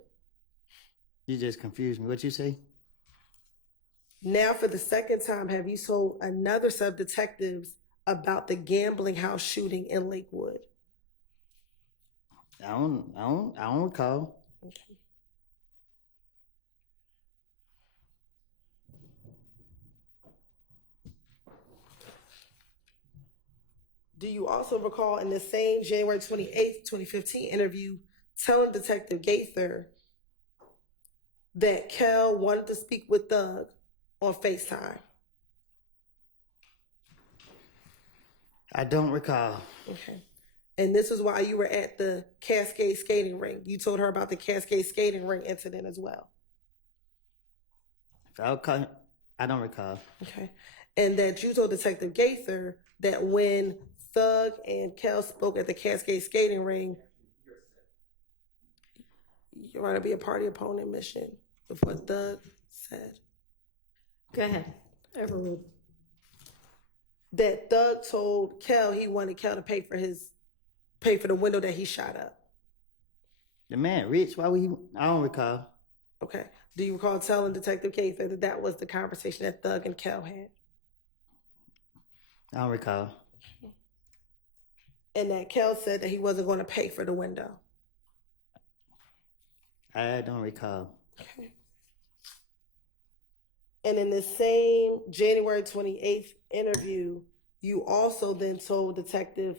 You just confused me. What you say? Now for the second time, have you told another sub-detectives about the gambling house shooting in Lakewood? I don't recall. Okay. Do you also recall in the same January 28th, 2015 interview telling Detective Gaither that Kel wanted to speak with Doug on FaceTime? I don't recall. Okay. And this is why you were at the Cascade skating ring. You told her about the Cascade skating ring incident as well. If I recall, I don't recall. Okay. And that you told Detective Gaither that when Thug and Kel spoke at the Cascade skating ring, you're going to be a party opponent mission with what Thug said. Go ahead. Overruled. That Thug told Kel he wanted Kel to pay for the window that he shot up. The man rich. Why would he? I don't recall. Okay. Do you recall telling Detective Gaither that that was the conversation that Thug and Kel had? I don't recall. And that Kel said that he wasn't going to pay for the window? I don't recall. Okay. And in the same January 28th interview, you also then told Detective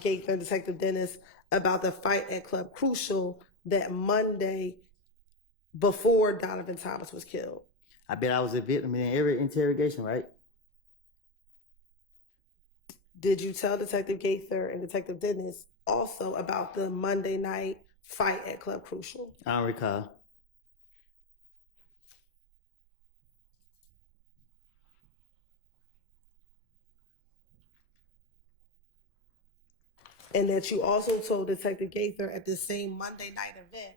Gaither and Detective Dennis about the fight at Club Crucial that Monday before Donovan Thomas was killed. I bet I was a victim in every interrogation, right? Did you tell Detective Gaither and Detective Dennis also about the Monday night fight at Club Crucial? I don't recall. And that you also told Detective Gaither at the same Monday night event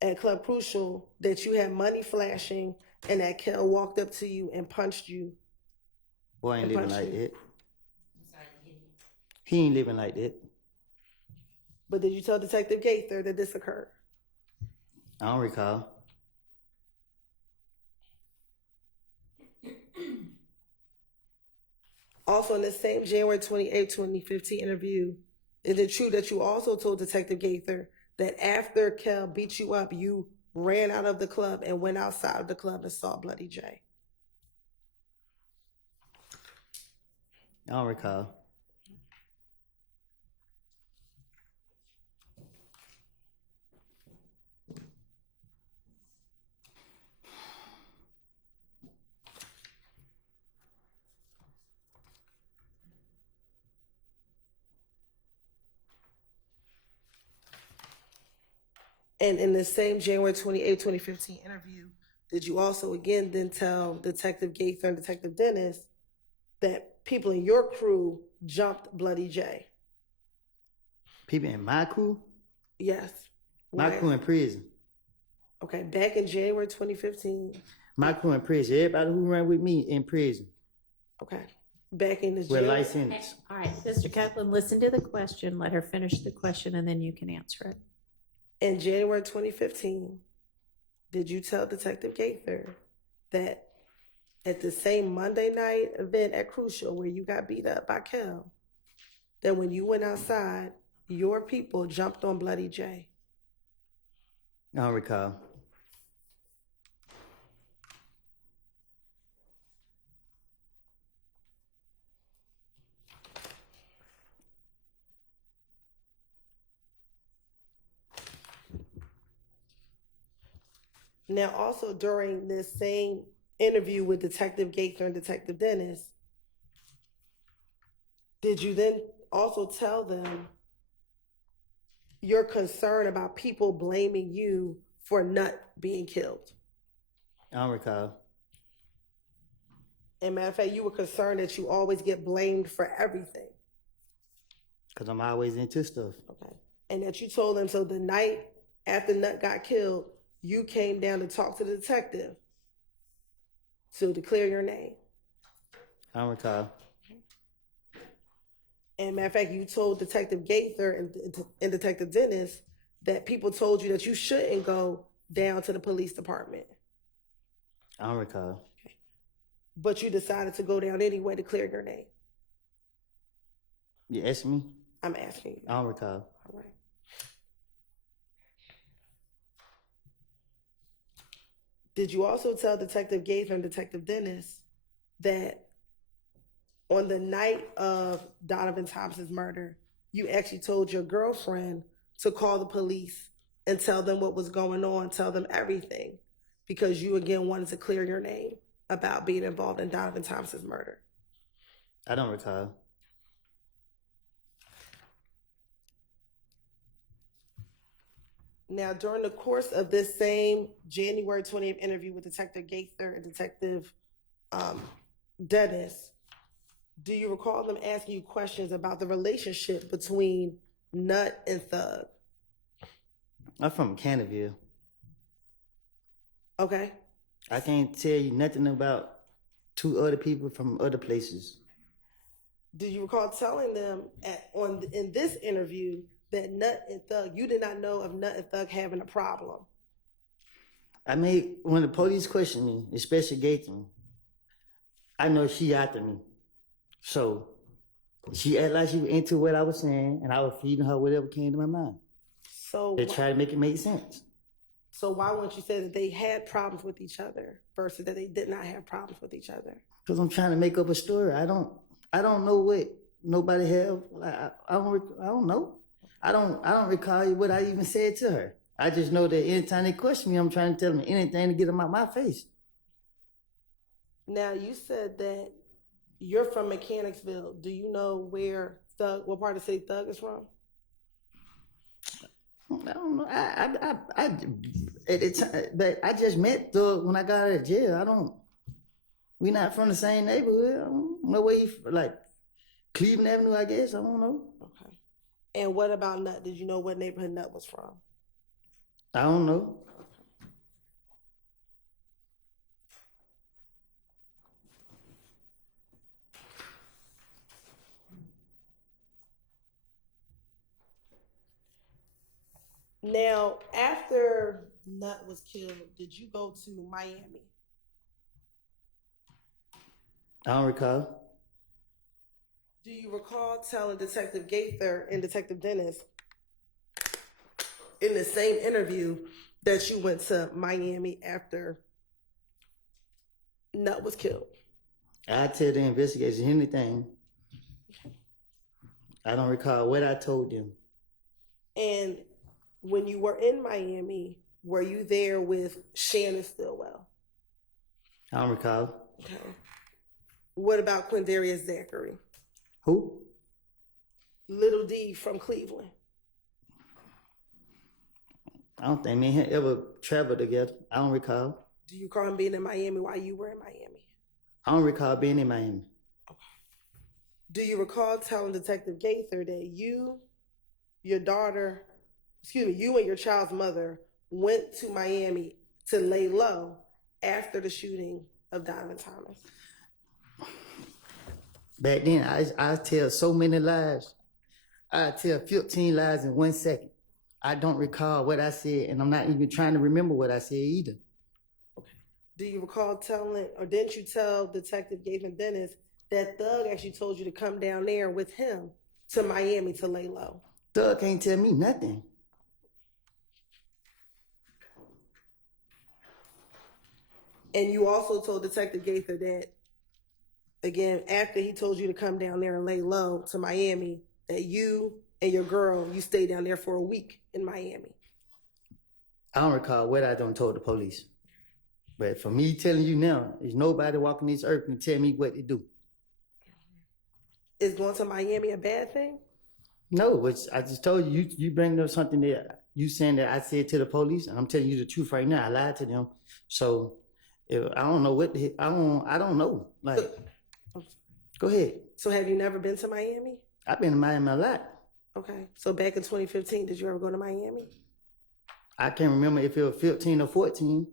at Club Crucial that you had money flashing and that Kel walked up to you and punched you. Boy ain't And living punch like you. that. He ain't living like that. But did you tell Detective Gaither that this occurred? I don't recall. Also, in the same January 28, 2015 interview, is it true that you also told Detective Gaither that after Kel beat you up, you ran out of the club and went outside of the club and saw Bloody J? I don't recall. And in the same January 28, 2015 interview, did you also again then tell Detective Gaither and Detective Dennis that people in your crew jumped Bloody J? People in my crew? Yes. My Why? crew in prison. Okay, back in January 2015. My crew in prison. Everybody who ran with me in prison. Okay. Back in this With January. life sentence. All right, Mr. Copeland, listen to the question. Let her finish the question and then you can answer it. In January 2015, did you tell Detective Gaither that at the same Monday night event at Crucial where you got beat up by Kel, that when you went outside, your people jumped on Bloody J? I don't recall. Now, also during this same interview with Detective Gaither and Detective Dennis, did you then also tell them your concern about people blaming you for Nut being killed? I don't recall. And matter of fact, you were concerned that you always get blamed for everything. Because I'm always into stuff. Okay. And that you told them, so the night after Nut got killed, you came down to talk to the detective to declare your name. I don't recall. And matter of fact, you told Detective Gaither and Detective Dennis that people told you that you shouldn't go down to the police department. I don't recall. But you decided to go down anyway to clear your name. You asked me? I'm asking you. I don't recall. All right. Did you also tell Detective Gaither and Detective Dennis that on the night of Donovan Thompson's murder, you actually told your girlfriend to call the police and tell them what was going on, tell them everything, because you again wanted to clear your name about being involved in Donovan Thompson's murder? I don't recall. Now, during the course of this same January 20th interview with Detective Gaither and Detective Dennis, do you recall them asking you questions about the relationship between Nut and Thug? I'm from Canterville. Okay. I can't tell you nothing about two other people from other places. Do you recall telling them in this interview that Nut and Thug, you did not know of Nut and Thug having a problem? I mean, when the police questioned me, especially Gator, I know she after me. So she acted like she was into what I was saying, and I was feeding her whatever came to my mind. So They tried to make it make sense. So why wouldn't you say that they had problems with each other versus that they did not have problems with each other? Because I'm trying to make up a story. I don't know what nobody have. I don't know. I don't recall what I even said to her. I just know that anytime they question me, I'm trying to tell them anything to get them out my face. Now, you said that you're from Mechanicsville. Do you know where Thug, what part of the city Thug is from? I don't know. At the time, but I just met Thug when I got out of jail. We not from the same neighborhood. I don't know where he, like, Cleveland Avenue, I guess. I don't know. Okay. And what about Nut? Did you know what neighborhood Nut was from? I don't know. Now, after Nut was killed, did you go to Miami? I don't recall. Do you recall telling Detective Gaither and Detective Dennis in the same interview that you went to Miami after Nut was killed? I tell the investigators anything. I don't recall what I told them. And when you were in Miami, were you there with Shannon Stillwell? I don't recall. Okay. What about Quindarius Zachary? Who? Little D from Cleveland. I don't think me and him ever traveled together. I don't recall. Do you recall him being in Miami while you were in Miami? I don't recall being in Miami. Do you recall telling Detective Gaither that you and your child's mother went to Miami to lay low after the shooting of Diamond Thomas? Back then, I tell so many lies. I tell 15 lies in 1 second. I don't recall what I said, and I'm not even trying to remember what I said either. Do you recall telling, or didn't you tell Detective Gaither Dennis that Thug actually told you to come down there with him to Miami to lay low? Thug can't tell me nothing. And you also told Detective Gaither that, again, after he told you to come down there and lay low to Miami, that you and your girl, you stayed down there for a week in Miami. I don't recall what I done told the police. But for me telling you now, there's nobody walking this earth can tell me what to do. Is going to Miami a bad thing? No, which I just told you, you bring up something that you saying that I said to the police, and I'm telling you the truth right now. I lied to them. So I don't know what I don't know. Like, go ahead. So have you never been to Miami? I've been to Miami a lot. Okay. So back in 2015, did you ever go to Miami? I can't remember if it was 15 or 14.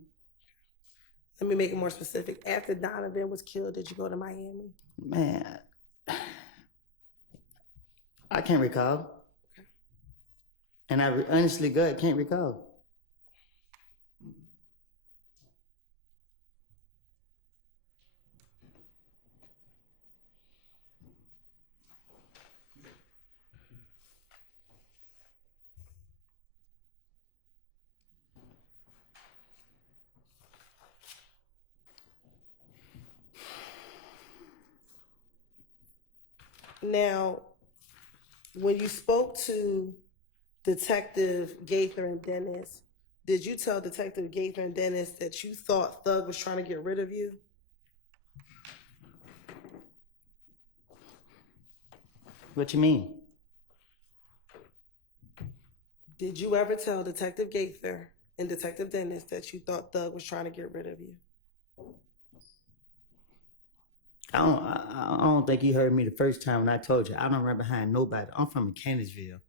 Let me make it more specific. After Donovan was killed, did you go to Miami? Man, I can't recall. Okay. And I honestly, God, can't recall. Now, when you spoke to Detective Gaither and Dennis, did you tell Detective Gaither and Dennis that you thought Thug was trying to get rid of you? What you mean? Did you ever tell Detective Gaither and Detective Dennis that you thought Thug was trying to get rid of you? I don't think you heard me the first time when I told you I don't run behind nobody. I'm from Mechanicsville.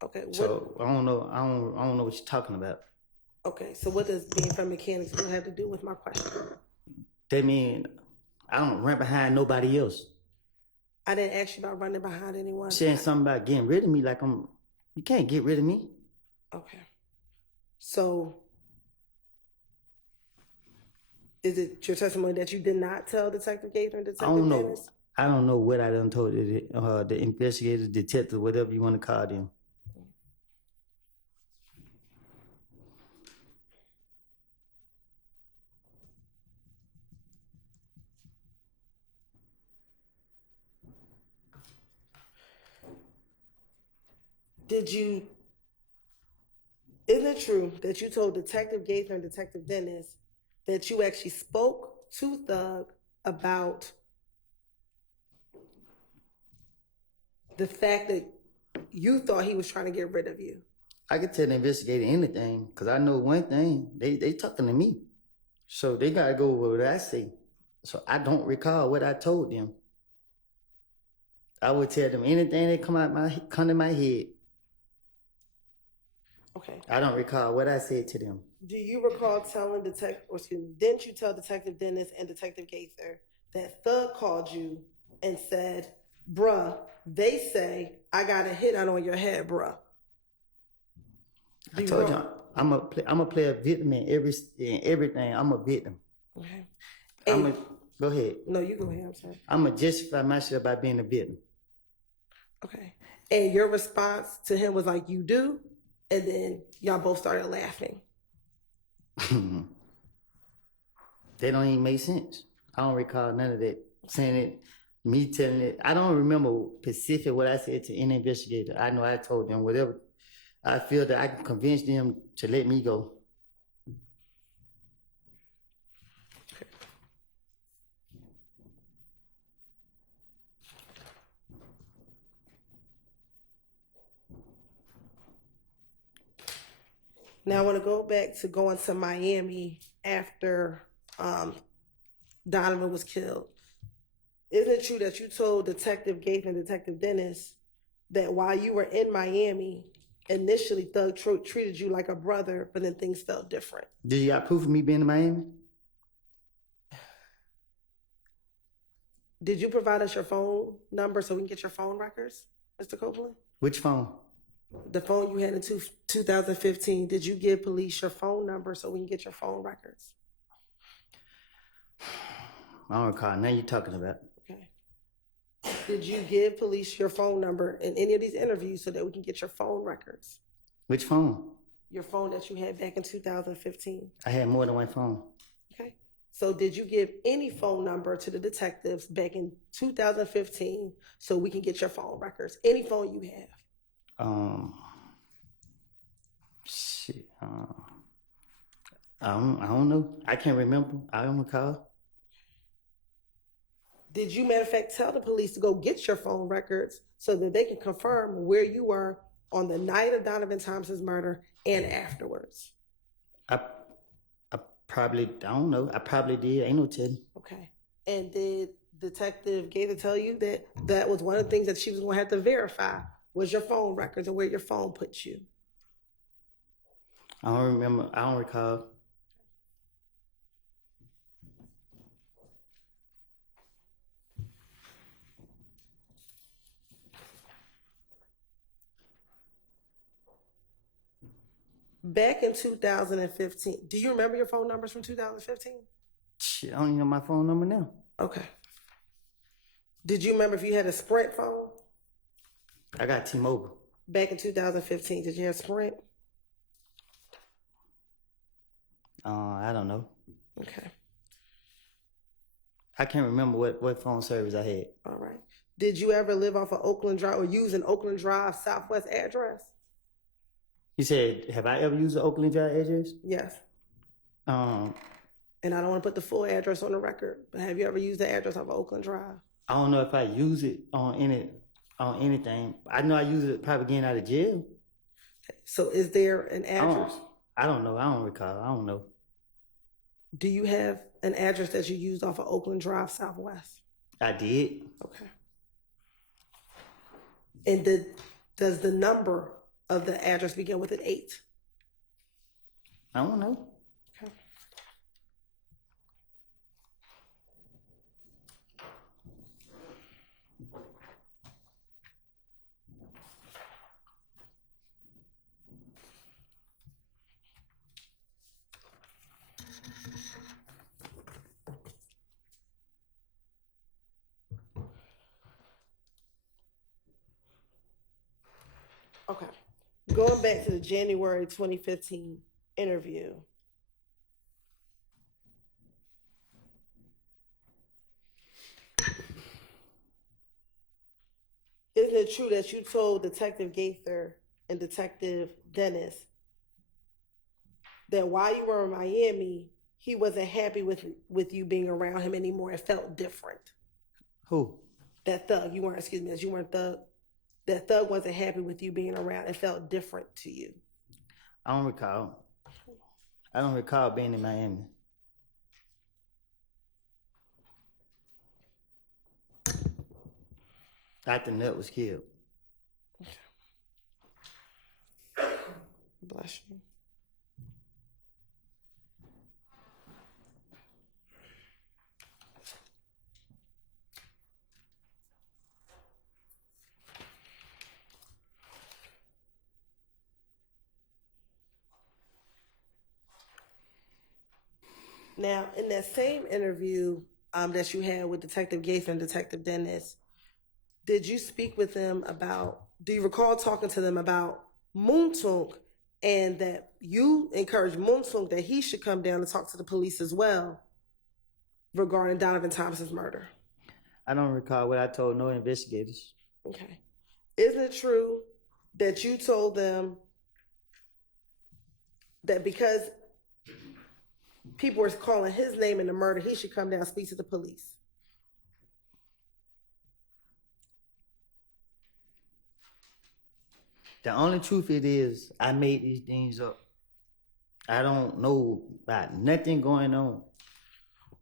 Okay. So I don't know. I don't know what you're talking about. Okay. So what does being from Mechanicsville have to do with my question? That mean I don't run behind nobody else. I didn't ask you about running behind anyone. Saying something about getting rid of me, like you can't get rid of me. Okay. So is it your testimony that you did not tell Detective Gaither and Detective Dennis? I don't know what I done told the investigator, detective, whatever you want to call them. Isn't it true that you told Detective Gaither and Detective Dennis that you actually spoke to Thug about the fact that you thought he was trying to get rid of you? I could tell the investigator anything, because I know one thing, they talking to me. So they gotta go with what I say. So I don't recall what I told them. I would tell them anything that come to my head. Okay. I don't recall what I said to them. Do you recall telling didn't you tell Detective Dennis and Detective Gaither that Thug called you and said, bruh, they say I got a hit out on your head, bruh? I told you I'm a play a victim in everything. I'm a victim. Okay. Go ahead. No, you go ahead. I'm sorry. I'm gonna justify myself by being a victim. Okay. And your response to him was like, you do? And then y'all both started laughing. They don't even make sense. I don't recall none of that. Saying it, me telling it. I don't remember specific what I said to any investigator. I know I told them whatever. I feel that I can convince them to let me go. Now I want to go back to going to Miami after Donovan was killed. Isn't it true that you told Detective Gaither and Detective Dennis that while you were in Miami, initially Thug treated you like a brother, but then things felt different? Did you got proof of me being in Miami? Did you provide us your phone number so we can get your phone records, Mr. Copeland? Which phone? The phone you had in 2015, did you give police your phone number so we can get your phone records? I don't recall. Now you're talking about. Okay. Did you give police your phone number in any of these interviews so that we can get your phone records? Which phone? Your phone that you had back in 2015. I had more than one phone. Okay. So did you give any phone number to the detectives back in 2015 so we can get your phone records? Any phone you have? Shit. I don't know. I can't remember. I don't recall. Did you, matter of fact, tell the police to go get your phone records so that they can confirm where you were on the night of Donovan Thompson's murder and afterwards? I probably, I don't know. I probably did. Ain't no telling. Okay. And did Detective Gaither tell you that that was one of the things that she was going to have to verify was your phone records and where your phone put you? I don't remember. I don't recall. Back in 2015, do you remember your phone numbers from 2015? Shit, I don't even know my phone number now. Okay. Did you remember if you had a Sprint phone? I got T-Mobile. Back in 2015, did you have Sprint? I don't know. Okay. I can't remember what phone service I had. All right. Did you ever live off of Oakland Drive or use an Oakland Drive Southwest address? You said, have I ever used the Oakland Drive address? Yes. Um, And I don't want to put the full address on the record, but have you ever used the address of Oakland Drive? I don't know if I use it on anything. I know I use it probably getting out of jail. So is there an address? I don't know. I don't recall. I don't know. Do you have an address that you used off of Oakland Drive Southwest? I did. Okay. And does the number of the address begin with an 8? I don't know. Okay. Okay. Going back to the January 2015 interview. Isn't it true that you told Detective Gaither and Detective Dennis that while you were in Miami, he wasn't happy with you being around him anymore? It felt different. Who? That Thug, that Thug wasn't happy with you being around. It felt different to you. I don't recall. I don't recall being in Miami. After Nut was killed. Bless you. Now, in that same interview that you had with Detective Gaither and Detective Dennis, did you speak with them about, do you recall talking to them about Moontunk and that you encouraged Moontunk that he should come down and talk to the police as well regarding Donovan Thompson's murder? I don't recall what I told no investigators. Okay. Isn't it true that you told them that because people were calling his name in the murder, he should come down and speak to the police? The only truth it is, I made these things up. I don't know about nothing going on.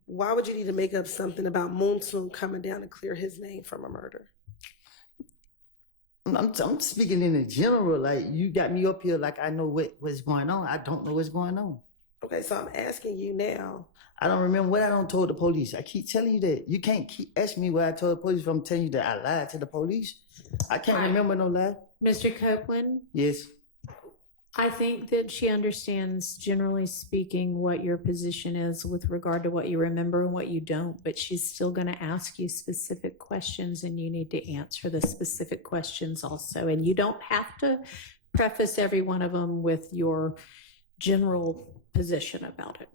Why would you need to make up something about Moonsoon coming down and clear his name from a murder? I'm speaking in a general, like you got me up here like I know what's going on. I don't know what's going on. Okay, so I'm asking you now. I don't remember what I don't told the police. I keep telling you that. You can't keep asking me what I told the police if I'm telling you that I lied to the police. I can't Right. remember no lie. Mr. Copeland, Yes. I think that she understands, generally speaking, what your position is with regard to what you remember and what you don't, but she's still going to ask you specific questions and you need to answer the specific questions also. And you don't have to preface every one of them with your general position about it.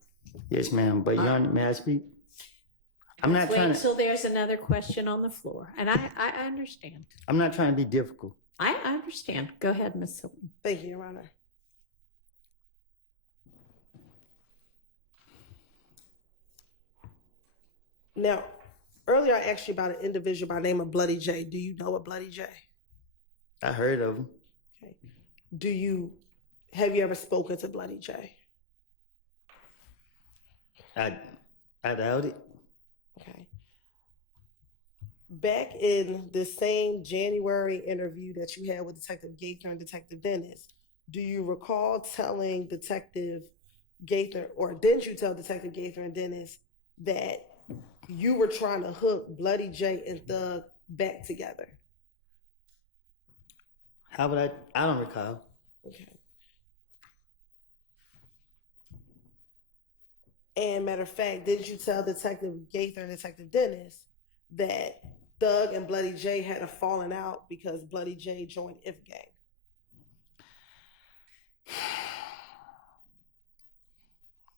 Yes, ma'am. But may I speak? I'm not trying Wait to. till there's another question on the floor. And I understand. I'm not trying to be difficult. I understand. Go ahead, Ms. Hilton. Thank you, Your Honor. Now, earlier I asked you about an individual by the name of Bloody J. Do you know a Bloody J? I heard of him. Okay. Have you ever spoken to Bloody J? I doubt it. Okay. Back in the same January interview that you had with Detective Gaither and Detective Dennis, do you recall telling Detective Gaither, or didn't you tell Detective Gaither and Dennis that you were trying to hook Bloody J and Thug back together? How would I don't recall. Okay. And matter of fact, did you tell Detective Gaither and Detective Dennis that Thug and Bloody J had a falling out because Bloody J joined If Gang?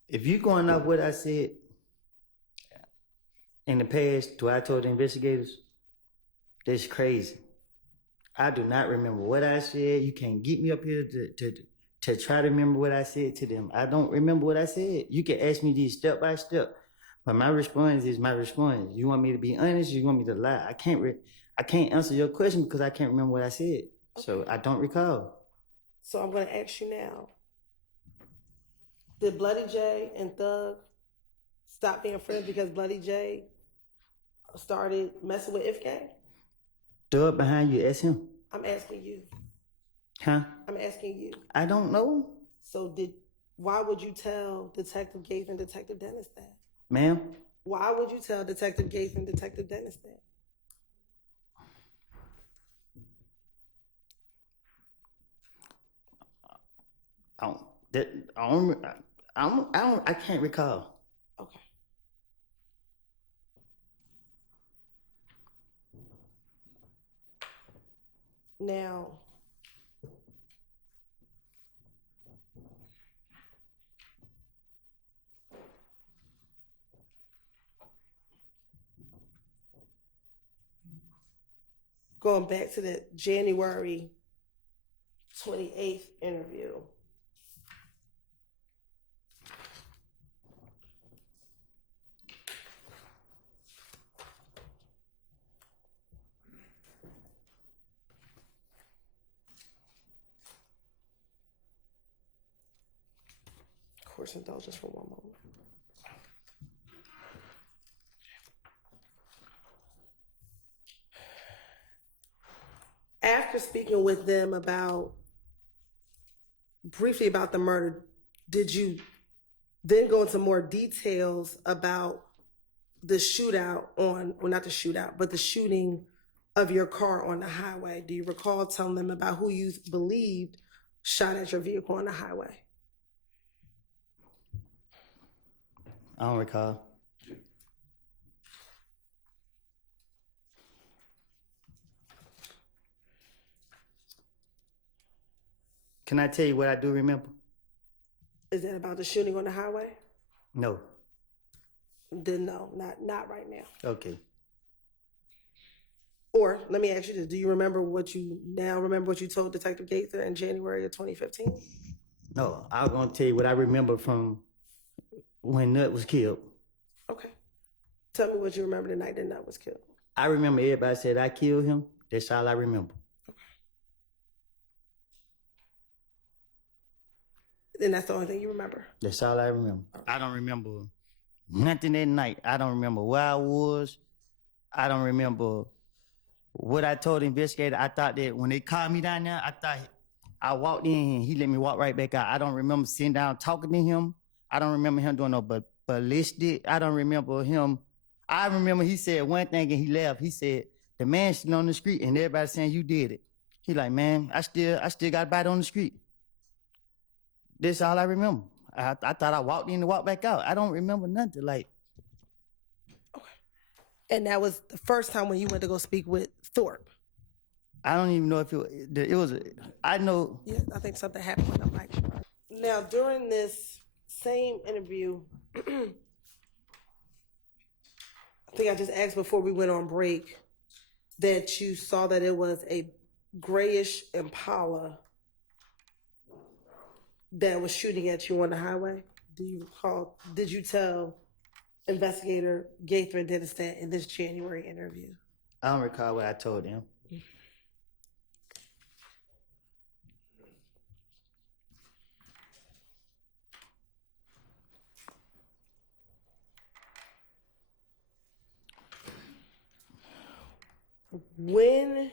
If you going off what I said in the past to I told the investigators, that's crazy. I do not remember what I said. You can't get me up here to try to remember what I said to them. I don't remember what I said. You can ask me these step by step, but my response is my response. You want me to be honest? You want me to lie? I can't answer your question because I can't remember what I said. Okay. So I don't recall. So I'm going to ask you now. Did Bloody J and Thug stop being friends because Bloody J started messing with If Gang? Thug behind you, ask him. I'm asking you. Huh? I'm asking you. I don't know. So why would you tell Detective Gaither and Detective Dennis that? Ma'am? Why would you tell Detective Gaither and Detective Dennis that? I can't recall. Okay. Now, going back to the January 28th interview. court's indulgence for one moment. After speaking with them briefly about the murder, did you then go into more details about the shootout not the shootout, but the shooting of your car on the highway? Do you recall telling them about who you believed shot at your vehicle on the highway? I don't recall. Can I tell you what I do remember? Is that about the shooting on the highway? No. Then no, not right now. Okay. Or let me ask you this: do you remember what you told Detective Gaither in January of 2015? No, I was gonna tell you what I remember from when Nut was killed. Okay. Tell me what you remember the night that Nut was killed. I remember everybody said I killed him. That's all I remember. And that's the only thing you remember? That's all I remember. I don't remember nothing that night. I don't remember where I was. I don't remember what I told the investigator. I thought that when they called me down there, I thought I walked in and he let me walk right back out. I don't remember sitting down talking to him. I don't remember him doing no ballistic. I don't remember him. I remember he said one thing and he left. He said, the man sitting on the street and everybody saying you did it. He like, man, I still got a bite on the street. That's all I remember. I thought I walked in and walked back out. I don't remember nothing. Like, Okay. And that was the first time when you went to go speak with Thorpe? I don't even know if it was, I know. Yeah, I think something happened with him. Like, now, during this same interview, I think I just asked before we went on break that you saw that it was a grayish Impala that was shooting at you on the highway. Do you recall? Did you tell investigator Gaither and Dennis that in this January interview? I don't recall what I told him. When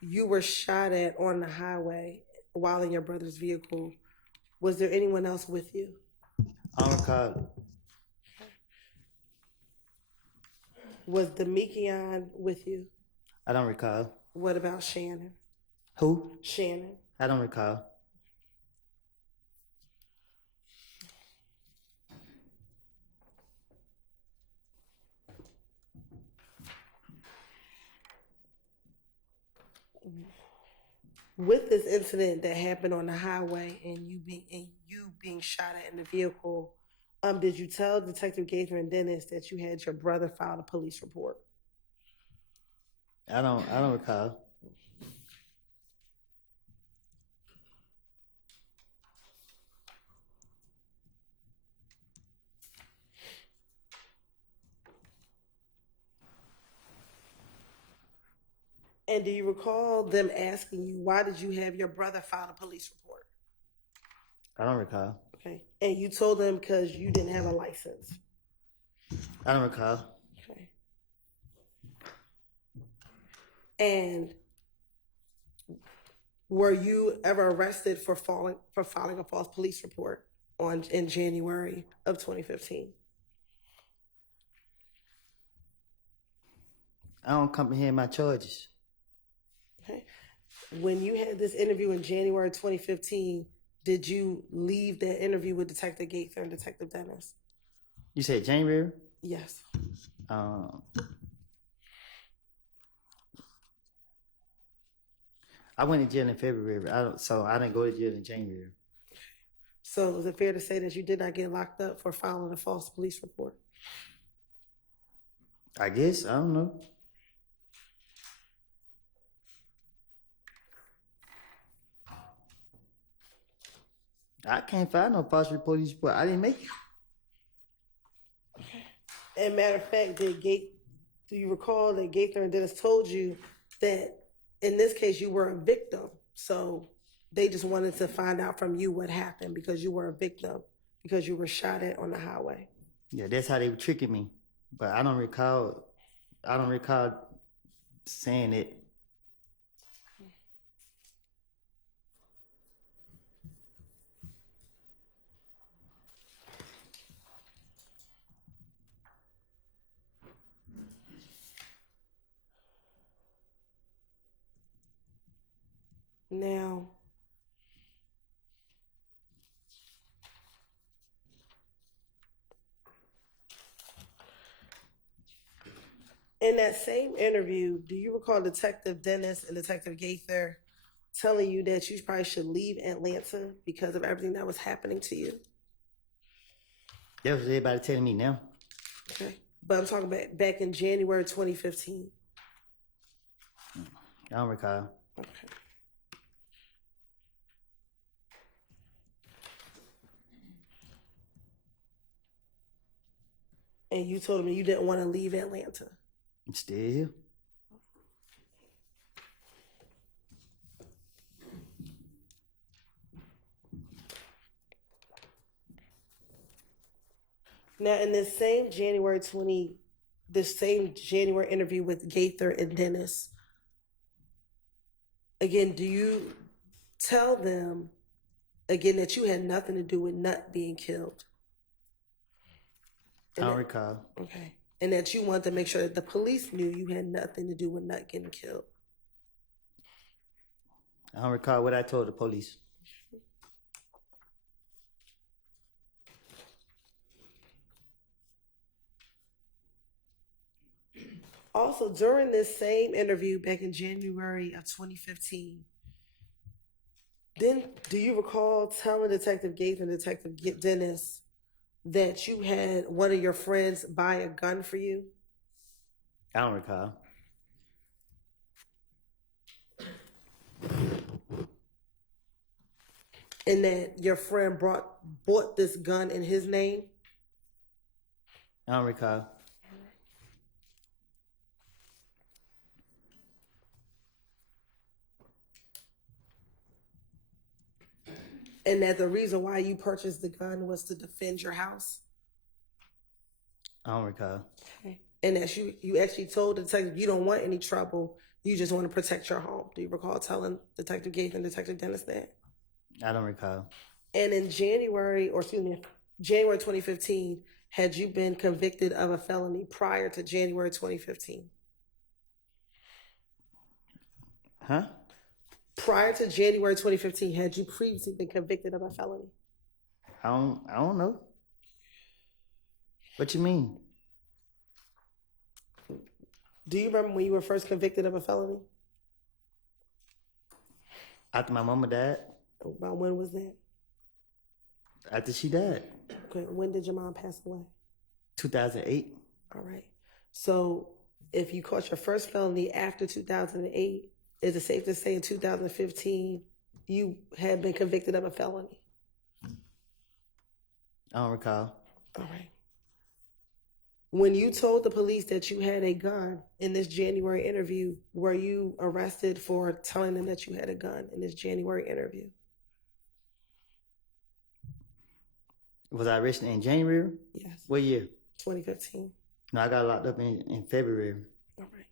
you were shot at on the highway while in your brother's vehicle, was there anyone else with you? I don't recall. Was Demekion with you? I don't recall. What about Shannon? Who? Shannon. I don't recall. With this incident that happened on the highway and you being shot at in the vehicle, did you tell Detective Gaither and Dennis that you had your brother file a police report? I don't recall. And do you recall them asking you, why did you have your brother file a police report? I don't recall. Okay. And you told them because you didn't have a license. I don't recall. Okay. And were you ever arrested for filing a false police report in January of 2015? I don't comprehend my charges. Okay. When you had this interview in January 2015, did you leave that interview with Detective Gaither and Detective Dennis? You said January? Yes. I went to jail in February, so I didn't go to jail in January. So is it fair to say that you did not get locked up for filing a false police report? I guess, I don't know. I can't find no false police report. I didn't make it. And matter of fact, do you recall that Gaither and Dennis told you that in this case you were a victim? So they just wanted to find out from you what happened because you were a victim. because you were shot at on the highway. Yeah, that's how they were tricking me. But I don't recall saying it. Now, in that same interview, do you recall Detective Dennis and Detective Gaither telling you that you probably should leave Atlanta because of everything that was happening to you? That was everybody telling me now. Okay. But I'm talking about back in January 2015. I don't recall. Okay. And you told me you didn't want to leave Atlanta. I'm still here. Now, in this same January interview with Gaither and Dennis, again, do you tell them again that you had nothing to do with Nut being killed? I don't recall. Okay. And that you wanted to make sure that the police knew you had nothing to do with Nut getting killed? I don't recall what I told the police. Also, during this same interview back in January of 2015, then do you recall telling Detective Gates and Detective Dennis that you had one of your friends buy a gun for you? I don't recall. And that your friend bought this gun in his name? I don't recall. And that the reason why you purchased the gun was to defend your house? I don't recall. Okay. And that you actually told the detective you don't want any trouble, you just want to protect your home. Do you recall telling Detective Gates and Detective Dennis that? I don't recall. And in January 2015, had you been convicted of a felony prior to January 2015? Huh? Prior to January 2015, had you previously been convicted of a felony? I don't know. What you mean? Do you remember when you were first convicted of a felony? After my mama died? About when was that? After she died. Okay, when did your mom pass away? 2008. All right. So if you caught your first felony after 2008, is it safe to say in 2015 you had been convicted of a felony? I don't recall. All right. When you told the police that you had a gun in this January interview, were you arrested for telling them that you had a gun in this January interview? Was I arrested in January? Yes. What year? 2015. No, I got locked up in February. All right.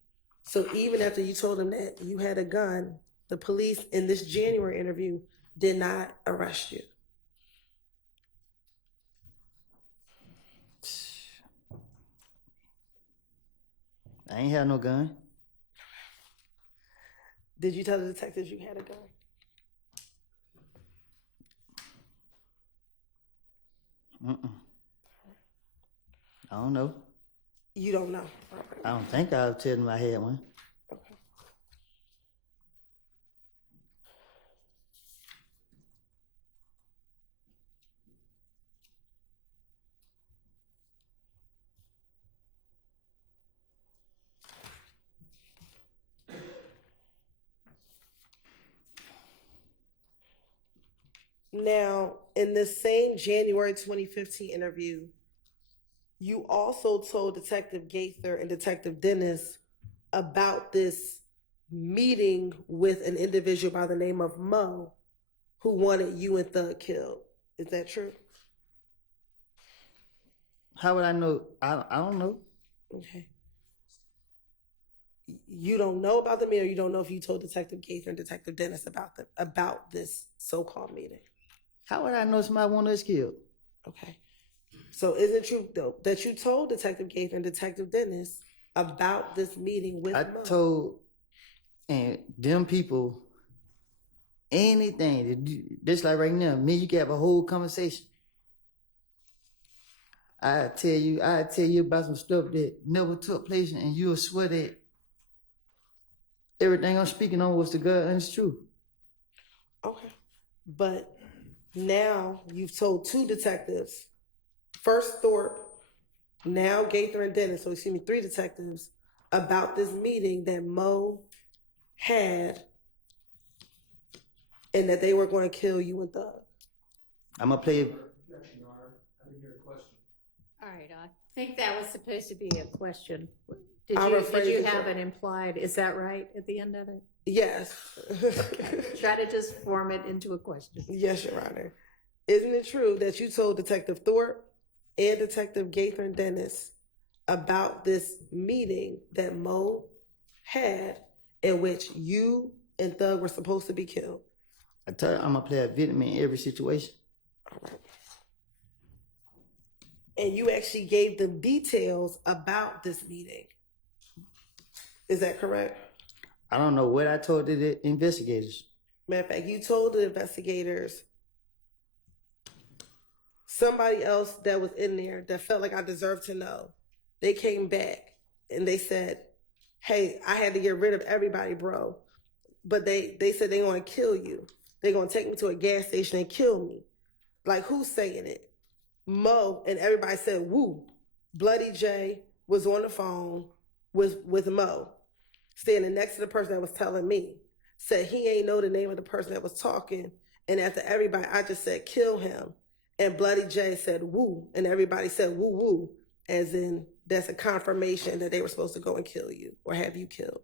So even after you told them that you had a gun, the police in this January interview did not arrest you. I ain't had no gun. Did you tell the detectives you had a gun? I don't know. You don't know. All right. I don't think I'll tell them I had one. Okay. Now, in this same January 2015 interview, you also told Detective Gaither and Detective Dennis about this meeting with an individual by the name of Mo who wanted you and Thug killed. Is that true? How would I know? I don't know. Okay. You don't know about the meeting, or you don't know if you told Detective Gaither and Detective Dennis about this so-called meeting. How would I know somebody want us killed? Okay. So is it true though that you told Detective Gaither and Detective Dennis about this meeting with I Mo? told and them people anything. Just like right now, me, you can have a whole conversation. I tell you about some stuff that never took place, and you'll swear that everything I'm speaking on was the God and it's true. Okay. But now you've told two detectives, first Thorpe, now Gaither and Dennis, so excuse me, three detectives, about this meeting that Mo had and that they were going to kill you and Thug. I'm gonna play. Objection, Your Honor. I didn't hear a question. All right, I think that was supposed to be a question. Did I'll you rephrase it. have an implied, is that right, at the end of it? Yes. Try to just form it into a question. Yes, Your Honor. Isn't it true that you told Detective Thorpe and Detective Gaither and Dennis about this meeting that Mo had in which you and Thug were supposed to be killed? I tell you, I'm gonna play a victim in every situation. All right. And you actually gave them details about this meeting. Is that correct? I don't know what I told the investigators. Matter of fact, you told the investigators somebody else that was in there that felt like I deserved to know. They came back and they said, hey, I had to get rid of everybody, bro. But they said they're going to kill you. They're going to take me to a gas station and kill me. Like, who's saying it? Mo, and everybody said, woo. Bloody J was on the phone with Mo, standing next to the person that was telling me. Said he ain't know the name of the person that was talking. And after everybody, I just said, kill him. And Bloody J said, woo. And everybody said, woo, woo. As in, that's a confirmation that they were supposed to go and kill you or have you killed.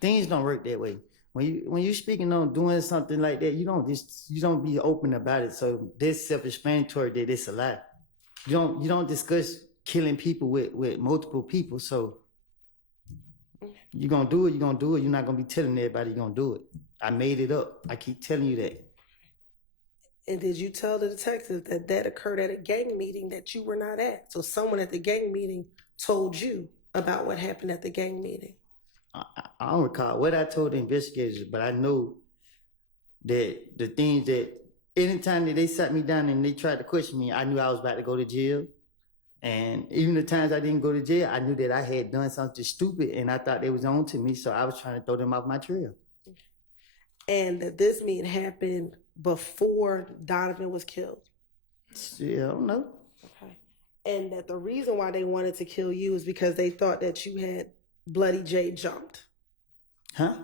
Things don't work that way. When you speaking on doing something like that, you don't be open about it. So that's self-explanatory that it's a lie. You don't discuss killing people with multiple people. So you're gonna do it. You're gonna do it. You're not gonna be telling everybody you're gonna do it. I made it up. I keep telling you that. And did you tell the detective that occurred at a gang meeting that you were not at? So someone at the gang meeting told you about what happened at the gang meeting. I don't recall what I told the investigators, but I know that the things that anytime that they sat me down and they tried to question me, I knew I was about to go to jail. And even the times I didn't go to jail, I knew that I had done something stupid and I thought they was on to me. So I was trying to throw them off my trail. And that this meeting happened before Donovan was killed. Yeah, I don't know. Okay. And that the reason why they wanted to kill you is because they thought that you had Bloody J jumped. Huh?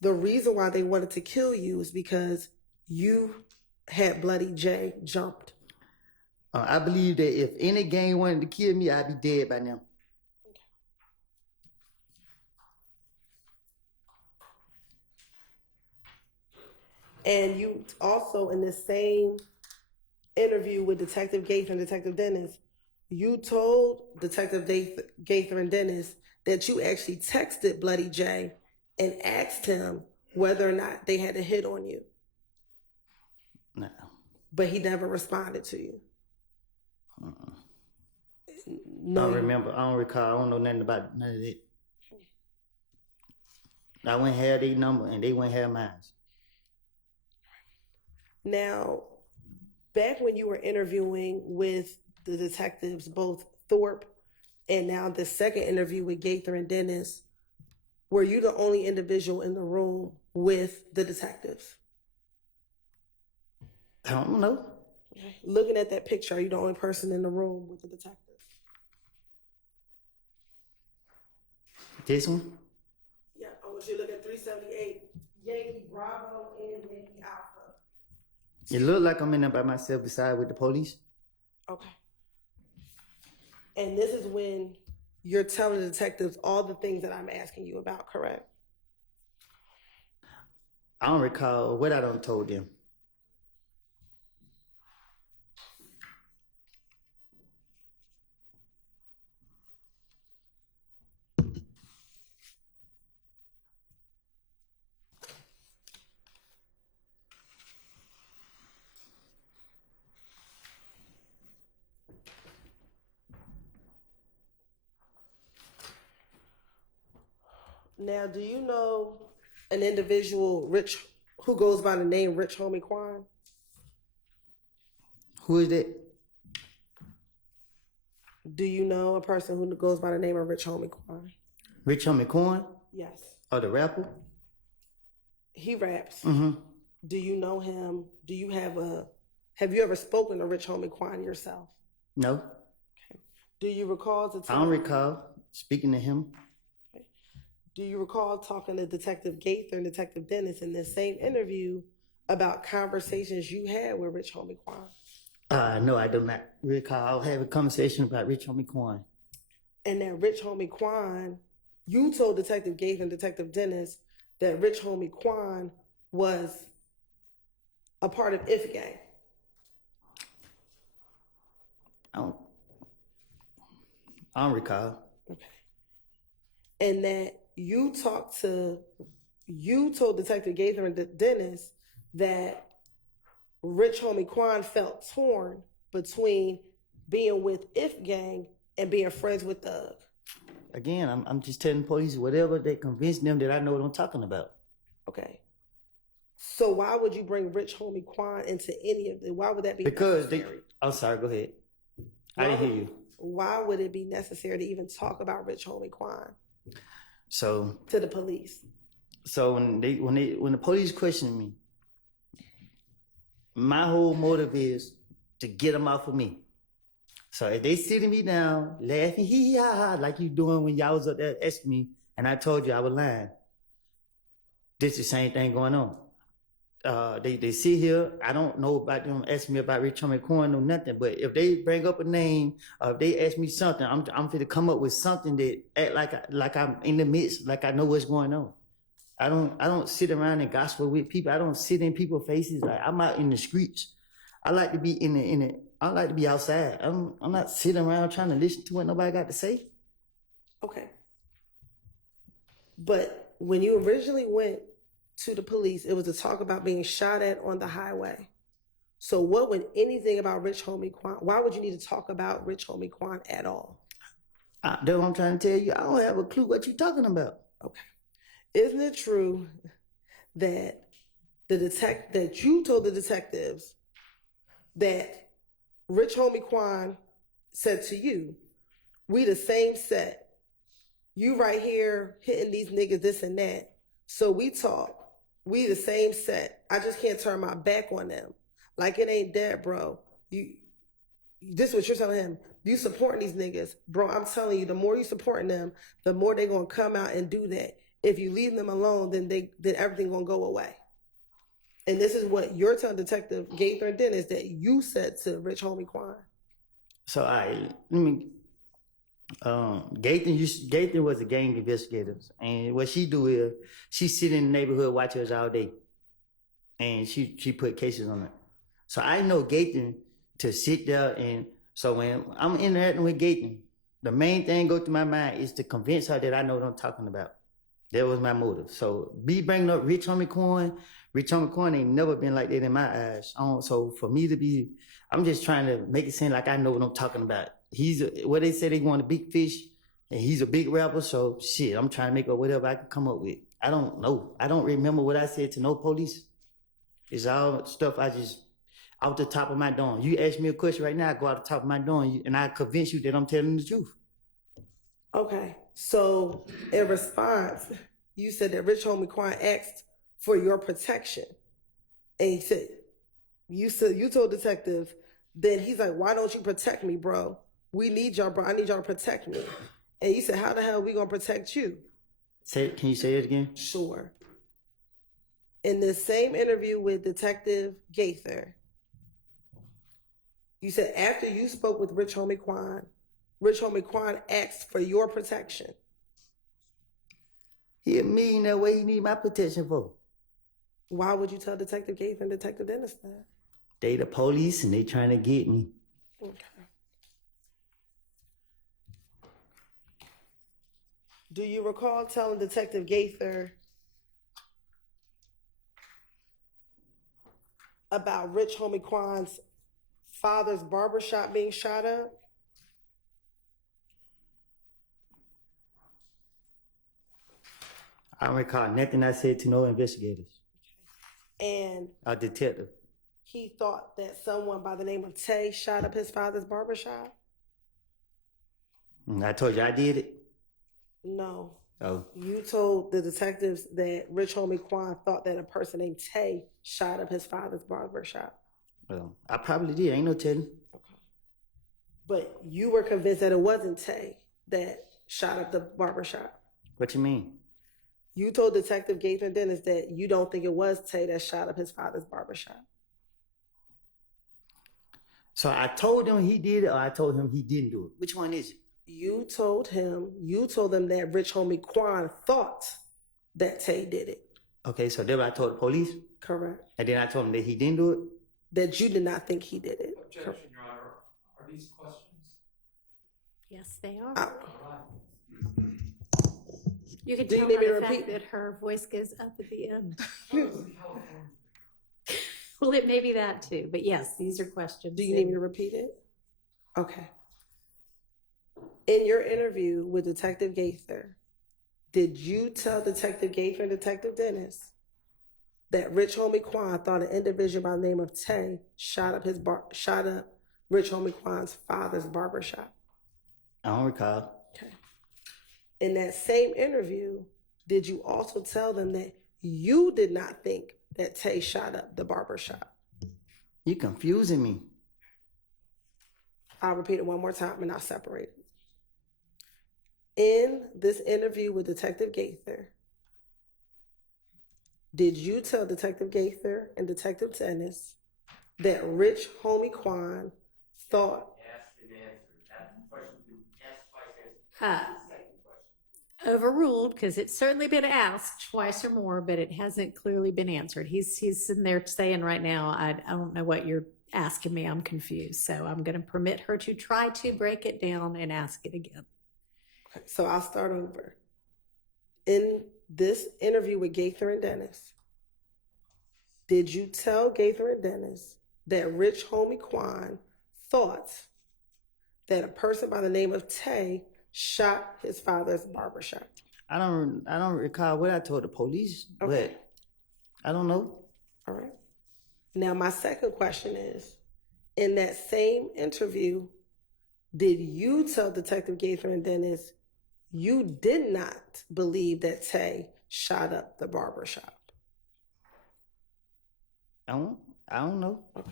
The reason why they wanted to kill you is because you had Bloody J jumped. I believe that if any gang wanted to kill me, I'd be dead by now. And you also, in this same interview with Detective Gaither and Detective Dennis, you told Detective Gaither and Dennis that you actually texted Bloody J and asked him whether or not they had a hit on you. No. But he never responded to you. No, I don't remember. I don't recall. I don't know nothing about none of that. I wouldn't have their number and they wouldn't have mine. Now, back when you were interviewing with the detectives, both Thorpe and now the second interview with Gaither and Dennis, were you the only individual in the room with the detectives? I don't know. Okay. Looking at that picture, are you the only person in the room with the detectives? This one? Yeah, I want you to look at 378, Yankee Bravo and Yankee Alpha. It looked like I'm in there by myself beside with the police. Okay. And this is when you're telling the detectives all the things that I'm asking you about, correct? I don't recall what I done told them. Now, do you know an individual who goes by the name Rich Homie Quan? Who is that? Do you know a person who goes by the name of Rich Homie Quan? Rich Homie Coin? Yes. Or the rapper? He raps. Mm-hmm. Do you know him? Have you ever spoken to Rich Homie Quan yourself? No. Do you recall I don't recall speaking to him. Do you recall talking to Detective Gaither and Detective Dennis in this same interview about conversations you had with Rich Homie Quan? No, I do not recall having a conversation about Rich Homie Coin. And that Rich Homie Quan, you told Detective Gaither and Detective Dennis that Rich Homie Quan was a part of If Gang. I don't recall. Okay. And that you told Detective Gaither and Dennis that Rich Homie Quan felt torn between being with If Gang and being friends with Thug. Again, I'm just telling police whatever they convince them that I know what I'm talking about. Okay. So why would you bring Rich Homie Quan into any of it? Why would that be necessary? I'm sorry, go ahead. I didn't hear you. Why would it be necessary to even talk about Rich Homie Quan So to the police? So when the police question me, my whole motive is to get them off of me. So if they sitting me down, laughing, hee ha ha, like you doing when y'all was up there asking me, and I told you I was lying, this the same thing going on. They sit here, I don't know about them asking me about Rich Homie Coin or nothing, but if they bring up a name, or if they ask me something, I'm finna come up with something that act like I'm in the midst, like I know what's going on. I don't sit around and gossip with people. I don't sit in people's faces. Like I'm out in the streets. I like to be I like to be outside. I'm not sitting around trying to listen to what nobody got to say. Okay. But when you originally went to the police, it was to talk about being shot at on the highway. So what would anything about Rich Homie Quan, why would you need to talk about Rich Homie Quan at all? That's what I'm trying to tell you. I don't have a clue what you're talking about. Okay. Isn't it true that that you told the detectives that Rich Homie Quan said to you, we the same set. You right here hitting these niggas this and that. So we talk. We the same set. I just can't turn my back on them. Like it ain't that, bro. This is what you're telling him. You supporting these niggas. Bro, I'm telling you, the more you supporting them, the more they gonna come out and do that. If you leave them alone, then everything gonna go away. And this is what you're telling Detective Gaither and Dennis that you said to Rich Homie Quan. So Gaither was a gang investigator, and what she do is she sit in the neighborhood, watch us all day, and she put cases on it. So I know Gaither to sit there, and so when I'm interacting with Gaither, the main thing go through my mind is to convince her that I know what I'm talking about. That was my motive. So be bringing up Rich Homie Coin ain't never been like that in my eyes. So for me to be, I'm just trying to make it seem like I know what I'm talking about. What they say they want a big fish, and he's a big rapper. So shit, I'm trying to make up whatever I can come up with. I don't know. I don't remember what I said to no police. It's all stuff I just off the top of my dome. You ask me a question right now, I go out the top of my dome, and I convince you that I'm telling the truth. Okay. So in response, you said that Rich Homie Quan asked for your protection. And he said, you told detective, then he's like, why don't you protect me, bro? We need y'all, bro. I need y'all to protect me. And you said, how the hell are we gonna protect you? Can you say it again? Sure. In the same interview with Detective Gaither, you said after you spoke with Rich Homie Quan asked for your protection. He a millionaire. What he need my protection for? Why would you tell Detective Gaither and Detective Dennis that? They the police and they trying to get me. Okay. Do you recall telling Detective Gaither about Rich Homie Quan's father's barbershop being shot up? I don't recall nothing I said to no investigators And or detective. he thought that someone by the name of Tay shot up his father's barbershop? I told you I did it. No. Oh, You told the detectives that Rich Homie Quan thought that a person named Tay shot up his father's barbershop. well, I probably did. Ain't no telling. But you were convinced that it wasn't Tay that shot up the barbershop. What you mean? You told Detective Gaither Dennis that you don't think it was Tay that shot up his father's barbershop. So I told him he did it, or I told him he didn't do it. Which one is it? You told them that Rich Homie Quan thought that Tay did it. Okay, so then I told the police, Correct. and then I told him that he didn't do it. That you did not think he did it. Objection, Your Honor. Are these questions? Yes, they are. Uh, You can Do you tell need by me to the fact repeat? that her voice goes up at the end. How does the California Well, it may be that too, but yes, these are questions. Do you need me to repeat it? Okay. In your interview with Detective Gaither, did you tell Detective Gaither and Detective Dennis that Rich Homie Quan thought an individual by the name of Tay shot up Rich Homie Quan's father's barbershop? I don't recall. Okay. In that same interview, did you also tell them that you did not think that Tay shot up the barbershop? You confusing me. I'll repeat it one more time and I'll separate it. In this interview with Detective Gaither, did you tell Detective Gaither and Detective Dennis that Rich Homie Quan thought Overruled, because it's certainly been asked twice or more, but it hasn't clearly been answered. He's sitting there saying right now, I don't know what you're asking me. I'm confused. So I'm going to permit her to try to break it down and ask it again. So I'll start over. In this interview with Gaither and Dennis, did you tell Gaither and Dennis that Rich Homie Quan thought that a person by the name of Tay shot his father's barbershop? I don't recall what I told the police, Okay. but I don't know. All right. Now my second question is, in that same interview, did you tell Detective Gaither and Dennis you did not believe that Tay shot up the barbershop? I don't know. Okay.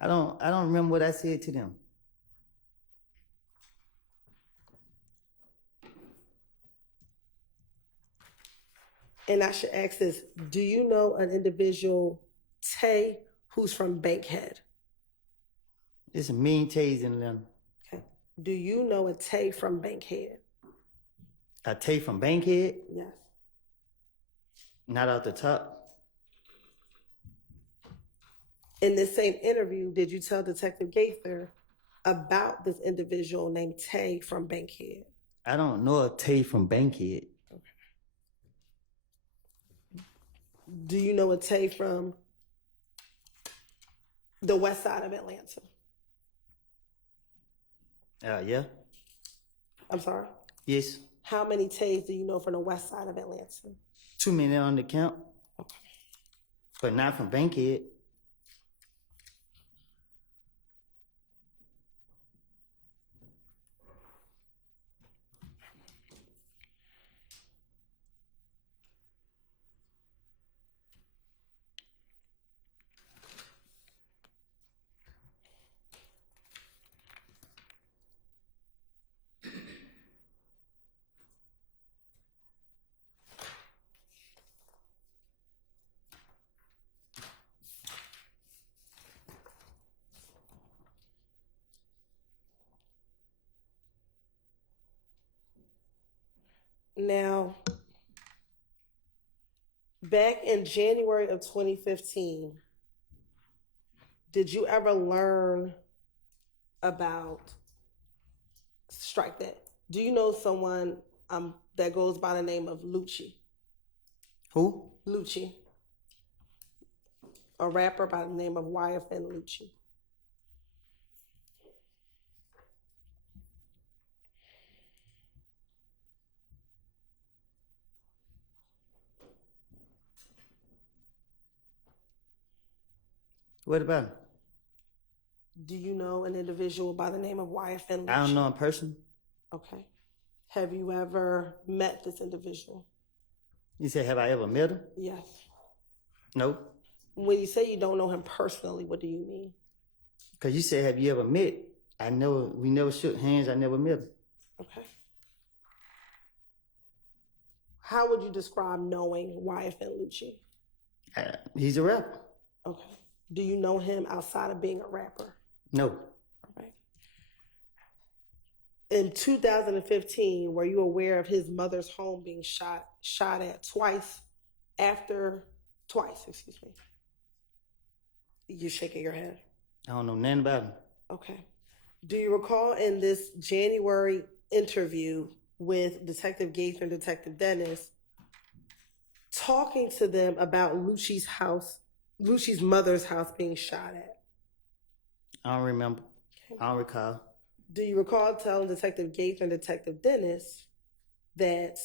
I don't remember what I said to them. And I should ask this, do you know an individual, Tay, who's from Bankhead? There's a mean Tays in them. Okay. Do you know a Tay from Bankhead? A Tay from Bankhead, Yes. not out the top. In this same interview, did you tell Detective Gaither about this individual named Tay from Bankhead? I don't know a Tay from Bankhead. Do you know a Tay from the west side of Atlanta? Yeah. I'm sorry? Yes. How many Tays do you know from the west side of Atlanta? 2 minutes on the count. But not from Bankhead. Now, back in January of 2015, did you ever learn about, strike that, do you know someone that goes by the name of Lucci? Who? Lucci. A rapper by the name of YFN Lucci. What about him? Do you know an individual by the name of YFN Lucci? I don't know in person. Okay. Have you ever met this individual? You said, have I ever met him? Yes. No. When you say you don't know him personally, what do you mean? Because you said, have you ever met? We never shook hands. I never met him. Okay. How would you describe knowing YFN Lucci? He's a rapper. Okay. Do you know him outside of being a rapper? No. All right. In 2015, were you aware of his mother's home being shot at twice? Excuse me. You're shaking your head. I don't know nothing about him. Okay. Do you recall in this January interview with Detective Gaither and Detective Dennis talking to them about Lucci's mother's house being shot at? I don't remember. Okay. I don't recall. Do you recall telling Detective Gaither and Detective Dennis that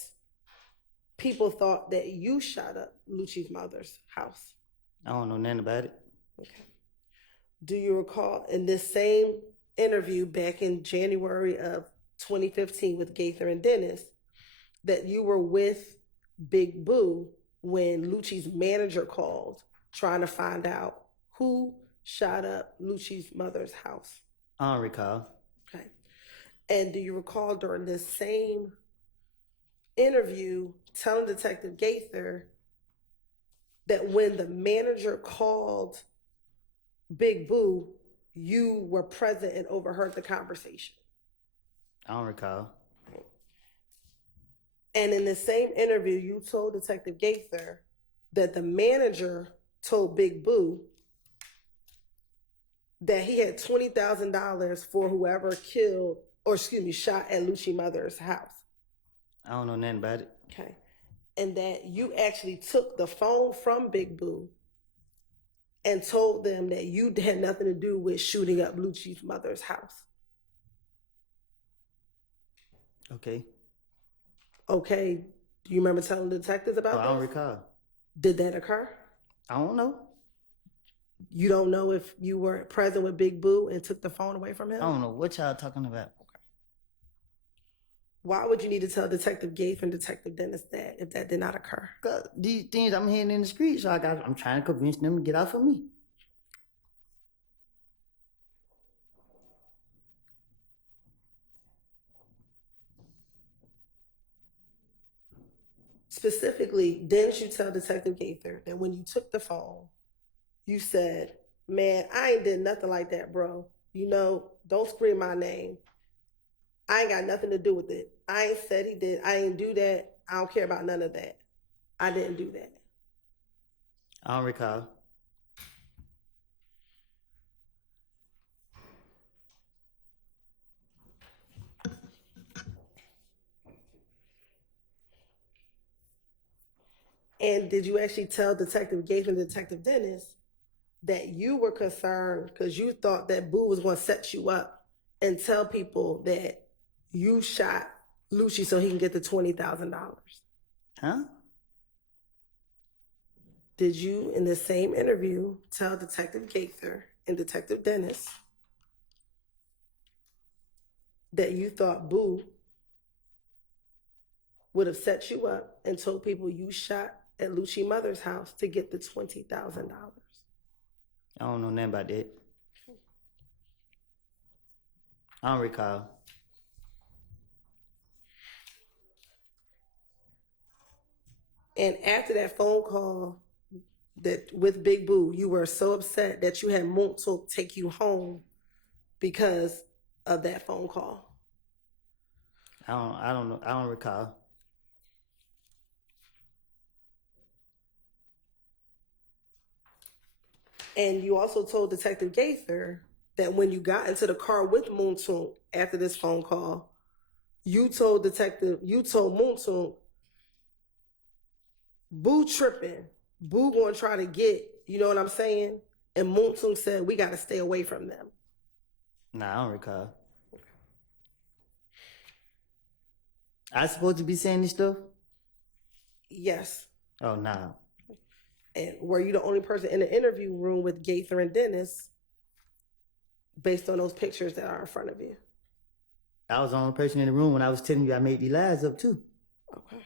people thought that you shot up Lucci's mother's house? I don't know nothing about it. Okay. Do you recall in this same interview back in January of 2015 with Gaither and Dennis that you were with Big Boo when Lucci's manager called trying to find out who shot up Lucci's mother's house? I don't recall. Okay. And do you recall during this same interview telling Detective Gaither that when the manager called Big Boo, you were present and overheard the conversation? I don't recall. And in the same interview, you told Detective Gaither that the manager told Big Boo that he had $20,000 for whoever shot at Lucci's mother's house. I don't know nothing about it. Okay. And that you actually took the phone from Big Boo and told them that you had nothing to do with shooting up Lucci's mother's house. Okay. Okay. Do you remember telling the detectives about I that? don't recall. Did that occur? I don't know. You don't know if you were present with Big Boo and took the phone away from him? I don't know what y'all talking about. Why would you need to tell Detective Gaither and Detective Dennis that if that did not occur? Cause these things I'm hearing in the street, so I'm trying to convince them to get off of me. Specifically, didn't you tell Detective Gaither that when you took the phone, you said, man, I ain't did nothing like that, bro. You know, don't scream my name. I ain't got nothing to do with it. I ain't said he did. I ain't do that. I don't care about none of that. I didn't do that. I don't recall. And did you actually tell Detective Gaither and Detective Dennis that you were concerned because you thought that Boo was going to set you up and tell people that you shot Lucci so he can get the $20,000? Huh? Did you, in the same interview, tell Detective Gaither and Detective Dennis that you thought Boo would have set you up and told people you shot at Lucci's mother's house to get the $20,000? I don't know nothing about that. I don't recall. And after that phone call with Big Boo, you were so upset that you had Montel take you home because of that phone call. I don't know. I don't recall. And you also told Detective Gaither that when you got into the car with Montel after this phone call, you told Montel, Boo tripping. Boo going to try to get, you know what I'm saying? And Montel said, we got to stay away from them. Nah, I don't recall. I supposed to be saying this stuff? Yes. Oh, nah. And were you the only person in the interview room with Gaither and Dennis based on those pictures that are in front of you? I was the only person in the room when I was telling you I made these lies up too. Okay.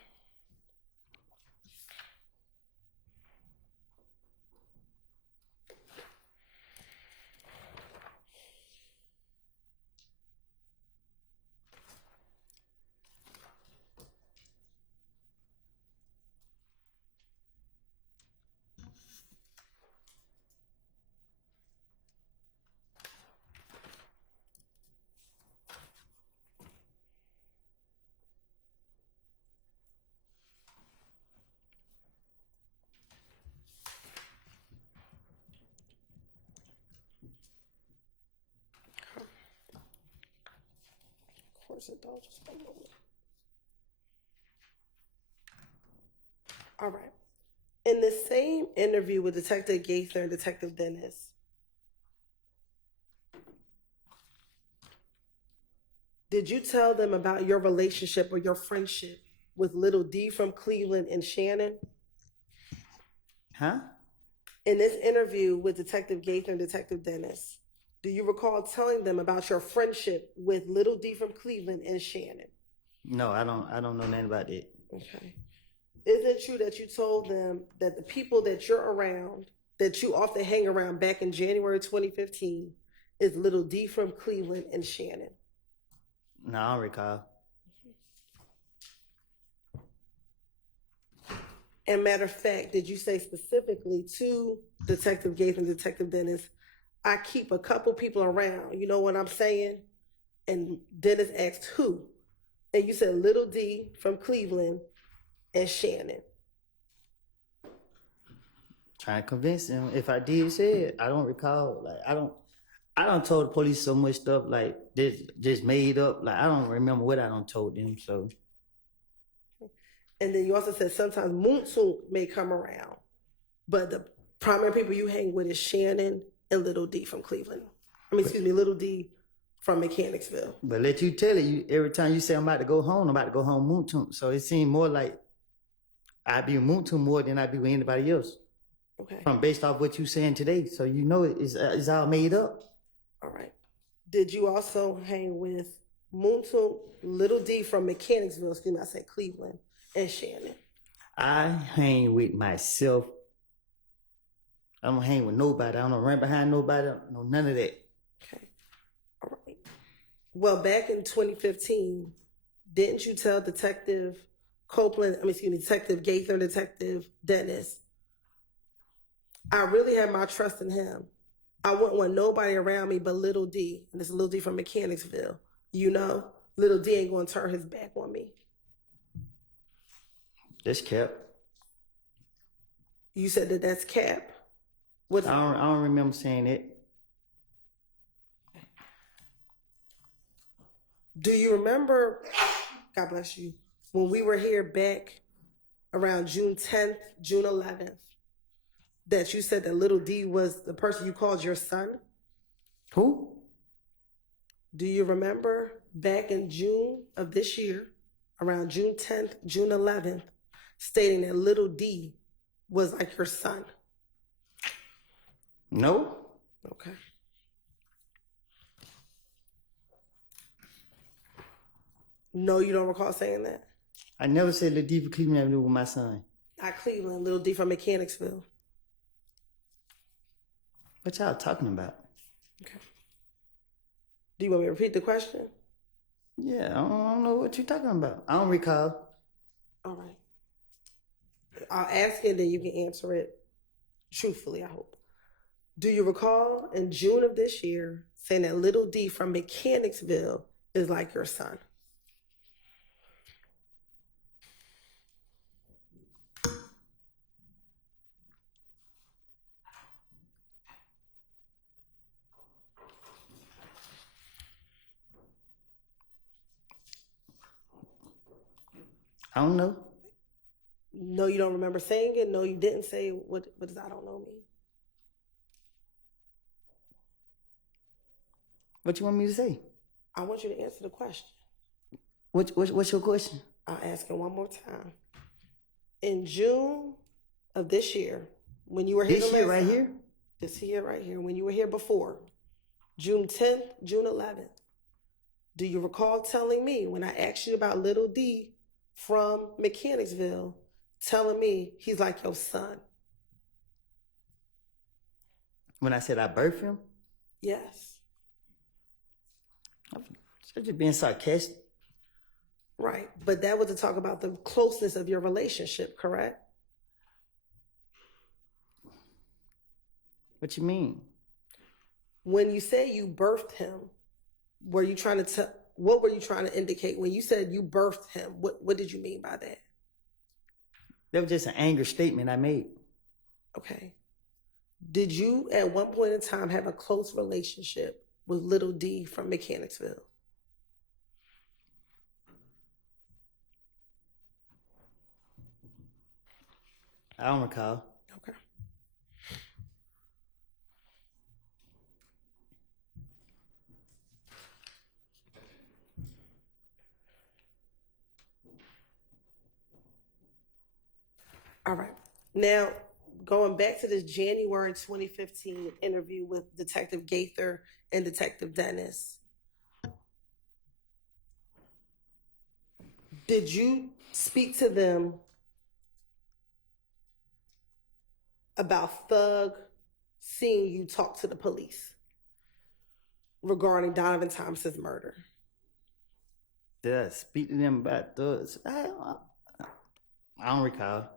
Of course it don't. Just one moment. All right. In the same interview with Detective Gaither and Detective Dennis, did you tell them about your relationship or your friendship with Little D from Cleveland and Shannon? Huh? In this interview with Detective Gaither and Detective Dennis, do you recall telling them about your friendship with Little D from Cleveland and Shannon? No, I don't know nothing about that. Okay. Is it true that you told them that the people that you're around, that you often hang around back in January 2015, is Little D from Cleveland and Shannon? No, I don't recall. And matter of fact, did you say specifically to Detective Gaither and Detective Dennis, I keep a couple people around, you know what I'm saying? And Dennis asked who? And you said Little D from Cleveland and Shannon. Trying to convince him. If I did say it, I don't recall. Like I don't told the police so much stuff like this just made up. Like I don't remember what I don't told them. So And then you also said sometimes Moonsoon may come around, but the primary people you hang with is Shannon and Little D from Cleveland. Little D from Mechanicsville. but let you tell it, you every time you say I'm about to go home, I'm about to go home Moontoon. So it seemed more like I'd be with Moontoon more than I'd be with anybody else. Okay. From based off what you saying today. So you know it's all made up. All right. Did you also hang with Moonsoon, Little D from Mechanicsville, excuse me, I said Cleveland, and Shannon? I hang with myself. I don't hang with nobody. I don't run behind nobody. I don't know none of that. Okay. All right. Well, back in 2015, didn't you tell Detective Detective Gaither and Detective Dennis, I really have my trust in him. I wouldn't want nobody around me but Little D. And this is Little D from Mechanicsville. You know, Little D ain't going to turn his back on me. That's cap. You said that that's cap. I don't remember saying it. Do you remember, God bless you, when we were here back around June 10th, June 11th, that you said that Little D was the person you called your son? Who? Do you remember back in June of this year, around June 10th, June 11th, stating that Little D was like your son? No. Okay. No, you don't recall saying that? I never said Lil D for Cleveland Avenue with my son. Not Cleveland, Little D from Mechanicsville. What y'all talking about? Okay. Do you want me to repeat the question? Yeah, I don't know what you're talking about. I don't recall. All right. I'll ask it, then you can answer it truthfully, I hope. Do you recall in June of this year saying that Little D from Mechanicsville is like your son? I don't know. No, you don't remember saying it? No, you didn't say it. What does I don't know mean? What you want me to say? I want you to answer the question. What's your question? I'll ask it one more time. In June of this year, When you were here This the year last right time. here? This here, right here. When you were here before, June 10th, June 11th. Do you recall telling me when I asked you about Little D from Mechanicsville, telling me he's like your son? When I said I birthed him? Yes. I'm just being sarcastic. Right. But that was to talk about the closeness of your relationship, correct? What you mean? When you say you birthed him, were you trying to tell, what were you trying to indicate when you said you birthed him? What did you mean by that? That was just an anger statement I made. Okay. Did you at one point in time have a close relationship with Little D from Mechanicsville? I don't recall. Okay. All right. Now, going back to this January 2015 interview with Detective Gaither and Detective Dennis, did you speak to them about Thug seeing you talk to the police regarding Donovan Thomas's murder? Did I speak to them about thugs? I don't recall.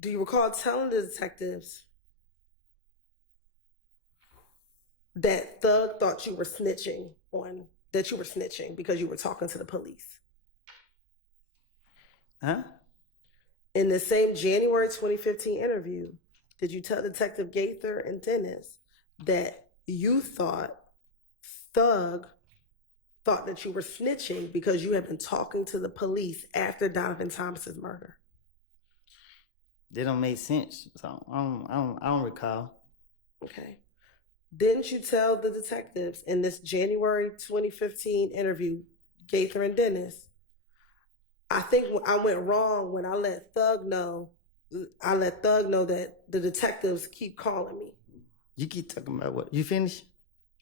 Do you recall telling the detectives that Thug thought you were snitching because you were talking to the police? Huh? In the same January 2015 interview, did you tell Detective Gaither and Dennis that you thought Thug thought that you were snitching because you had been talking to the police after Donovan Thomas's murder? They don't make sense. So I don't recall. Okay. Didn't you tell the detectives in this January 2015 interview, Gaither and Dennis, I think I went wrong when I let Thug know that the detectives keep calling me. You keep talking about what? You finished?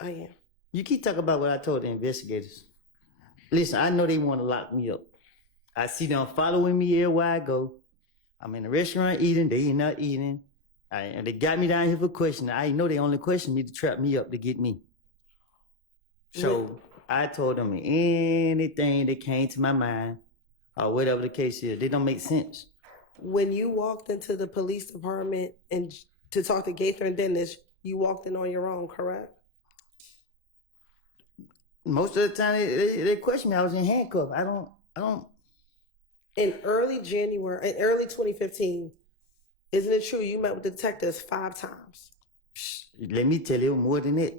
I am. You keep talking about what I told the investigators. Listen, I know they want to lock me up. I see them following me everywhere I go. I'm in the restaurant eating, they not eating. And they got me down here for questioning. I know they only question me to trap me up to get me. So I told them anything that came to my mind, or whatever the case is, they don't make sense. When you walked into the police department and to talk to Gaither and Dennis, you walked in on your own, correct? Most of the time they question me. I was in handcuffs. I don't. In early 2015, isn't it true you met with the detectives 5 times? Let me tell you more than that.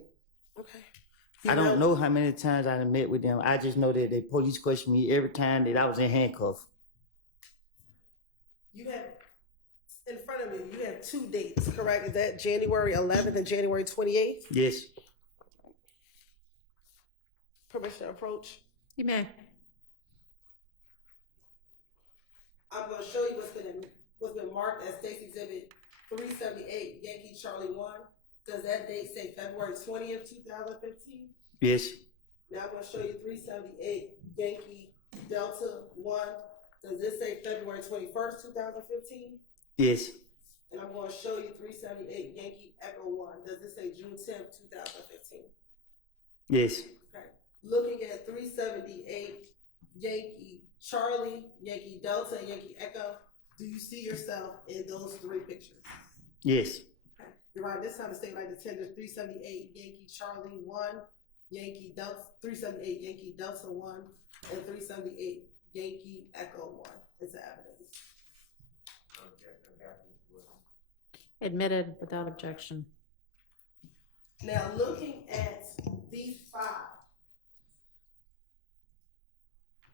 Okay. I don't know how many times I met with them. I just know that they police questioned me every time that I was in handcuffs. You have, in front of you, you have 2 dates, correct? Is that January 11th and January 28th? Yes. Permission to approach? You may. I'm going to show you what's been marked as State's Exhibit 378, Yankee Charlie 1. Does that date say February 20th, 2015? Yes. Now I'm going to show you 378, Yankee Delta 1. Does this say February 21st, 2015? Yes. And I'm going to show you 378, Yankee Echo 1. Does this say June 10th, 2015? Yes. Okay. Looking at 378, Yankee Charlie, Yankee Delta, Yankee Echo, do you see yourself in those 3 pictures? Yes. Okay. You're right. This time the state like the tender 378, Yankee Charlie 1, Yankee Delta, 378, Yankee Delta 1, and 378, Yankee Echo 1 is the evidence. Admitted without objection. Now, looking at these 5,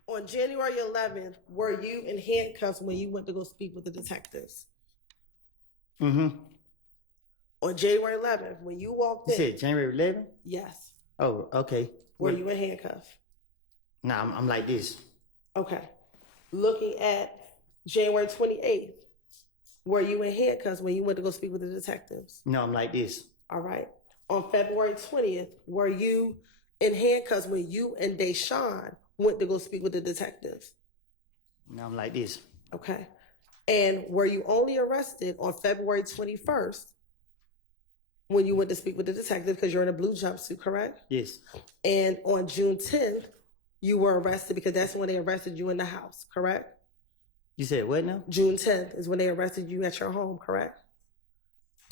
on January 11th, were you in handcuffs when you went to go speak with the detectives? Mm-hmm. On January 11th, when you walked You in, said January 11th? yes. Oh, okay. Were you in handcuffs? Nah, I'm like this. Okay. Looking at January 28th, were you in handcuffs when you went to go speak with the detectives? No, I'm like this. All right. On February 20th, were you in handcuffs when you and Deshaun went to go speak with the detectives? No, I'm like this. Okay. And were you only arrested on February 21st when you went to speak with the detective because you're in a blue jumpsuit, correct? Yes. And on June 10th, you were arrested because that's when they arrested you in the house, correct? You said what now? June 10th is when they arrested you at your home, correct?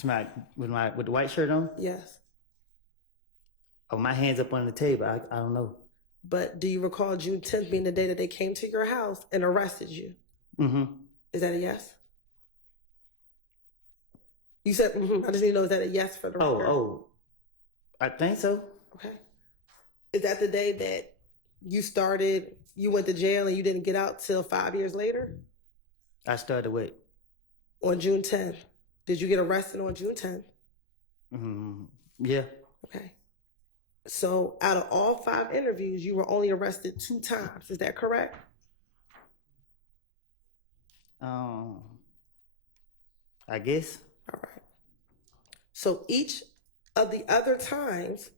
With the white shirt on? Yes. Oh, my hands up on the table. I don't know. But do you recall June 10th being the day that they came to your house and arrested you? Mm-hmm. Is that a yes? You said, I just need to know, is that a yes for the record? Oh, I think so. Okay. Is that the day that you went to jail and you didn't get out till 5 years later? I started with. On June 10th. Did you get arrested on June 10th? Yeah. Okay. So out of all 5 interviews, you were only arrested 2 times. Is that correct? I guess. All right. So each of the other times,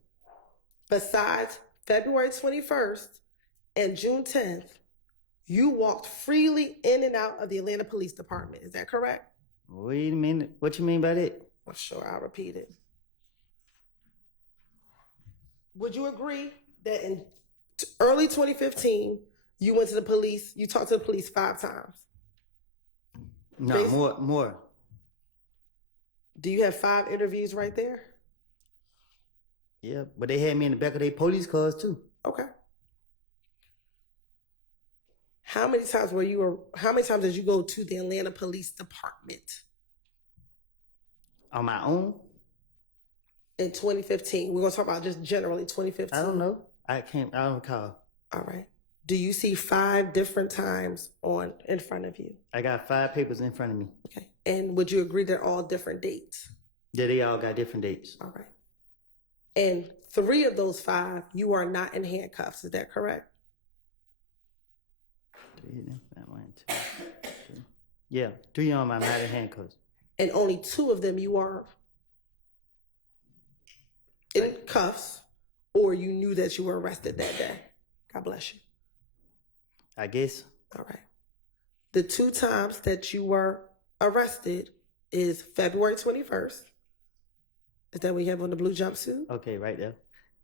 besides February 21st and June 10th, you walked freely in and out of the Atlanta Police Department. Is that correct? Wait a minute. What you mean by that? Well, sure, I'll repeat it. Would you agree that in early 2015, you went to the police, you talked to the police 5 times? No, more. Do you have 5 interviews right there? Yeah, but they had me in the back of their police cars too. Okay. How many times did you go to the Atlanta Police Department? On my own? In 2015. We're going to talk about just generally 2015. I don't know. I don't recall. All right. Do you see 5 different times in front of you? I got 5 papers in front of me. Okay. And would you agree they're all different dates? Yeah, they all got different dates. All right. And 3 of those 5, you are not in handcuffs. Is that correct? Yeah, 3 of them I'm not in handcuffs. And only 2 of them you are in cuffs, or you knew that you were arrested that day. God bless you. I guess. All right. The 2 times that you were arrested is February 21st. Is that what you have on the blue jumpsuit? Okay, right there.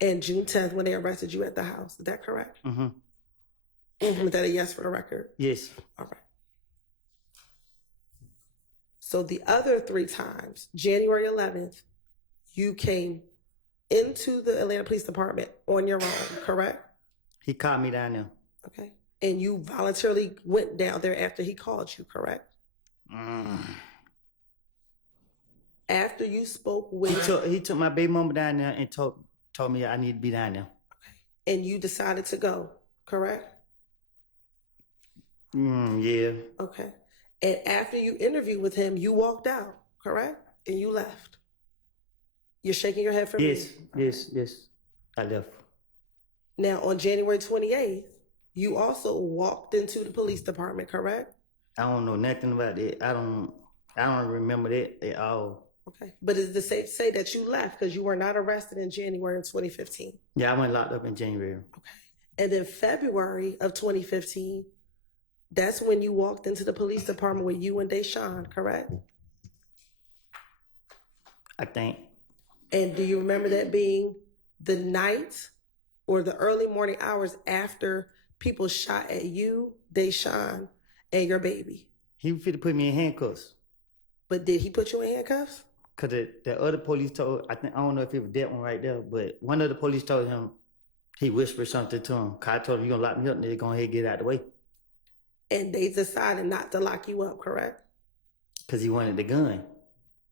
And June 10th when they arrested you at the house. Is that correct? Mm-hmm. Is that a yes for the record? Yes. All right. So the other 3 times, January 11th, you came into the Atlanta Police Department on your own, correct? He called me down there. Okay. And you voluntarily went down there after he called you, correct? After you spoke with... He took my baby mama down there and told me I need to be down there. Okay. And you decided to go, correct? Yeah. Okay. And after you interviewed with him, you walked out, correct? And you left. You're shaking your head for me? Yes. I left. Now, on January 28th, you also walked into the police department, correct? I don't know nothing about it. I don't remember that at all. Okay. But is it safe to say that you left because you were not arrested in January of 2015? Yeah, I went locked up in January. Okay. And then February of 2015, that's when you walked into the police department with you and Deshaun, correct? I think. And do you remember that being the night or the early morning hours after people shot at you, Deshaun, and your baby? He was fit to put me in handcuffs. But did he put you in handcuffs? Cause the other police told, I don't know if it was that one right there, but one of the police told him, he whispered something to him. Cause I told him, you gonna lock me up, and they're gonna ahead and get out of the way. And they decided not to lock you up, correct? Cause he wanted the gun.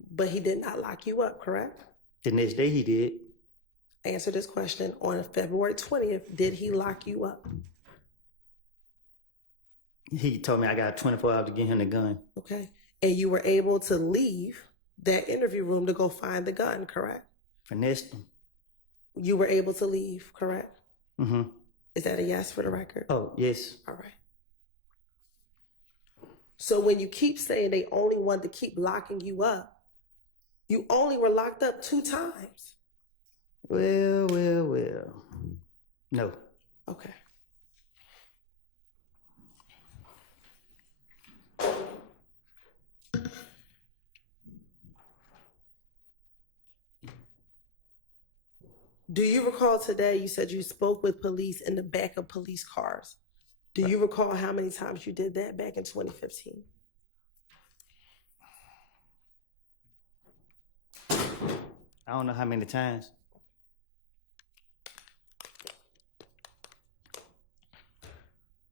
But he did not lock you up, correct? The next day he did. Answer this question. On February 20th, did he lock you up? He told me I got 24 hours to get him the gun. Okay. And you were able to leave that interview room to go find the gun, correct? Finessed him. You were able to leave, correct? Mm-hmm. Is that a yes for the record? Oh, yes. All right. So when you keep saying they only wanted to keep locking you up, you only were locked up 2 times. Well. No. Okay. Do you recall today you said you spoke with police in the back of police cars? Do you recall how many times you did that back in 2015? I don't know how many times.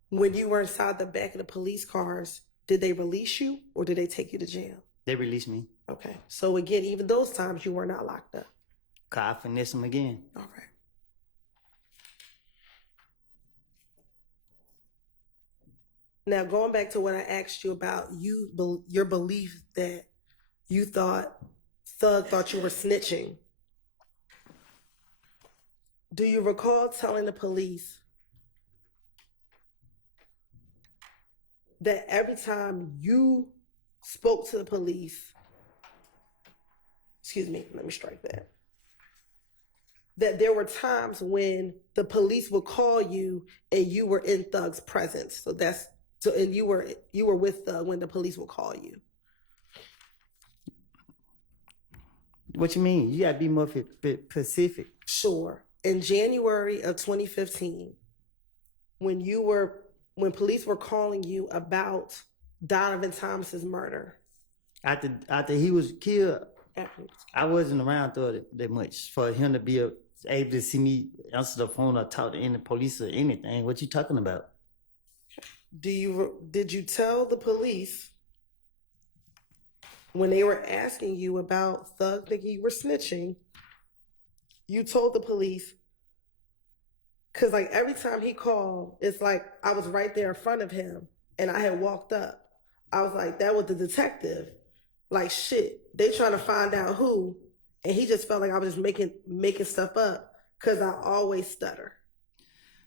When you were inside the back of the police cars, did they release you or did they take you to jail? They released me. Okay. So again, even those times you were not locked up. Cause I finessed them again. All right. Now, going back to what I asked you about, your belief that you thought Thug thought you were snitching. Do you recall telling the police that every time you spoke to the police, excuse me, let me strike that, that there were times when the police would call you and you were in Thug's presence? And you were with Thug when the police would call you. What you mean? You gotta be more specific. Sure. In January of 2015, when police were calling you about Donovan Thomas's murder. After he was killed, I wasn't around that much for him to be able to see me answer the phone or talk to any police or anything. What you talking about? Did you tell the police when they were asking you about Thug thinking you were snitching? You told the police, because like every time he called, it's like I was right there in front of him and I had walked up. I was like, that was the detective. Like, shit, they trying to find out who. And he just felt like I was just making stuff up because I always stutter.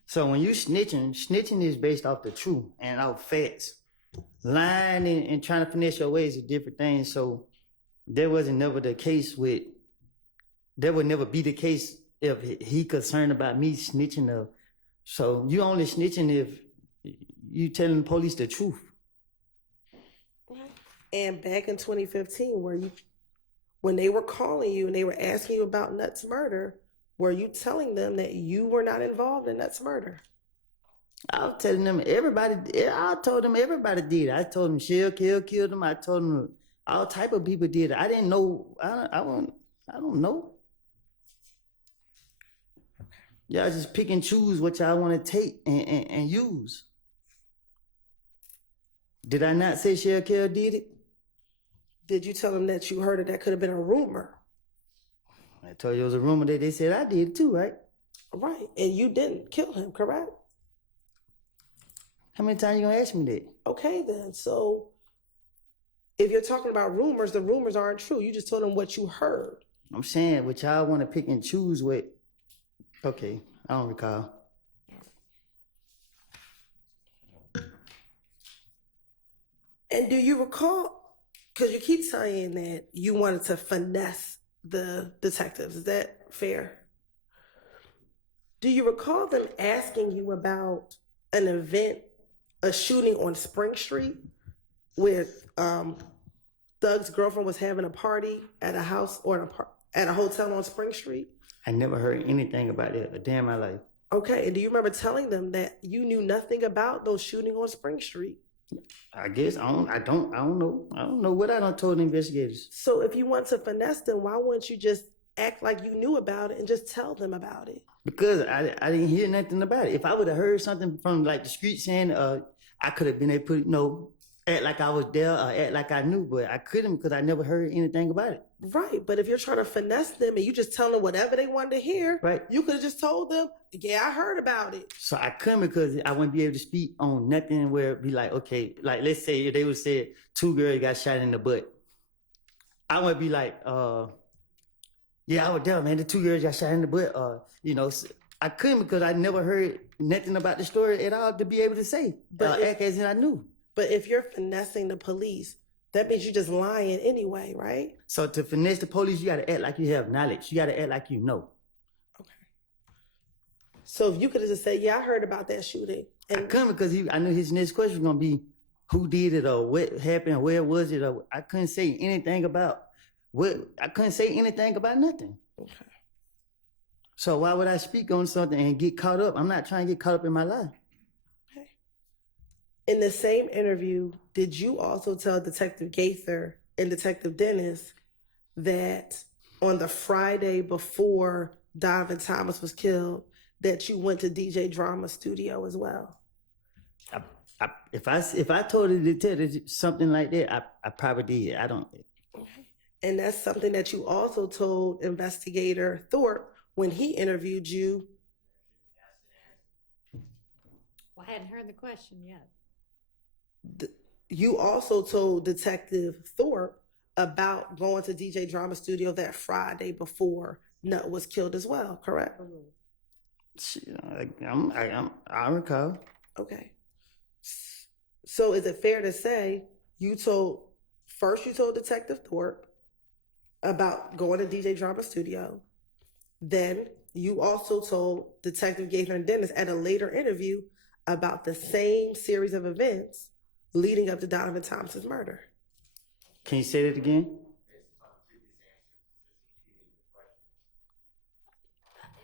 So when you snitching is based off the truth and off facts. Lying and trying to finesse your ways are different things. So there would never be the case if he concerned about me snitching. So you only snitching if you telling the police the truth. And back in 2015, when they were calling you and they were asking you about Nuts' murder, were you telling them that you were not involved in Nuts' murder? I was telling them I told them everybody did. I told them Shell killed them. I told them all type of people did it. I didn't know. I don't know. Y'all just pick and choose what y'all want to take and use. Did I not say Shell did it? Did you tell them that you heard that could have been a rumor? I told you it was a rumor that they said I did it too, right? Right, and you didn't kill him, correct? How many times you gonna ask me that? Okay then, so if you're talking about rumors, the rumors aren't true. You just told them what you heard. I'm saying what y'all want to pick and choose with. Okay, I don't recall. And do you recall, because you keep saying that you wanted to finesse the detectives, is that fair? Do you recall them asking you about an event, a shooting on Spring Street where Thug's girlfriend was having a party at a house or at a hotel on Spring Street? I never heard anything about that a day in my life. Okay, and do you remember telling them that you knew nothing about those shooting on Spring Street? I guess I don't know. I don't know what I done told the investigators. So if you want to finesse them, why wouldn't you just act like you knew about it and just tell them about it? Because I didn't hear nothing about it. If I would have heard something from like the street saying, I could have been able to, act like I was there or act like I knew, but I couldn't because I never heard anything about it. Right, but if you're trying to finesse them and you just tell them whatever they wanted to hear, right, you could have just told them, yeah, I heard about it. So I couldn't because I wouldn't be able to speak on nothing where it'd be like, okay, like let's say if they would say 2 girls got shot in the butt. I wouldn't be like, Yeah, I was there, man. The 2 girls got shot in the butt. You know, I couldn't because I never heard nothing about the story at all to be able to say. But Act as if I knew. But if you're finessing the police, that means you're just lying anyway, right? So to finesse the police, you got to act like you have knowledge. You got to act like you know. Okay. So if you could have just said, "Yeah, I heard about that shooting," I and couldn't because I knew his next question was gonna be who did it or what happened, where was it, or I couldn't say anything about I couldn't say anything about nothing. okay. So why would I speak on something and get caught up? I'm not trying to get caught up in my life. In the same interview, did you also tell Detective Gaither and Detective Dennis that on the Friday before Donovan Thomas was killed, that you went to DJ Drama Studio as well? If I told the detective something like that, I probably did. I don't. And that's something that you also told Investigator Thorpe when he interviewed you. Well, I hadn't heard the question yet. You also told Detective Thorpe about going to DJ Drama Studio that Friday before Nut was killed as well, correct? I recall. Okay. So is it fair to say you told Detective Thorpe about going to DJ Drama Studio, then you also told Detective Gaither and Dennis at a later interview about the same series of events leading up to Donovan Thomas's murder? Can you say that again?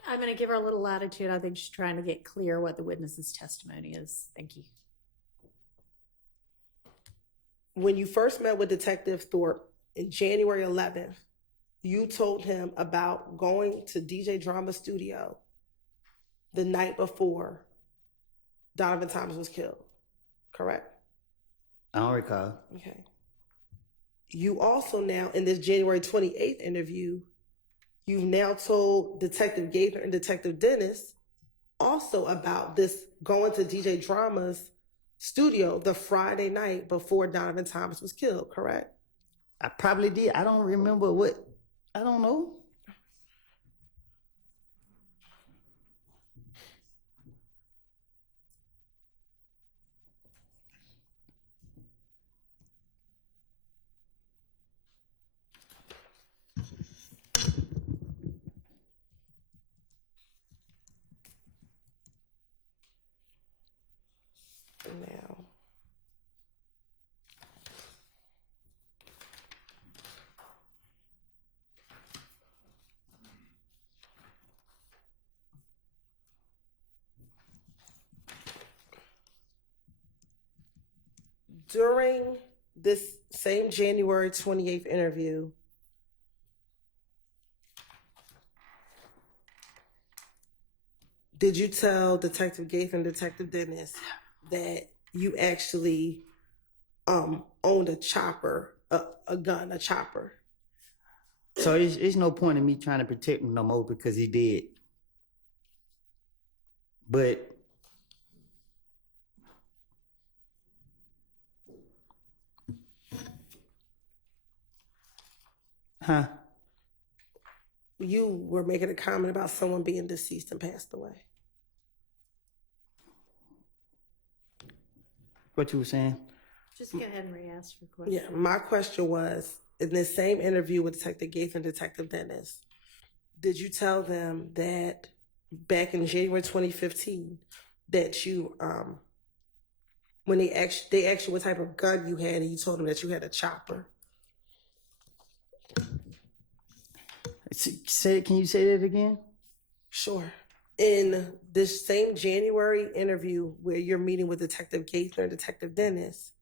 I'm going to give her a little latitude. I think she's trying to get clear what the witness's testimony is. Thank you. When you first met with Detective Thorpe in January 11th, you told him about going to DJ Drama Studio the night before Donovan Thomas was killed, correct? I don't recall. Okay. You also now, in this January 28th interview, you've now told Detective Gaither and Detective Dennis also about this going to DJ Drama's studio the Friday night before Donovan Thomas was killed, correct? I probably did. I don't remember what. I don't know. Now, during this same January 28th interview, did you tell Detective Gaither and Detective Dennis that you actually owned a chopper, a gun, a chopper? So it's no point in me trying to protect him no more because he did. But You were making a comment about someone being deceased and passed away. what you were saying? Just go ahead and re-ask your question. Yeah, my question was, in this same interview with Detective Gaither and Detective Dennis, did you tell them that back in January 2015 that you, when they asked you what type of gun you had, and you told them that you had a chopper? Can you say that again? Sure. In this same January interview where you're meeting with Detective Gaither and Detective Dennis,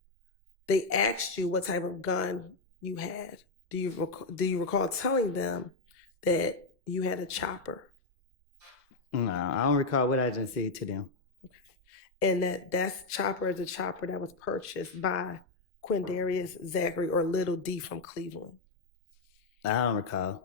they asked you what type of gun you had. Do you recall telling them that you had a chopper? No, I don't recall what I just said to them. And that chopper is a chopper that was purchased by Quindarius Zachary, or Little D, from Cleveland. I don't recall.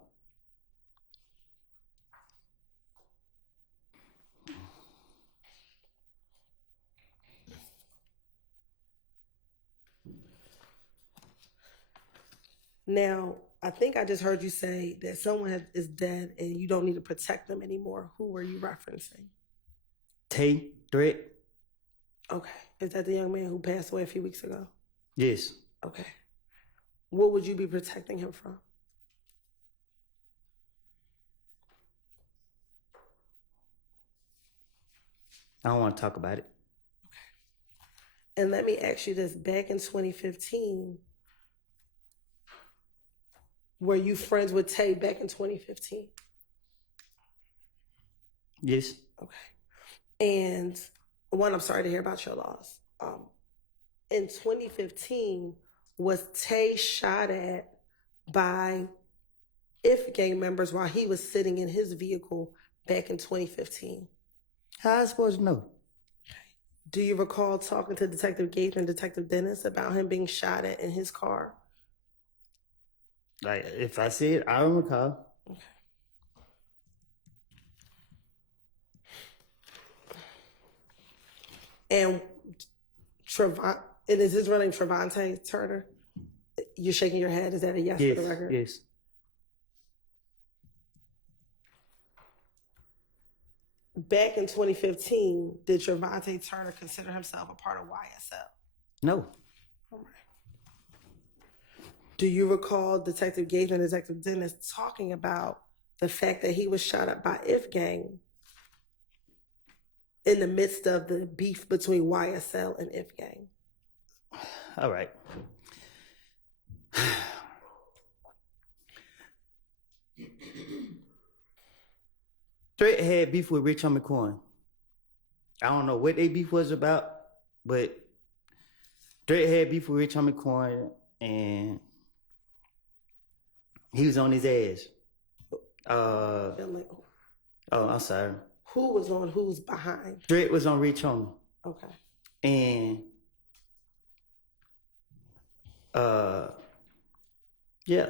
Now, I think I just heard you say that someone is dead and you don't need to protect them anymore. Who were you referencing? Tay, threat, Okay. Is that the young man who passed away a few weeks ago? yes. Okay. What would you be protecting him from? I don't want to talk about it. And let me ask you this, back in 2015, were you friends with Tay back in 2015? Yes. Okay. And one, I'm sorry to hear about your loss. In 2015, was Tay shot at by IF gang members while he was sitting in his vehicle back in 2015? How I supposed to know? Do you recall talking to Detective Gates and Detective Dennis about him being shot at in his car? Like, if I see it, I don't recall. Okay. And is his real name Trevante Turner? You're shaking your head. Is that a yes Yes, for the record? yes. Back in 2015, did Trevante Turner consider himself a part of YSL? No. All right. Do you recall Detective Gates and Detective Dennis talking about the fact that he was shot at by IF gang in the midst of the beef between YSL and IF gang? All right. Threat had beef with Rich Homie Coin. I don't know what they beef was about, but Threat had beef with Rich Homie Coin, and he was on his ass. Oh, I'm sorry. Who was on who's behind? Threat was on Rich Homie, Okay. and yeah,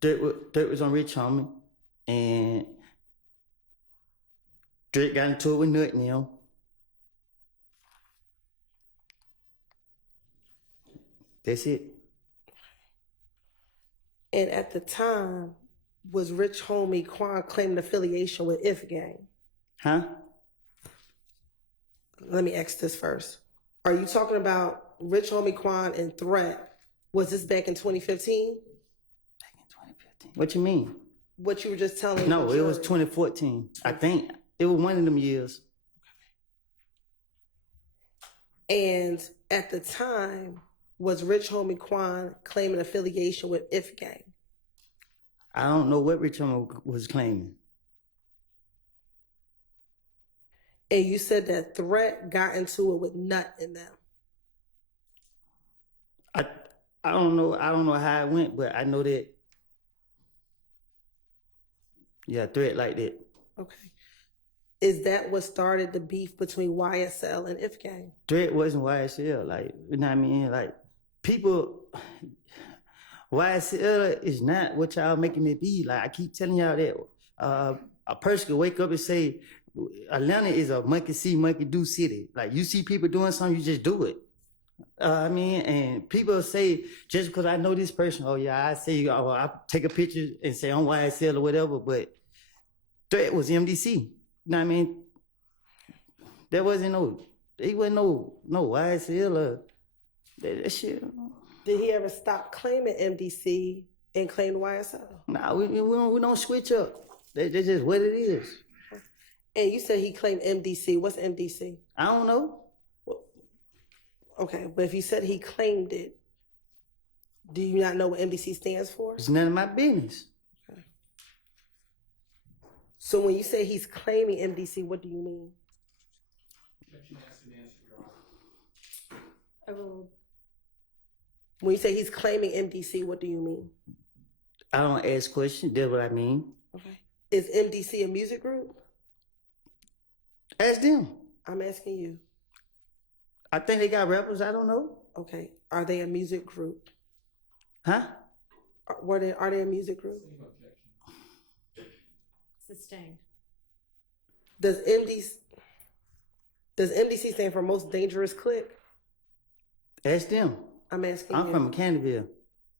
Threat was on Rich Homie, and Threat got into it with Nut and him. That's it. And at the time, was Rich Homie Quan claiming affiliation with IF gang? Huh? Let me ask this first. Are you talking about Rich Homie Quan and Threat? Was this back in 2015? Back in 2015. What you mean? What you were just telling me? No, it was 2014. I think it was one of them years. And at the time, was Rich Homie Quan claiming affiliation with IF gang? I don't know what Rich Homie was claiming. And you said that Threat got into it with Nut in them. I don't know. I don't know how it went, but I know that. Yeah, Threat like that. Okay. Is that what started the beef between YSL and IF gang? Threat wasn't YSL. Like, you know what I mean? Like, people, YSL is not what y'all making it be. Like, I keep telling y'all that a person can wake up and say, Atlanta is a monkey see, monkey do city. Like, you see people doing something, you just do it. I mean, and people say, just because I know this person, oh yeah, I say, oh, I take a picture and say I'm YSL or whatever, but Threat was MDC. You know what I mean? There wasn't he wasn't no YSL or that shit. Did he ever stop claiming MDC and claim YSL? Nah, we don't switch up. That's just what it is. And you said he claimed MDC. What's MDC? I don't know. Okay, but if you said he claimed it, do you not know what MDC stands for? It's none of my business. Okay. So when you say he's claiming MDC, what do you mean? Objection asked and answered, Your Honor. When you say he's claiming MDC, what do you mean? I don't ask questions. That's what I mean. Okay. Is MDC a music group? Ask them. I'm asking you. I think they got rappers. I don't know. Okay. Are they a music group? Huh? Are they a music group? Same objection. Sustained. Does MDC stand for most dangerous clique? Ask them. I'm asking I'm you. from Canterville.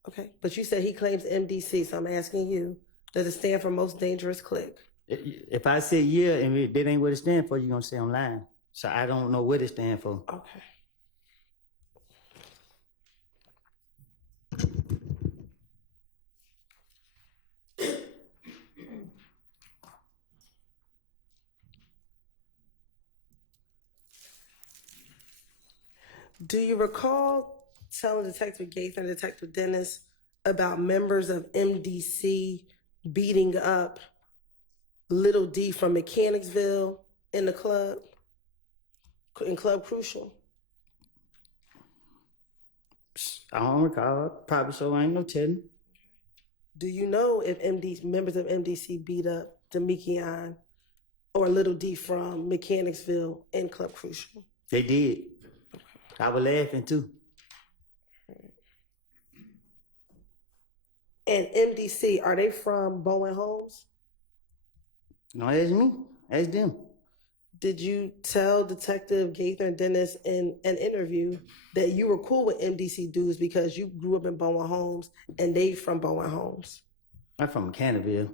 Okay, but you said he claims MDC, so I'm asking you, does it stand for most dangerous clique? If I say yeah and that ain't what it stands for, you're gonna say I'm lying. So I don't know what it stands for. Okay. Do you recall telling Detective Gaither and Detective Dennis about members of MDC beating up Little D from Mechanicsville in the club, in Club Crucial? I don't recall. Probably so. I ain't no telling. Do you know if members of MDC beat up Demekion or Little D from Mechanicsville in Club Crucial? They did. I was laughing too. And MDC, are they from Bowen Homes? No, ask me. Ask them. Did you tell Detective Gaither and Dennis in an interview that you were cool with MDC dudes because you grew up in Bowen Homes and they from Bowen Homes? I'm from Canterville.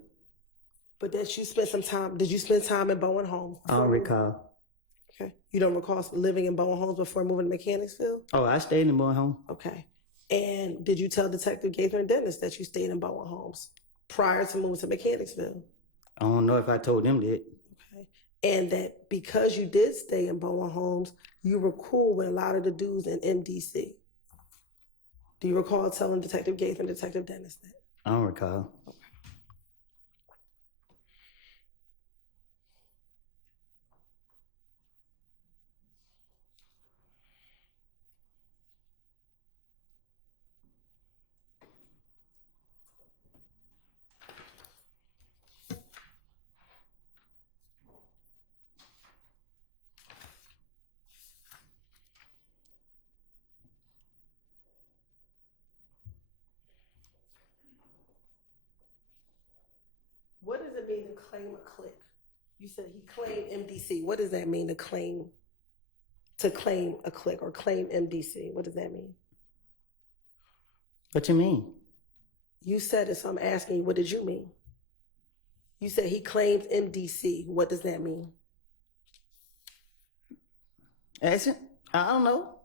But that you spent some time, did you spend time in Bowen Homes? I don't recall. Okay. You don't recall living in Bowen Homes before moving to Mechanicsville? Oh, I stayed in Bowen home. Okay. And did you tell Detective Gaither and Dennis that you stayed in Bowen Homes prior to moving to Mechanicsville? I don't know if I told them that. Okay. And that because you did stay in Bowen Homes, you were cool with a lot of the dudes in MDC. Do you recall telling Detective Gaither and Detective Dennis that? I don't recall. Okay. What does it mean to claim a clique? You said he claimed MDC. What does that mean to claim a clique or claim MDC? What does that mean? What you mean? You said it, so I'm asking you, what did you mean? You said he claimed MDC. What does that mean? Ask it. I don't know.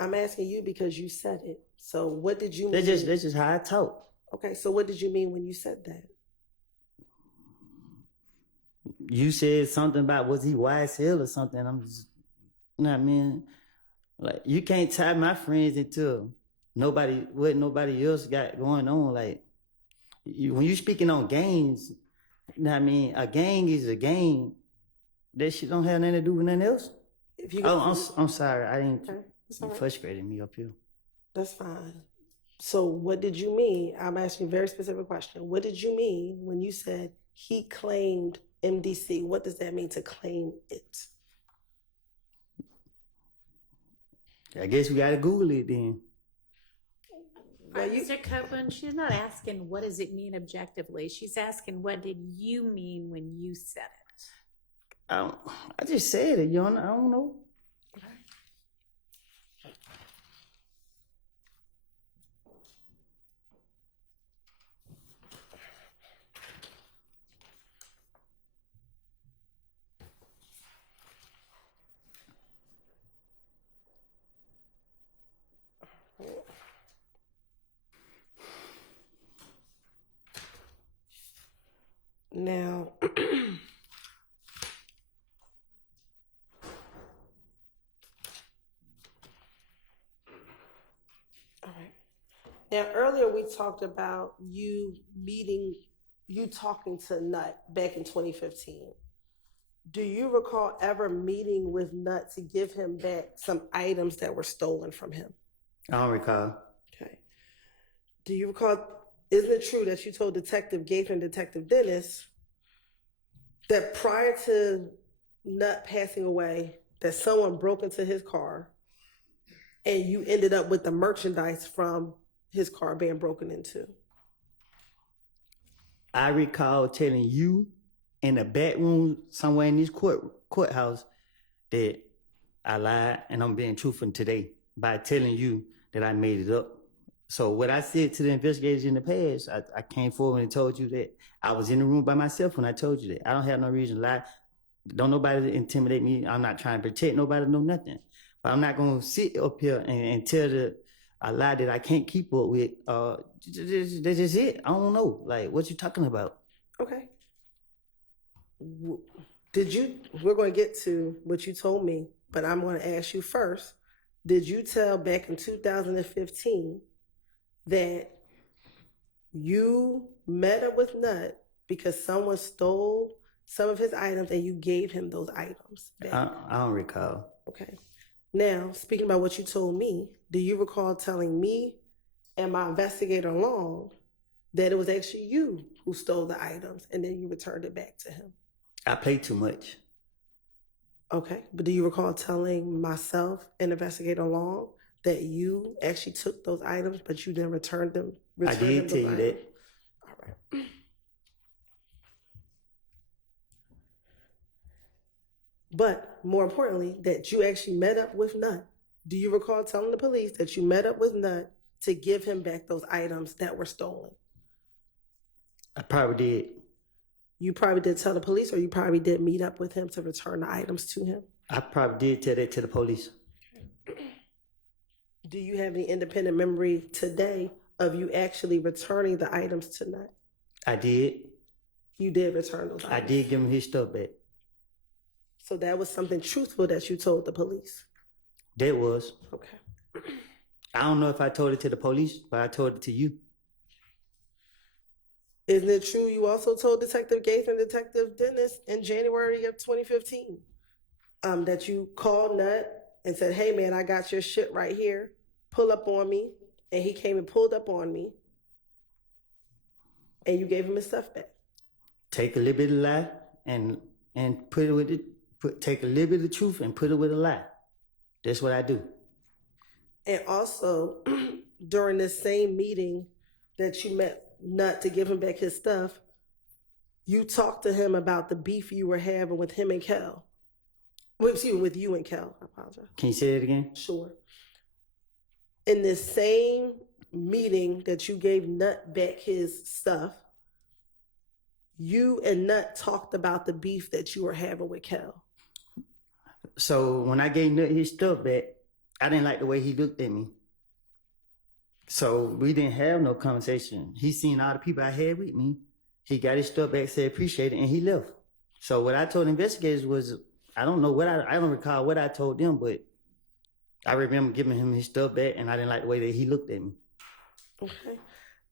I'm asking you because you said it. So what did you mean? That's just how I talk. Okay, so what did you mean when you said that? You said something about was he YSL or something. I'm just, you know what I mean? Like, you can't tie my friends into what nobody else got going on. Like, when you speaking on gangs, you know what I mean? A gang is a gang. That shit don't have nothing to do with nothing else. If you I'm sorry. I didn't. Okay, that's all You right. frustrated me up here. That's fine. So what did you mean? I'm asking a very specific question. What did you mean when you said he claimed MDC? What does that mean to claim it? I guess we gotta Google it then. Mr. Copeland, she's not asking what does it mean objectively. She's asking what did you mean when you said it? I just said it, I don't know. Now, all right. Now, earlier we talked about you talking to Nut back in 2015. Do you recall ever meeting with Nut to give him back some items that were stolen from him? I don't recall. Okay. Do you recall, isn't it true that you told Detective Gaither and Detective Dennis that prior to Nut passing away, that someone broke into his car and you ended up with the merchandise from his car being broken into? I recall telling you in the back room somewhere in this courthouse that I lied and I'm being truthful today by telling you that I made it up So what I said to the investigators in the past, I came forward and told you that I was in the room by myself when I told you that. I don't have no reason to lie. Don't nobody intimidate me. I'm not trying to protect nobody, no nothing. But I'm not gonna sit up here and tell a lie that I can't keep up with. That's just it. I don't know. Like, what you talking about? Okay. We're going to get to what you told me, but I'm going to ask you first. Did you tell back in 2015 that you met up with Nut because someone stole some of his items and you gave him those items back? I don't recall. Okay. Now, speaking about what you told me, do you recall telling me and my investigator Long that it was actually you who stole the items and then you returned it back to him? I played too much. Okay. But do you recall telling myself and investigator Long that you actually took those items, but you didn't return them? I did tell you that. All right. But more importantly, that you actually met up with Nut. Do you recall telling the police that you met up with Nut to give him back those items that were stolen? I probably did. You probably did tell the police, or you probably did meet up with him to return the items to him? I probably did tell that to the police. Do you have any independent memory today of you actually returning the items to Nut? I did. You did return those items? I did give him his stuff back. So that was something truthful that you told the police? That was. Okay. I don't know if I told it to the police, but I told it to you. Isn't it true you also told Detective Gates and Detective Dennis in January of 2015 that you called Nut and said, hey man, I got your shit right here, pull up on me, and he came and pulled up on me and you gave him his stuff back? Take a little bit of lie and put it with it. Take a little bit of the truth and put it with a lie. That's what I do. And also, during this same meeting that you met Nut to give him back his stuff, you talked to him about the beef you were having with him and Kel. Well, excuse me, with you and Kel. I apologize. Can you say it again? Sure. In this same meeting that you gave Nut back his stuff, you and Nut talked about the beef that you were having with Kel. So when I gave Nut his stuff back, I didn't like the way he looked at me. So we didn't have no conversation. He seen all the people I had with me. He got his stuff back, said appreciate it, and he left. So what I told investigators was, I don't know what I don't recall what I told them, but I remember giving him his stuff back, and I didn't like the way that he looked at me. Okay.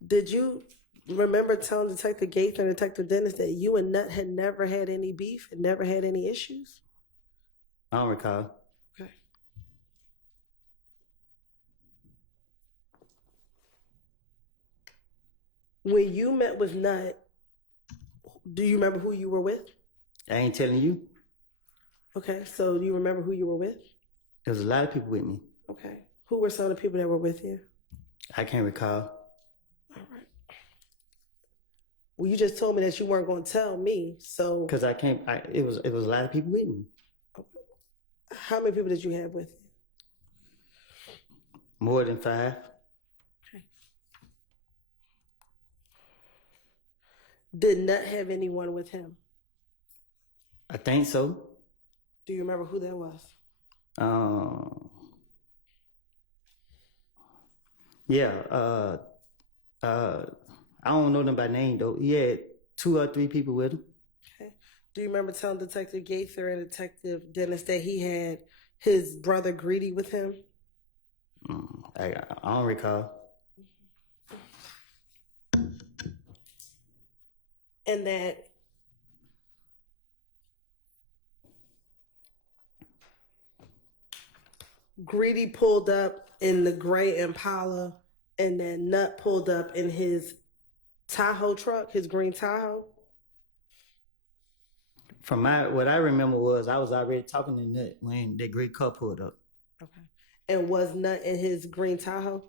Did you remember telling Detective Gates and Detective Dennis that you and Nut had never had any beef and never had any issues? I don't recall. Okay. When you met with Nut, do you remember who you were with? I ain't telling you. Okay, so do you remember who you were with? There was a lot of people with me. Okay. Who were some of the people that were with you? I can't recall. All right. Well, you just told me that you weren't going to tell me, so Because I can't, it was a lot of people with me. how many people did you have with you? More than 5. Okay. Did Nut have anyone with him? I think so. Do you remember who that was? Yeah, I don't know them by name though. He had 2 or 3 people with him. Okay. Do you remember telling Detective Gaither and Detective Dennis that he had his brother Greedy with him? I don't recall. And that Greedy pulled up in the gray Impala and then Nut pulled up in his Tahoe truck, his green Tahoe? From what I remember was I was already talking to Nut when that great car pulled up. Okay. And was Nut in his green Tahoe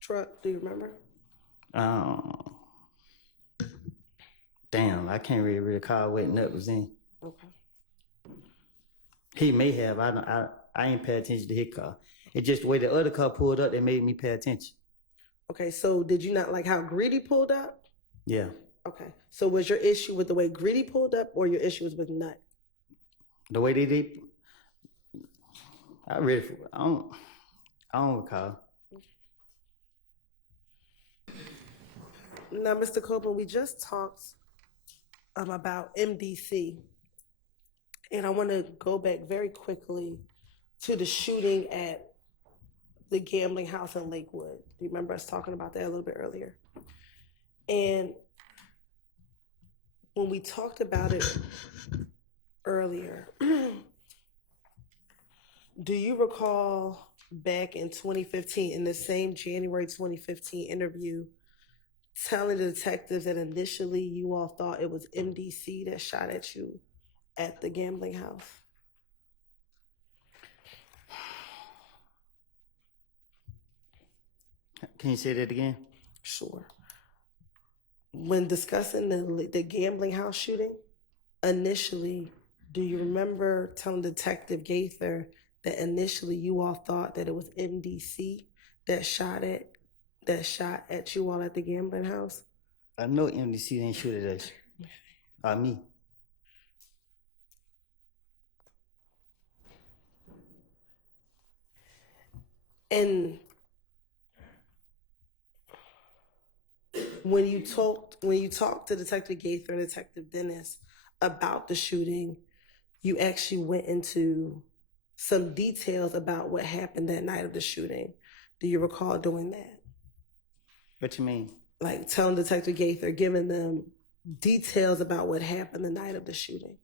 truck? Do you remember? Damn, I can't really recall what Nut was in. Okay. He may have. I ain't pay attention to his car. It's just the way the other car pulled up that made me pay attention. Okay, so did you not like how Greedy pulled up? Yeah. Okay, so was your issue with the way Greedy pulled up, or your issue was with Nut? The way they did, I don't recall. Now, Mr. Copeland, we just talked about MDC, and I want to go back very quickly to the shooting at the gambling house in Lakewood. Do you remember us talking about that a little bit earlier? And when we talked about it earlier, do you recall back in 2015, in the same January 2015 interview, telling the detectives that initially you all thought it was MDC that shot at you at the gambling house? Can you say that again? Sure. When discussing the gambling house shooting, initially, do you remember telling Detective Gaither that initially you all thought that it was MDC that shot at you all at the gambling house? I know MDC didn't shoot at us. Me. And when you talked to Detective Gaither and Detective Dennis about the shooting, you actually went into some details about what happened that night of the shooting. Do you recall doing that? What you mean? Like telling Detective Gaither, giving them details about what happened the night of the shooting.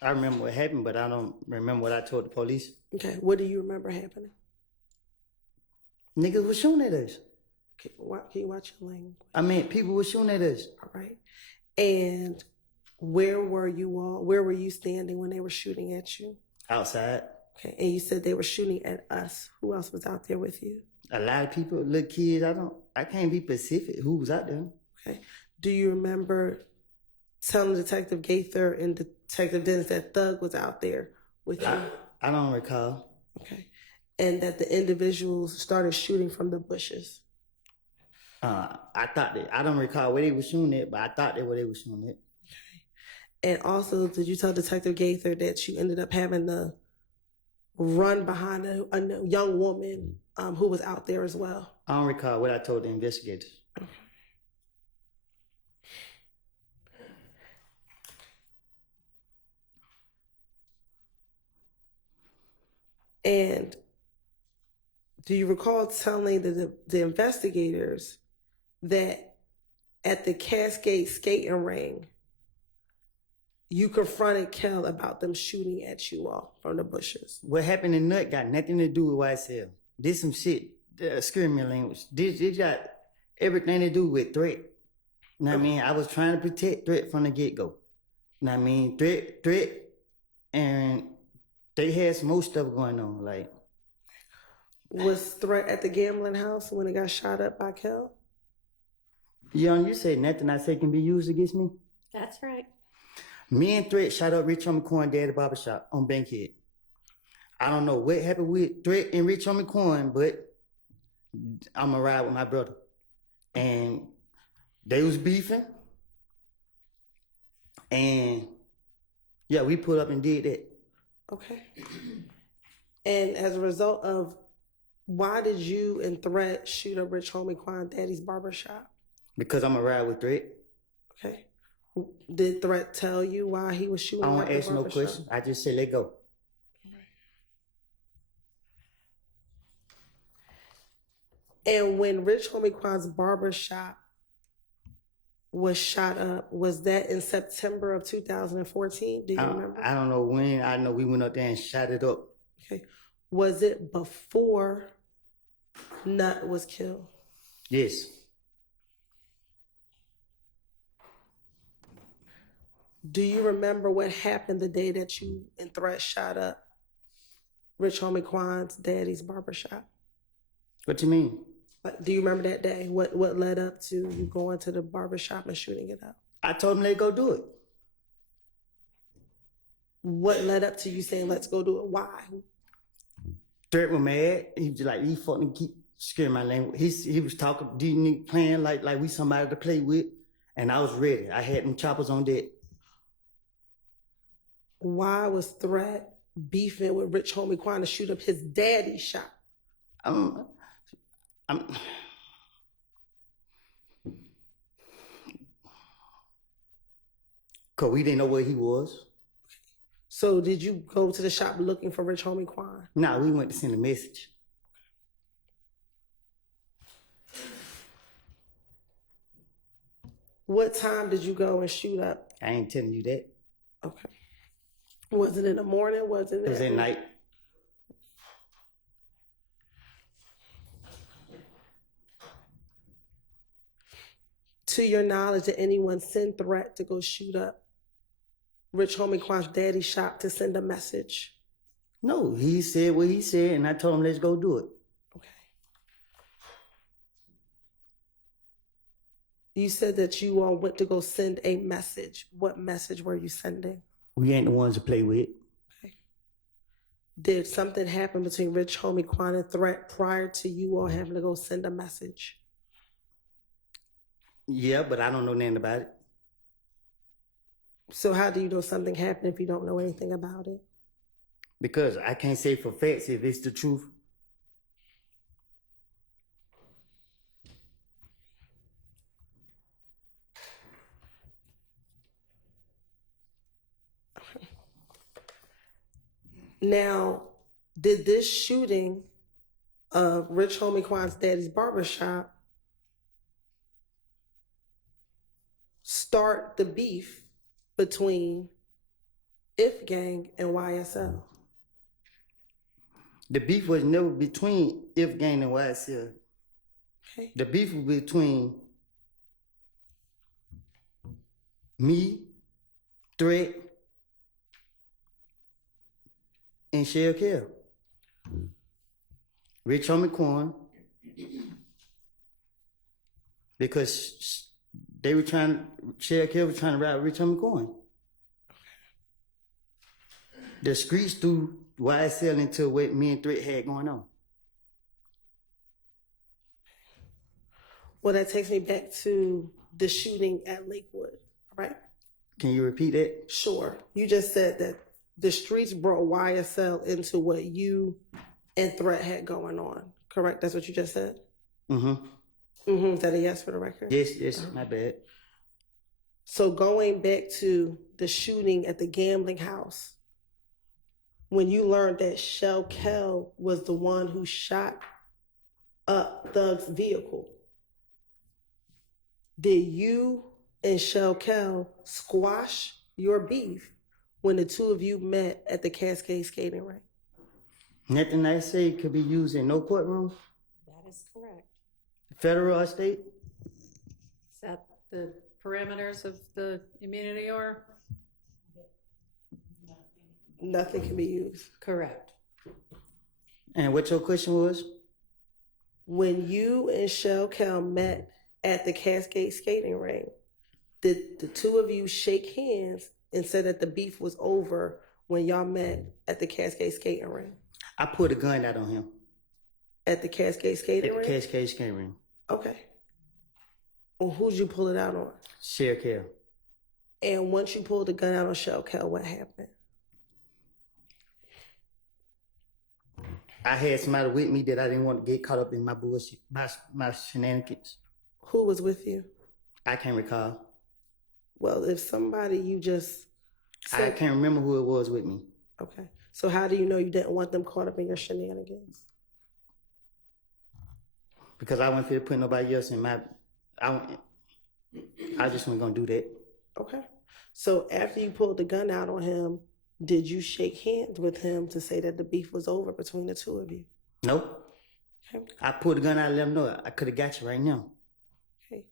I remember what happened, but I don't remember what I told the police. Okay, what do you remember happening? Niggas was shooting at us. Can you watch your language? I mean, people were shooting at us. All right. And where were you all? Where were you standing when they were shooting at you? Outside. Okay, and you said they were shooting at us. Who else was out there with you? A lot of people, little kids. I can't be specific who was out there. Okay. Do you remember telling Detective Gaither and Detective Dennis that Thug was out there with you? I don't recall. Okay. And that the individuals started shooting from the bushes? I don't recall where they were shooting at, but I thought they were shooting at. And also, did you tell Detective Gaither that you ended up having to run behind a young woman who was out there as well? I don't recall what I told the investigators. And do you recall telling the investigators that at the Cascade skating ring, you confronted Kel about them shooting at you all from the bushes? What happened in Nut got nothing to do with YSL. This some shit, excuse me language. This got everything to do with threat. You know what I mean? I was trying to protect threat from the get-go. You know what I mean? Threat, and they had some more stuff going on. Like, was Threat at the gambling house when it got shot up by Kel? Young, you say nothing I say can be used against me? That's right. Me and Threat shot up Rich Homie Coin Daddy Barbershop on Bankhead. I don't know what happened with Threat and Rich Homie Coin, but I'm a ride with my brother. And they was beefing. And yeah, we pulled up and did that. Okay. And as a result of, why did you and Threat shoot up Rich Homie Quan Daddy's barbershop? Because I'm a ride with Threat. Okay. Did Threat tell you why he was shooting I up don't the ask no barbershop? questions. I just say, let go. And when Rich Homie Quan's barbershop was shot up, was that in September of 2014? Do you remember? I don't know when. I know we went up there and shot it up. Okay. Was it before Nut was killed? Yes. Do you remember what happened the day that you and Threat shot up Rich Homie Quan's daddy's barbershop? What you mean? Like, do you remember that day? What led up to you going to the barbershop and shooting it up? I told him let go do it. What led up to you saying let's go do it? Why? Threat was mad. He was like, he fucking Excuse my language. He was talking, do you need playing like we somebody to play with? And I was ready. I had them choppers on deck. Why was Threat beefing with Rich Homie Quan to shoot up his daddy's shop? I'm cause we didn't know where he was. So did you go to the shop looking for Rich Homie Quan? Nah, we went to send a message. What time did you go and shoot up? I ain't telling you that. Okay. Was it in the morning? Was it? It was at night. To your knowledge, did anyone send Threat to go shoot up Rich Homie Quan's daddy's shop to send a message? No, he said what he said, and I told him, let's go do it. Okay. You said that you all went to go send a message. What message were you sending? We ain't the ones to play with. Okay. Did something happen between Rich Homie Quan and Threat prior to you all having to go send a message? Yeah, but I don't know nothing about it. So how do you know something happened if you don't know anything about it? Because I can't say for facts if it's the truth. Now, did this shooting of Rich Homie Quan's daddy's barbershop start the beef between If Gang and YSL? The beef was never between If Gang and YSL. Okay. The beef was between me, Threat, and Shell Kell. Rich Homie Quan. Because they were Shell Kell was trying to ride Rich Homie Quan. The streets threw YSL into what me and Threat had going on. Well, that takes me back to the shooting at Lakewood, right? Can you repeat that? Sure. You just said that the streets brought YSL into what you and Threat had going on, correct? That's what you just said? Mm-hmm. Mm-hmm. Is that a yes for the record? Yes, my bad. So going back to the shooting at the gambling house, when you learned that Shell Kell was the one who shot up Thug's vehicle, did you and Shell Kell squash your beef when the two of you met at the Cascade skating rink? Nothing I say could be used in no courtroom, That is correct. federal or state. Is that the parameters of the immunity or? Nothing can be used. Correct. And what your question was? When you and Shell Kell met at the Cascade skating rink, did the two of you shake hands and say that the beef was over when y'all met at the Cascade skating rink? I pulled a gun out on him At the Cascade skating at the rink? Cascade skating ring. Okay. Well, who'd you pull it out on? Shell Kell. And once you pulled the gun out on Shell Kell, what happened? I had somebody with me that I didn't want to get caught up in my bullshit, my shenanigans. Who was with you? I can't recall. Well, if somebody you just I said, can't remember who it was with me. okay. So how do you know you didn't want them caught up in your shenanigans? Because I wasn't fit to put nobody else in my. I just wasn't gonna do that. Okay. So after you pulled the gun out on him, did you shake hands with him to say that the beef was over between the two of you? Nope. Okay. I pulled the gun out and let him know I could have got you right now. Okay.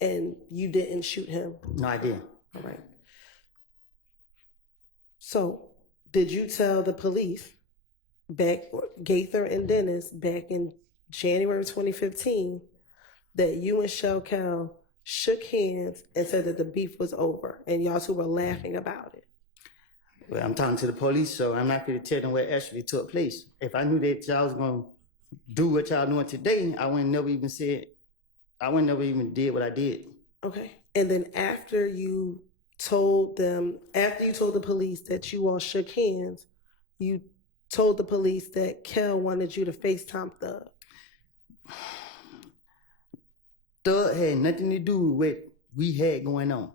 And you didn't shoot him? No, I didn't. All right. So did you tell the police Gaither and Dennis back in January 2015 that you and Shell Kell shook hands and said that the beef was over and y'all two were laughing about it? Well, I'm talking to the police, so I'm not going to tell them what actually took place. If I knew that y'all was going to do what y'all doing today, I wouldn't never even did what I did. Okay. And then after you told the police that you all shook hands, you told the police that Kel wanted you to FaceTime Thug. Thug had nothing to do with what we had going on.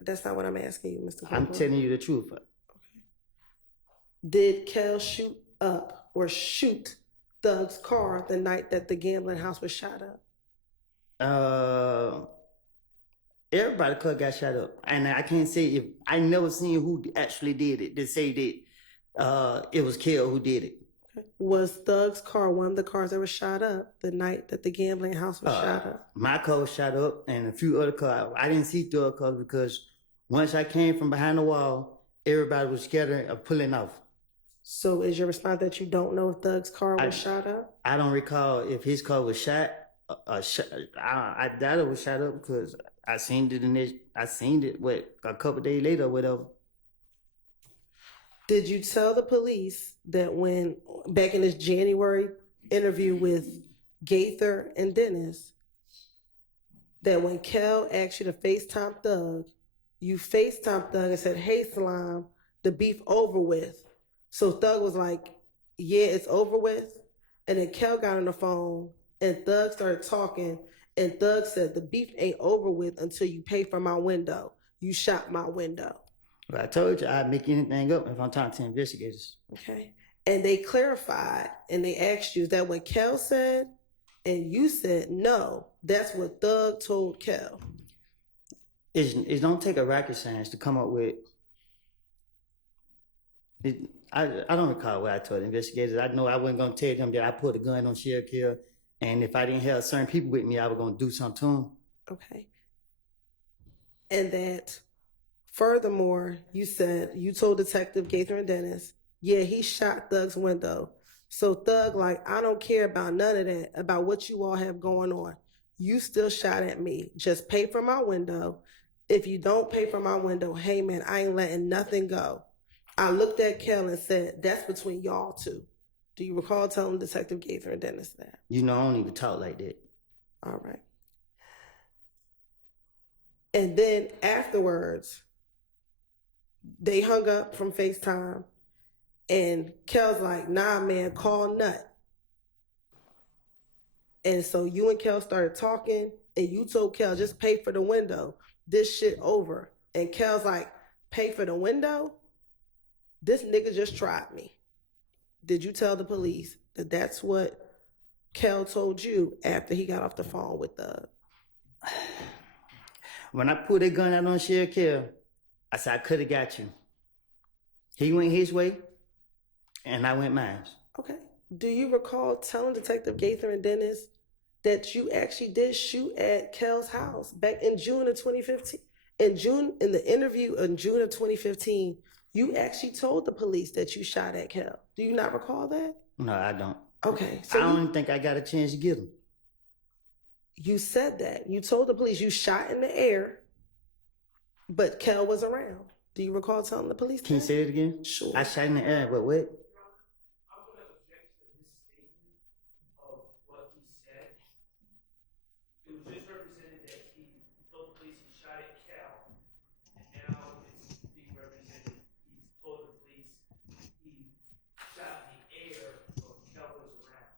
That's not what I'm asking you, Mr. I'm Copeland. telling you the truth. Did Kel shoot up or shoot Thug's car the night that the gambling house was shot up? Everybody could got shot up, and I can't say if I never seen who actually did it. They say that it was Kel who did it. Okay. Was Thug's car one of the cars that was shot up the night that the gambling house was shot up? My car was shot up, and a few other cars. I didn't see Thug cars because once I came from behind the wall, everybody was scared of pulling off. So is your response that you don't know if Thug's car was shot up? I don't recall if his car was shot. I doubt it was shot up because I seen it a couple days later or whatever. Did you tell the police that when back in this January interview with Gaither and Dennis, that when Kel asked you to FaceTime Thug, you FaceTime Thug and said, "Hey Slime, the beef over with." So Thug was like, "Yeah, it's over with." And then Kel got on the phone and Thug started talking, and Thug said, "The beef ain't over with until you pay for my window. You shot my window." But I told you I'd make anything up if I'm talking to investigators. Okay. And they clarified and they asked you, is that what Kel said? And you said, no, that's what Thug told Kel. It don't take a rocket science to come up with it. I don't recall what I told investigators. I know I wasn't going to tell them that I put a gun on Sheriff Kel, and if I didn't have certain people with me, I was going to do something to them. Okay. And that furthermore, you said, you told Detective Gaither and Dennis, yeah, he shot Thug's window. So Thug, like, I don't care about none of that, about what you all have going on. You still shot at me. Just pay for my window. If you don't pay for my window, hey man, I ain't letting nothing go. I looked at Kel and said, that's between y'all two. Do you recall telling Detective Gaither and Dennis that? You know, I don't even talk like that. All right. And then afterwards, they hung up from FaceTime, and Kel's like, nah, man, call Nut. And so you and Kel started talking, and you told Kel, just pay for the window. This shit over. And Kel's like, pay for the window? This nigga just tried me. Did you tell the police that that's what Kel told you after he got off the phone with Thug? When I pulled that gun out on Sheriff Kel, I said, I could have got you. He went his way, and I went mine. Okay. Do you recall telling Detective Gaither and Dennis that you actually did shoot at Kel's house back in June of 2015? In the interview in June of 2015, you actually told the police that you shot at Kel. Do you not recall that? No, I don't. Okay. So I don't think I got a chance to get him. You said that. You told the police you shot in the air, but Kel was around. Do you recall telling the police that? Can you say it again? Sure. I shot in the air, but what? I'm going to object to this statement of what he said. It was just represented that he told the police he shot at Kel, and now it's being represented he told the police he shot in the air, but Kel was around.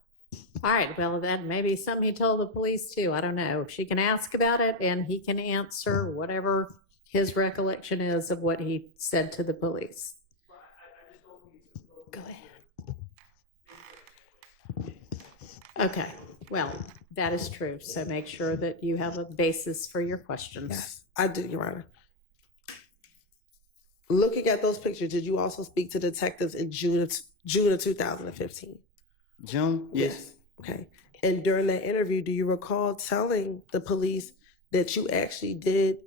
All right, well, that may be something he told the police too. I don't know. She can ask about it and he can answer whatever his recollection is of what he said to the police. Go ahead. Okay, well, that is true. So make sure that you have a basis for your questions. Yes, I do, Your Honor. Looking at those pictures, did you also speak to detectives in June of 2015? June? Yes. Okay. And during that interview, do you recall telling the police that you actually did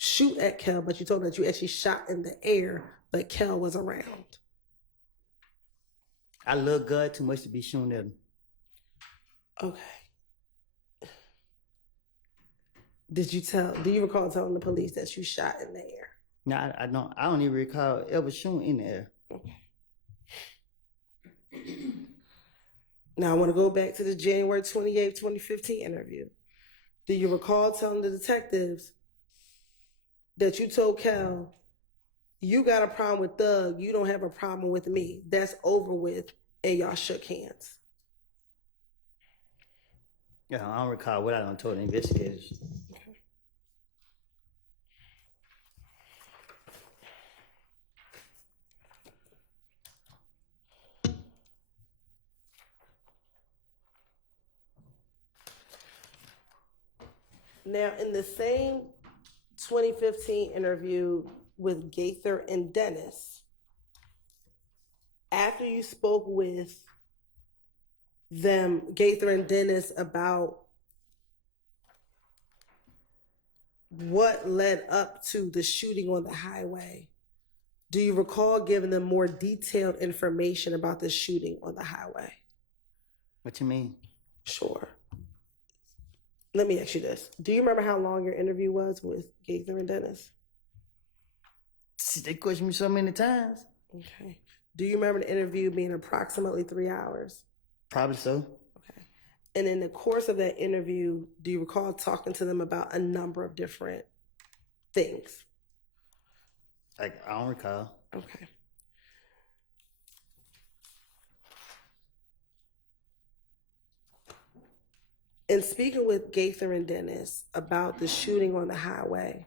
shoot at Kel, but you told them that you actually shot in the air, but Kel was around? I love God too much to be shooting at him. Okay. Do you recall telling the police that you shot in the air? No, I don't. I don't even recall ever shooting in the air. Okay. Now I want to go back to the January 28th, 2015 interview. Do you recall telling the detectives that you told Kel, you got a problem with Thug, you don't have a problem with me. That's over with, and y'all shook hands? Yeah, I don't recall what I done told the investigators. Now, in the same 2015 interview with Gaither and Dennis, after you spoke with them, Gaither and Dennis, about what led up to the shooting on the highway, do you recall giving them more detailed information about the shooting on the highway? What you mean? Sure. Let me ask you this. Do you remember how long your interview was with Gaither and Dennis? They questioned me so many times. Okay. Do you remember the interview being approximately 3 hours? Probably so. Okay. And in the course of that interview, do you recall talking to them about a number of different things? Like, I don't recall. Okay. In speaking with Gaither and Dennis about the shooting on the highway,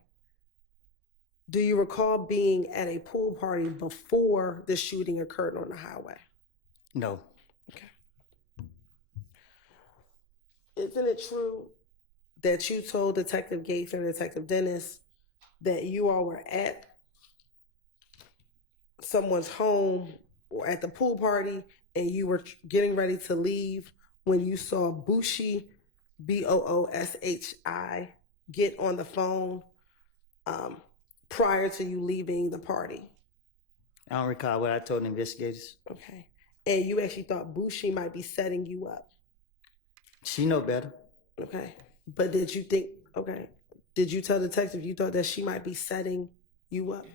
do you recall being at a pool party before the shooting occurred on the highway? No. Okay. Isn't it true that you told Detective Gaither and Detective Dennis that you all were at someone's home or at the pool party and you were getting ready to leave when you saw Booshi, Booshi, get on the phone prior to you leaving the party? I don't recall what I told the investigators. Okay. And you actually thought Booshi might be setting you up? She know better. Okay. But did you think, okay, did you tell the detective you thought that she might be setting you up?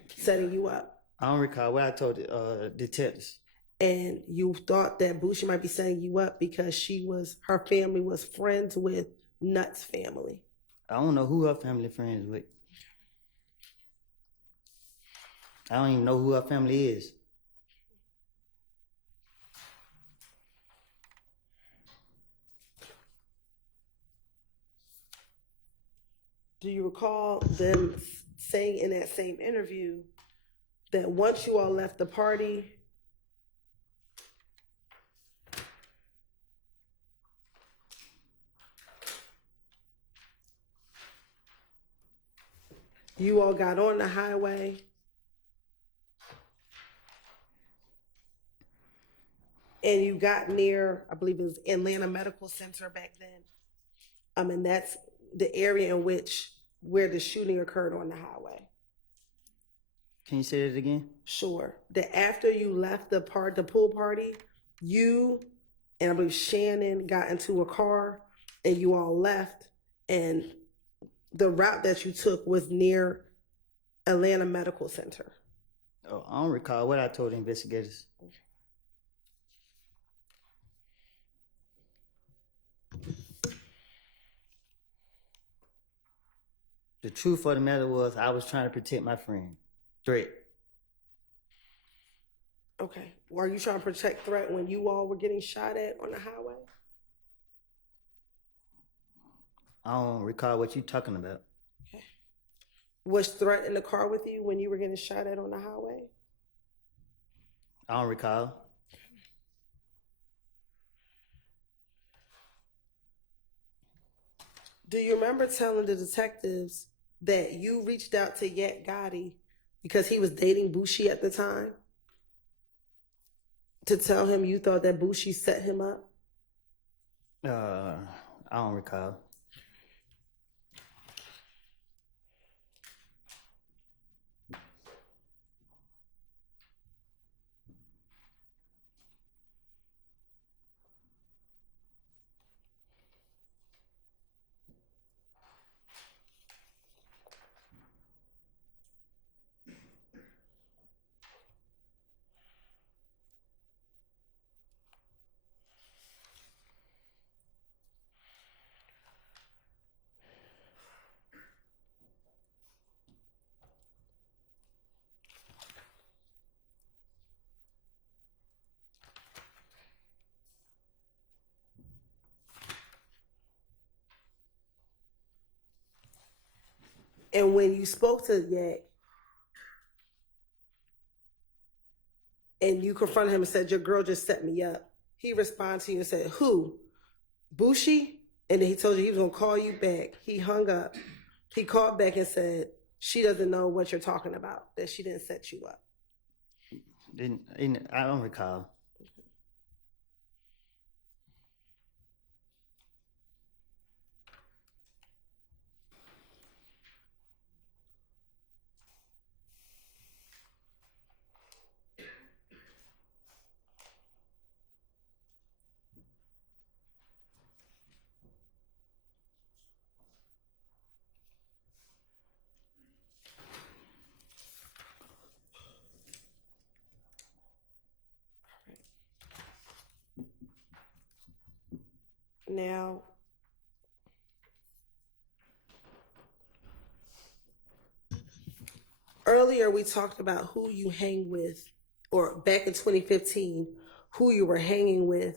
I don't recall what I told the detectives. And you thought that Booshi might be setting you up because her family was friends with Nutt's family? I don't know who her family friends with. I don't even know who her family is. Do you recall them saying in that same interview that once you all left the party, you all got on the highway and you got near, I believe it was Atlanta Medical Center back then? And that's the area in where the shooting occurred on the highway. Can you say that again? Sure. That after you left the pool party, you and I believe Shannon got into a car and you all left, and the route that you took was near Atlanta Medical Center. Oh, I don't recall what I told the investigators. The truth of the matter was I was trying to protect my friend. Threat. Okay. Were you trying to protect Threat when you all were getting shot at on the highway? I don't recall what you're talking about. Okay. Was Threat in the car with you when you were getting shot at on the highway? I don't recall. Do you remember telling the detectives that you reached out to Yet Gotti because he was dating Booshi at the time, to tell him you thought that Booshi set him up? I don't recall. And when you spoke to Yak and you confronted him and said, your girl just set me up, he responded to you and said, who? Bushi? And then he told you he was going to call you back. He hung up. He called back and said, she doesn't know what you're talking about, that she didn't set you up. I don't recall. Now, earlier we talked about who you hang with, or back in 2015, who you were hanging with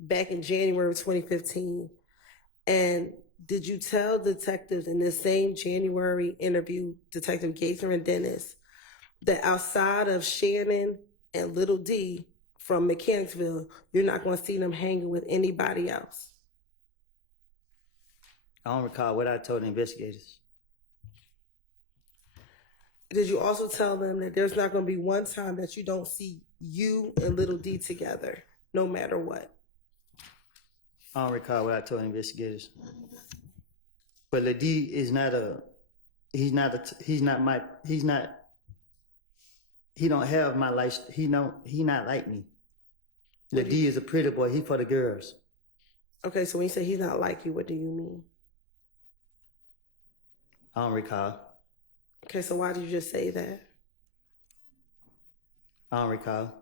back in January of 2015. And did you tell detectives in this same January interview, Detective Gaither and Dennis, that outside of Shannon and Little D from Mechanicsville, you're not going to see them hanging with anybody else? I don't recall what I told the investigators. Did you also tell them that there's not going to be one time that you don't see you and Little D together, no matter what? I don't recall what I told the investigators. But Ladi is not he don't have my life, he not like me. Ladi is a pretty boy, he for the girls. Okay, so when you say he's not like you, what do you mean? I don't recall. Okay, so why did you just say that? I don't recall.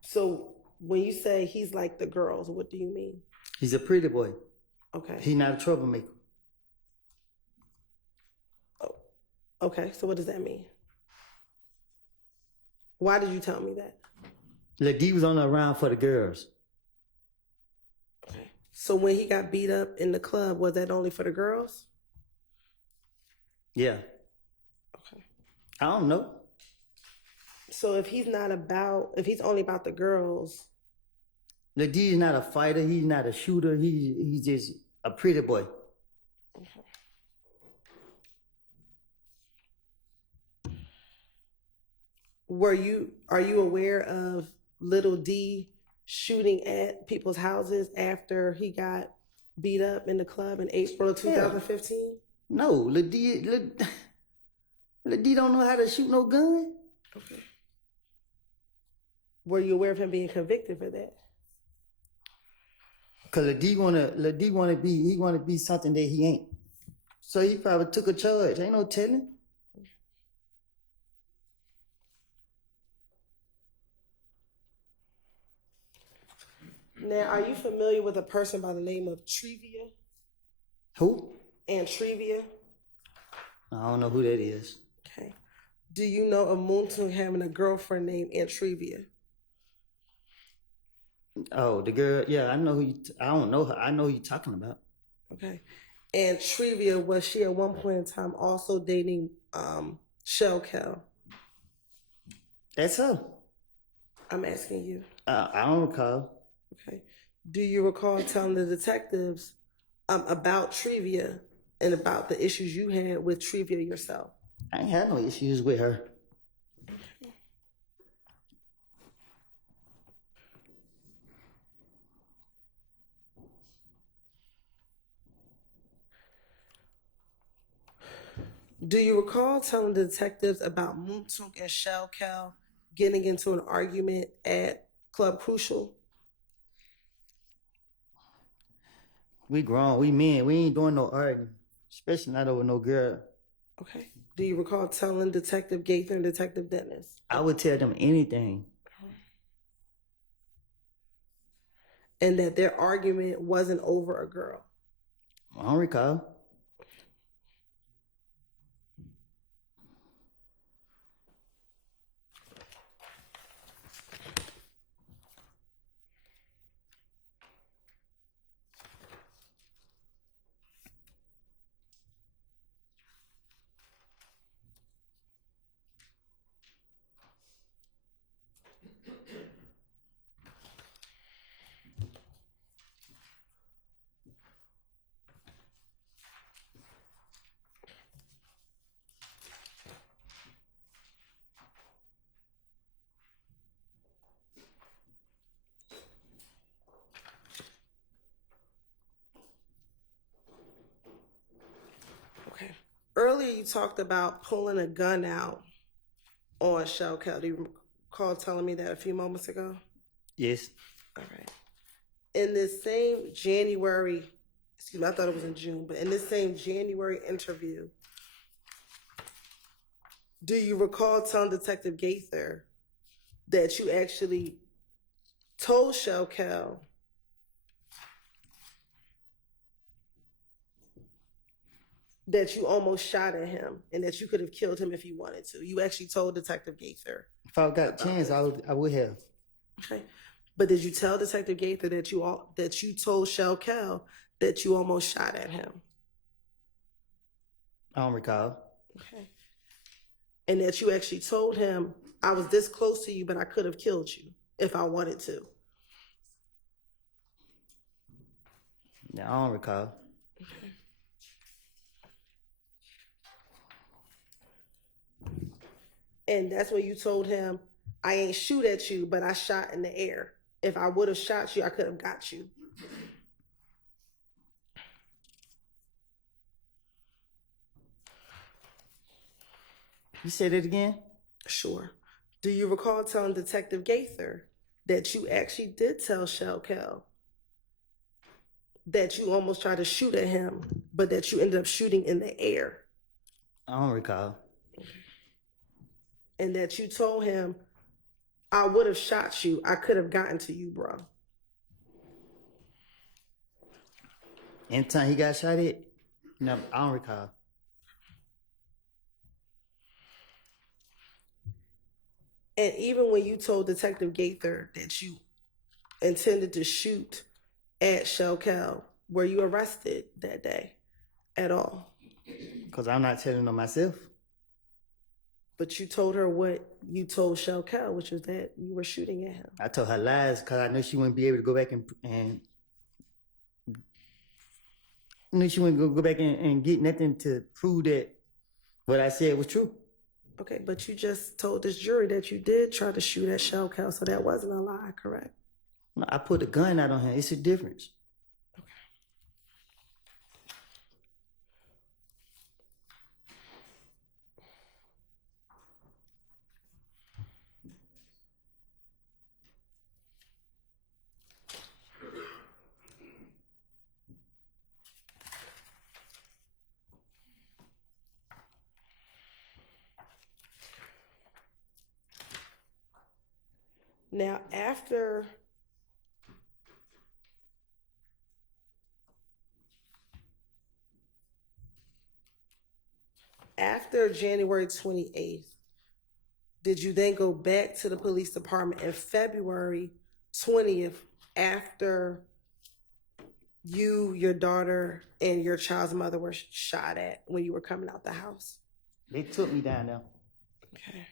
So when you say he's like the girls, what do you mean? He's a pretty boy. Okay. He's not a troublemaker. Oh, okay, so what does that mean? Why did you tell me that? Ladi was only around for the girls. Okay. So when he got beat up in the club, was that only for the girls? Yeah. Okay. I don't know. So if he's only about the girls. Ladi is not a fighter, he's not a shooter, he's just a pretty boy. Okay. Are you aware of Little D shooting at people's houses after he got beat up in the club in April of 2015? No, Ladi don't know how to shoot no gun. Okay. Were you aware of him being convicted for that? Cause Ladi wanna be something that he ain't. So he probably took a charge. Ain't no telling. Now, are you familiar with a person by the name of Trevia? Who? And Trevia? I don't know who that is. Okay. Do you know of Moontung having a girlfriend named Antrevia? Oh, the girl. Yeah, I know who. I don't know her. I know who you talking about. Okay. And Trevia, was she at one point in time also dating Shell Cal? That's her. I'm asking you. I don't recall. Okay. Do you recall telling the detectives about Trevia and about the issues you had with Trevia yourself? I ain't had no issues with her. Do you recall telling the detectives about Moontung and Shell Cal getting into an argument at Club Crucial? We grown. We men. We ain't doing no arguing, especially not over no girl. Okay. Do you recall telling Detective Gaither and Detective Dennis? I would tell them anything. And that their argument wasn't over a girl? I don't recall. Earlier, you talked about pulling a gun out on Shell Cal. Do you recall telling me that a few moments ago? Yes. All right. In this same January, excuse me, I thought it was in June, but in this same January interview, do you recall telling Detective Gaither that you actually told Shell Cal that you almost shot at him and that you could have killed him if you wanted to? You actually told Detective Gaither. If I got a chance, I would have. Okay. But did you tell Detective Gaither that you told Shell Cal that you almost shot at him? I don't recall. Okay. And that you actually told him, I was this close to you, but I could have killed you if I wanted to. Yeah, I don't recall. Okay. And that's when you told him, I ain't shoot at you, but I shot in the air. If I would have shot you, I could have got you. You said it again? Sure. Do you recall telling Detective Gaither that you actually did tell Shell Cal that you almost tried to shoot at him, but that you ended up shooting in the air? I don't recall. And that you told him, I would have shot you. I could have gotten to you, bro. Anytime he got shot at? No, I don't recall. And even when you told Detective Gaither that you intended to shoot at Shell Cal, were you arrested that day at all? Because I'm not telling on myself. But you told her what you told Shell Cal, which was that you were shooting at him. I told her lies because I knew she wouldn't be able to go back and knew she wouldn't go back and get nothing to prove that what I said was true. Okay, but you just told this jury that you did try to shoot at Shell Cal, so that wasn't a lie, correct? No, I put a gun out on him. It's a difference. Now, after January 28th, did you then go back to the police department in February 20th after you, your daughter, and your child's mother were shot at when you were coming out the house? They took me down there. Okay.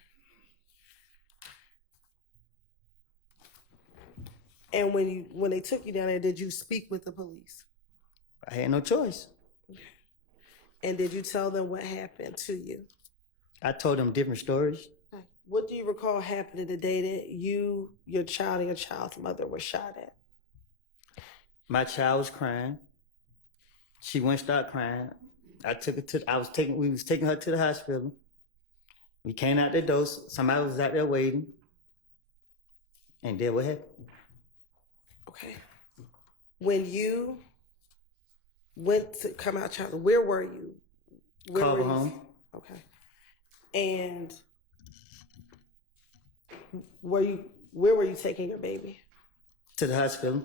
And when they took you down there, did you speak with the police? I had no choice. And did you tell them what happened to you? I told them different stories. What do you recall happening the day that you, your child, and your child's mother were shot at? My child was crying. She wouldn't stop crying. We was taking her to the hospital. We came out the door. Somebody was out there waiting. And then what happened? Okay. When you went to come out, child, where were you? Carver home. Okay. And where were you taking your baby? To the hospital.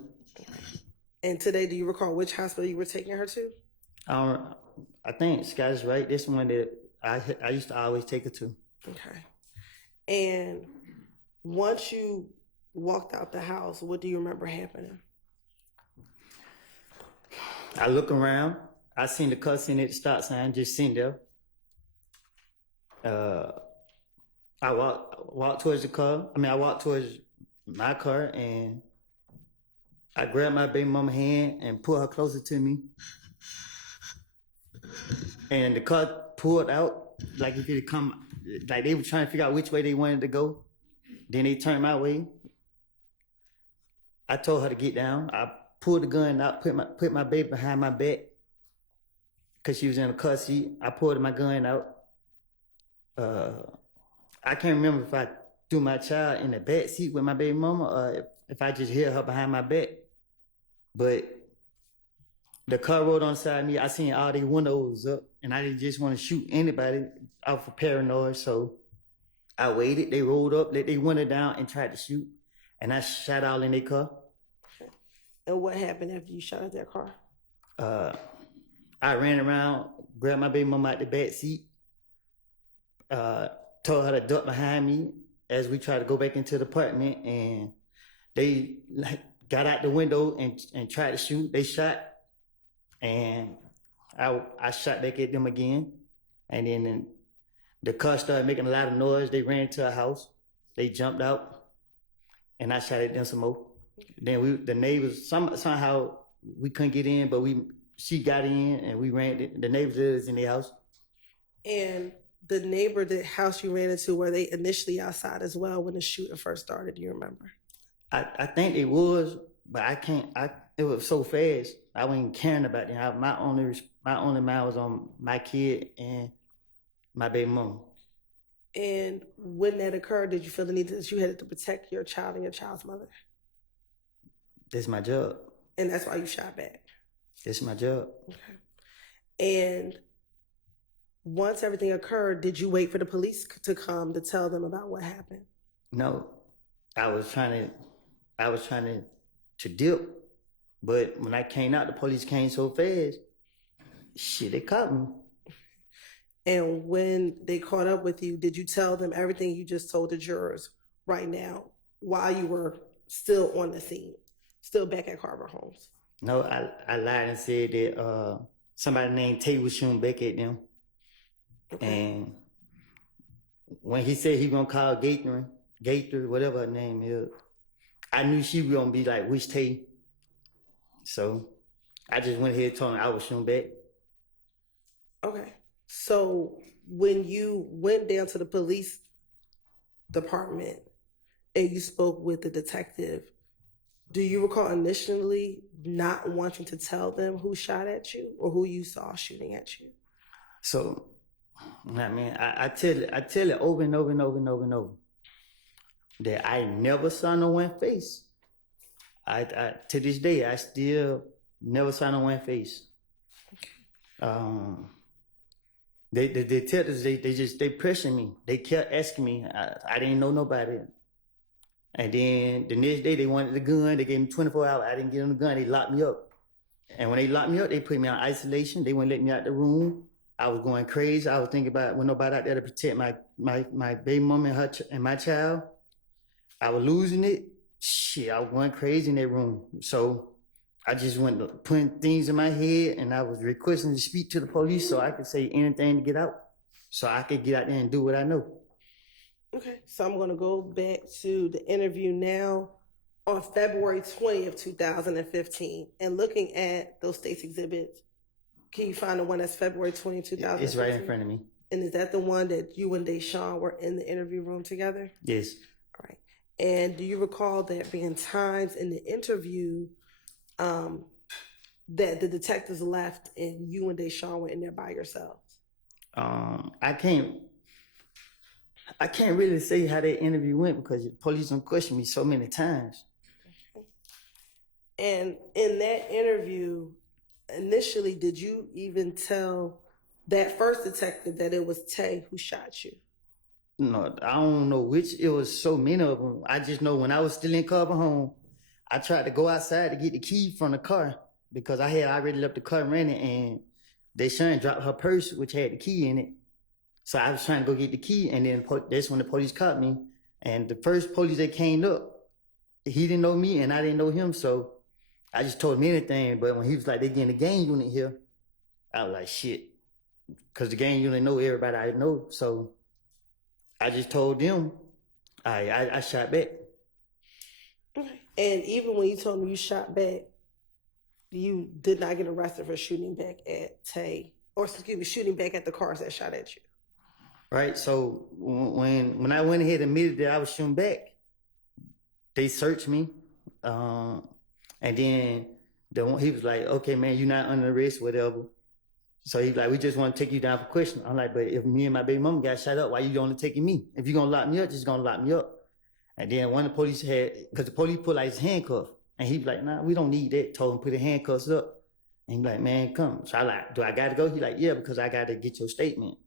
And today, do you recall which hospital you were taking her to? I think Sky's right. This one that I used to always take her to. Okay. And once you walked out the house, what do you remember happening? I look around. I seen the car sitting at the stop sign, just sitting there. I walked towards the car. I walked towards my car, and I grabbed my baby mama's hand and pulled her closer to me. And the car pulled out like if it come, like they were trying to figure out which way they wanted to go. Then they turned my way. I told her to get down. I pulled the gun out, put my baby behind my back, because she was in a car seat. I pulled my gun out. I can't remember if I threw my child in the back seat with my baby mama or if I just held her behind my back. But the car rolled on the side of me. I seen all the windows up, and I didn't just want to shoot anybody out of paranoia. So I waited. They rolled up, let their window down, and tried to shoot. And I shot all in their car. And what happened after you shot at their car? I ran around, grabbed my baby mama out the back seat, told her to duck behind me as we tried to go back into the apartment, and they got out the window and tried to shoot. They shot, and I shot back at them again, and then the car started making a lot of noise. They ran to a house. They jumped out, and I shot at them some more. Then the neighbors, somehow we couldn't get in, but she got in, and we ran. The neighbors was in their house. And the neighbor, the house you ran into, were they initially outside as well when the shooting first started? Do you remember? I think it was, but I can't. It was so fast. I wasn't caring about them. My only mind was on my kid and my baby mom. And when that occurred, did you feel the need that you had to protect your child and your child's mother? That's my job. And that's why you shot back. That's my job. Okay. And once everything occurred, did you wait for the police to come to tell them about what happened? No, I was trying to dip, but when I came out, the police came so fast. Shit, they caught me. And when they caught up with you, did you tell them everything you just told the jurors right now while you were still on the scene, still back at Carver Homes? No, I lied and said that somebody named Tay was shooting back at them. Okay. And when he said he gonna call Gator, whatever her name is, I knew she was gonna be like, which Tay? So I just went ahead and told him I was shooting back. Okay. So when you went down to the police department and you spoke with the detective, do you recall initially not wanting to tell them who shot at you or who you saw shooting at you? So, I mean, I tell it over and over and over and over and over that I never saw no one face. I to this day, I still never saw no one face. The detectives, they pressured me. They kept asking me. I didn't know nobody. And then the next day they wanted the gun. They gave me 24 hours. I didn't get them the gun. They locked me up. And when they locked me up, they put me on isolation. They wouldn't let me out the room. I was going crazy. I was thinking about when nobody out there to protect my baby mama and my child. I was losing it. Shit, I was going crazy in that room. So I just went putting things in my head, and I was requesting to speak to the police so I could say anything to get out, so I could get out there and do what I know. Okay, so I'm going to go back to the interview now on February 20th, 2015, and looking at those state's exhibits. Can you find the one that's February 20, 2015? It's right in front of me. And is that the one that you and Deshaun were in the interview room together? Yes. All right. And do you recall there being times in the interview that the detectives left and you and Deshaun were in there by yourselves? I can't really say how that interview went because the police don't question me so many times. And in that interview, initially, did you even tell that first detective that it was Tay who shot you? No, I don't know which. It was so many of them. I just know when I was still in Carver Home, I tried to go outside to get the key from the car because I had already left the car running, and Deshaun dropped her purse, which had the key in it. So I was trying to go get the key, and then that's when the police caught me. And the first police that came up, he didn't know me, and I didn't know him, so I just told him anything. But when he was like, they getting the gang unit here, I was like, shit. Because the gang unit know everybody I know, so I just told them I shot back. Okay. And even when you told me you shot back, you did not get arrested for shooting back at Tay, or excuse me, shooting back at the cars that shot at you. Right. So when I went ahead and admitted that I was shooting back, they searched me, and then he was like, "Okay, man, you're not under arrest, whatever." So he's like, we just want to take you down for question. I'm like, but if me and my baby mama got shot up, why you only taking me? If you're going to lock me up, just going to lock me up. And then one of the police had, because the police put like his handcuff. And he was like, nah, we don't need that. Told him put the handcuffs up. And he like, man, come. So I like, do I got to go? He like, yeah, because I got to get your statement.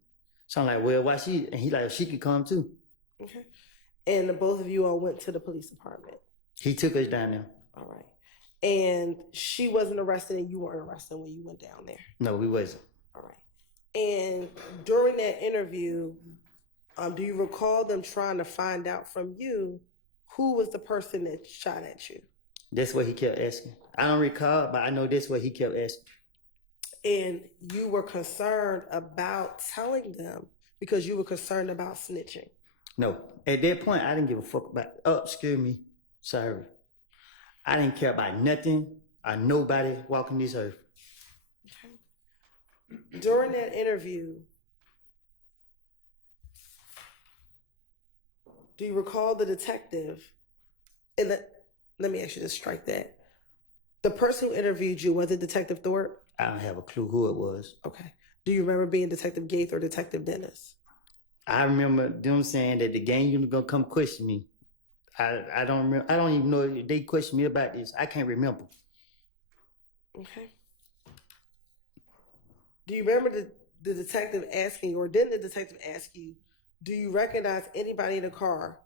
So I'm like, well, why she? And he like, she could come too. Okay. And the both of you all went to the police department. He took us down there. All right. And she wasn't arrested and you weren't arrested when you went down there. No, we wasn't. All right. And during that interview, do you recall them trying to find out from you who was the person that shot at you? That's what he kept asking. I don't recall, but I know that's what he kept asking. And you were concerned about telling them because you were concerned about snitching. No, at that point, I didn't give a fuck about, oh, excuse me, sorry. I didn't care about nothing or nobody walking this earth. Okay. During that interview, do you recall the detective? And let me actually just strike that. The person who interviewed you, was it Detective Thorpe? I don't have a clue who it was. Okay. Do you remember being Detective Gaith or Detective Dennis? I remember them saying that the gang unit gonna come question me. I don't remember. I don't even know if they questioned me about this. I can't remember. Okay. Do you remember the detective asking you, or didn't the detective ask you, do you recognize anybody in the car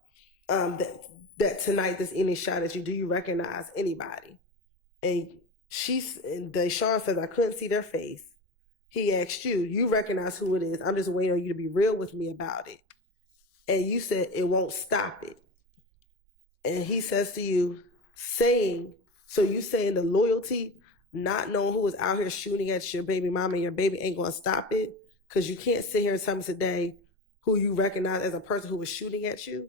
that tonight this any shot at you? Do you recognize anybody? And Deshaun says, I couldn't see their face. He asked you, you recognize who it is. I'm just waiting on you to be real with me about it. And you said it won't stop it. And he says to you, so you saying the loyalty, not knowing who was out here shooting at your baby mama and your baby ain't gonna stop it? Because you can't sit here and tell me today who you recognize as a person who was shooting at you.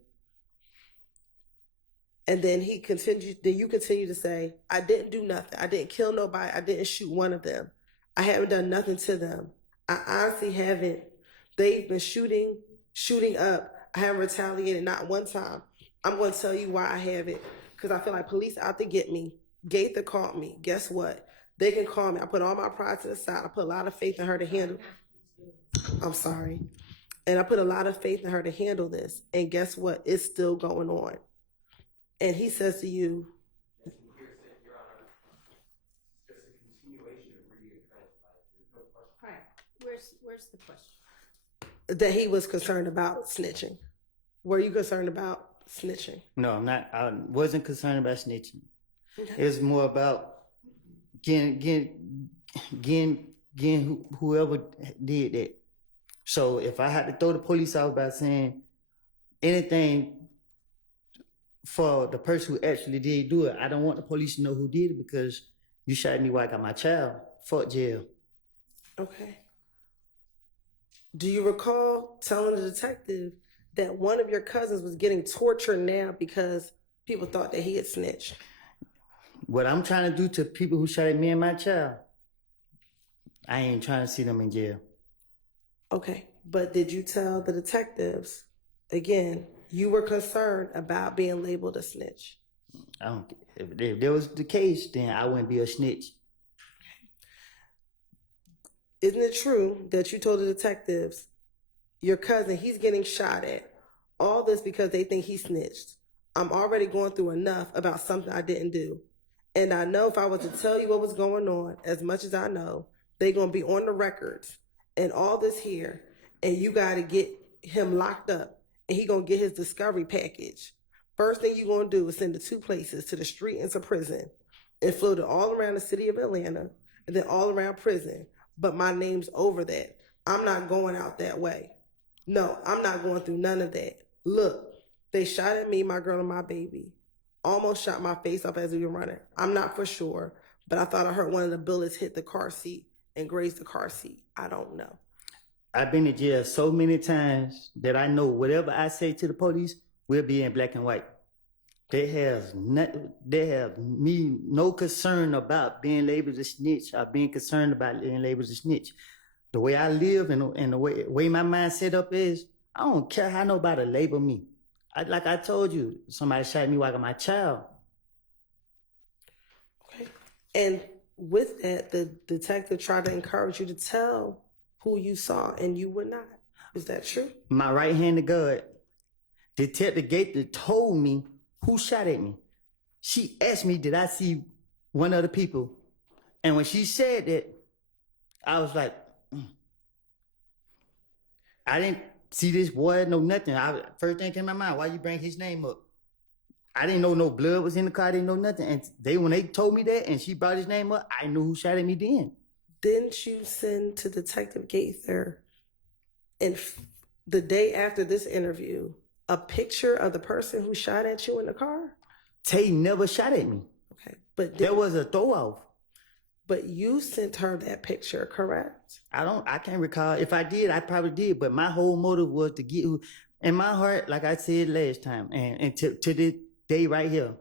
And then you continue to say, I didn't do nothing. I didn't kill nobody. I didn't shoot one of them. I haven't done nothing to them. I honestly haven't. They've been shooting up. I haven't retaliated not one time. I'm going to tell you why I haven't. Because I feel like police out to get me. Gaither called me. Guess what? They can call me. I put all my pride to the side. I put a lot of faith in her to handle. I'm sorry. And I put a lot of faith in her to handle this. And guess what? It's still going on. And he says to you, Right. Where's the question? that he was concerned about snitching. Were you concerned about snitching? No, I'm not. I wasn't concerned about snitching. Okay. It's more about getting whoever did that. So if I had to throw the police out by saying anything for the person who actually did do it, I don't want the police to know who did it because you shot me while I got my child. Fuck jail. Okay. Do you recall telling the detective that one of your cousins was getting tortured now because people thought that he had snitched? What I'm trying to do to people who shot at me and my child, I ain't trying to see them in jail. Okay. But did you tell the detectives, again, you were concerned about being labeled a snitch? I don't. If that was the case, then I wouldn't be a snitch. Isn't it true that you told the detectives, your cousin, he's getting shot at? All this because they think he snitched. I'm already going through enough about something I didn't do. And I know if I was to tell you what was going on, as much as I know, they're going to be on the records and all this here, and you got to get him locked up, and he going to get his discovery package. First thing you're going to do is send the two places, to the street and to prison, and float it all around the city of Atlanta, and then all around prison. But my name's over that. I'm not going out that way. No, I'm not going through none of that. Look, they shot at me, my girl, and my baby. Almost shot my face off as we were running. I'm not for sure, but I thought I heard one of the bullets hit the car seat and grazed the car seat. I don't know. I've been to jail so many times that I know whatever I say to the police will be in black and white. They have me no concern about being labeled a snitch or being concerned about being labeled a snitch. The way I live and the way my mind set up is, I don't care how nobody label me. Like I told you, somebody shot me while I got my child. Okay. And with that, the detective tried to encourage you to tell who you saw, and you would not. Is that true? My right hand to God, Detective Gaither told me who shot at me. She asked me, did I see one of the people? And when she said that, I was like, I didn't see this boy, no nothing. First thing came to my mind, why you bring his name up? I didn't know no blood was in the car, I didn't know nothing. And when they told me that and she brought his name up, I knew who shot at me then. Didn't you send to Detective Gaither, and the day after this interview, a picture of the person who shot at you in the car? Tay never shot at me. Okay, but There was a throw off. But you sent her that picture, correct? I can't recall. If I did, I probably did. But my whole motive was to get who, in my heart, like I said last time, and to this day right here,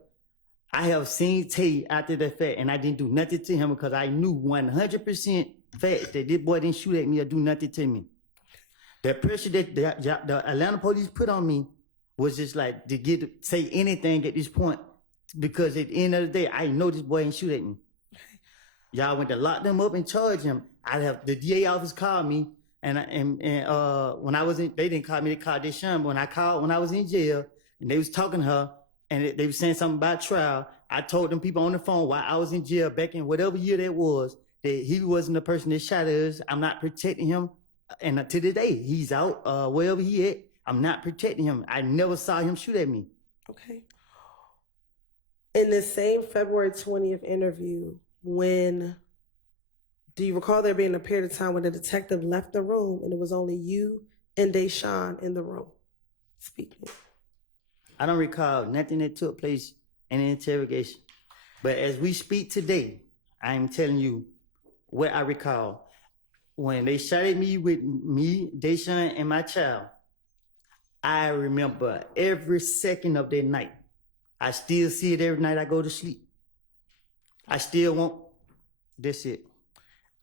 I have seen Tay after the fact, and I didn't do nothing to him because I knew 100% fact that this boy didn't shoot at me or do nothing to me. The pressure that the Atlanta police put on me was just like to say anything at this point, because at the end of the day, I know this boy ain't shoot at me. Y'all went to lock them up and charge him. The DA office called me, and when I was in, they didn't call me, they called Deshaun. But when I was in jail, and they was talking to her, and they was saying something about trial, I told them people on the phone while I was in jail back in whatever year that was, that he wasn't the person that shot us. I'm not protecting him, and to this day, he's out wherever he at. I'm not protecting him. I never saw him shoot at me. Okay. In the same February 20th interview, do you recall there being a period of time when the detective left the room and it was only you and Deshaun in the room speaking? I don't recall nothing that took place in the interrogation. But as we speak today, I'm telling you what I recall. When they shot at me with me, Deshaun, and my child, I remember every second of that night. I still see it every night I go to sleep. I still want, that's it.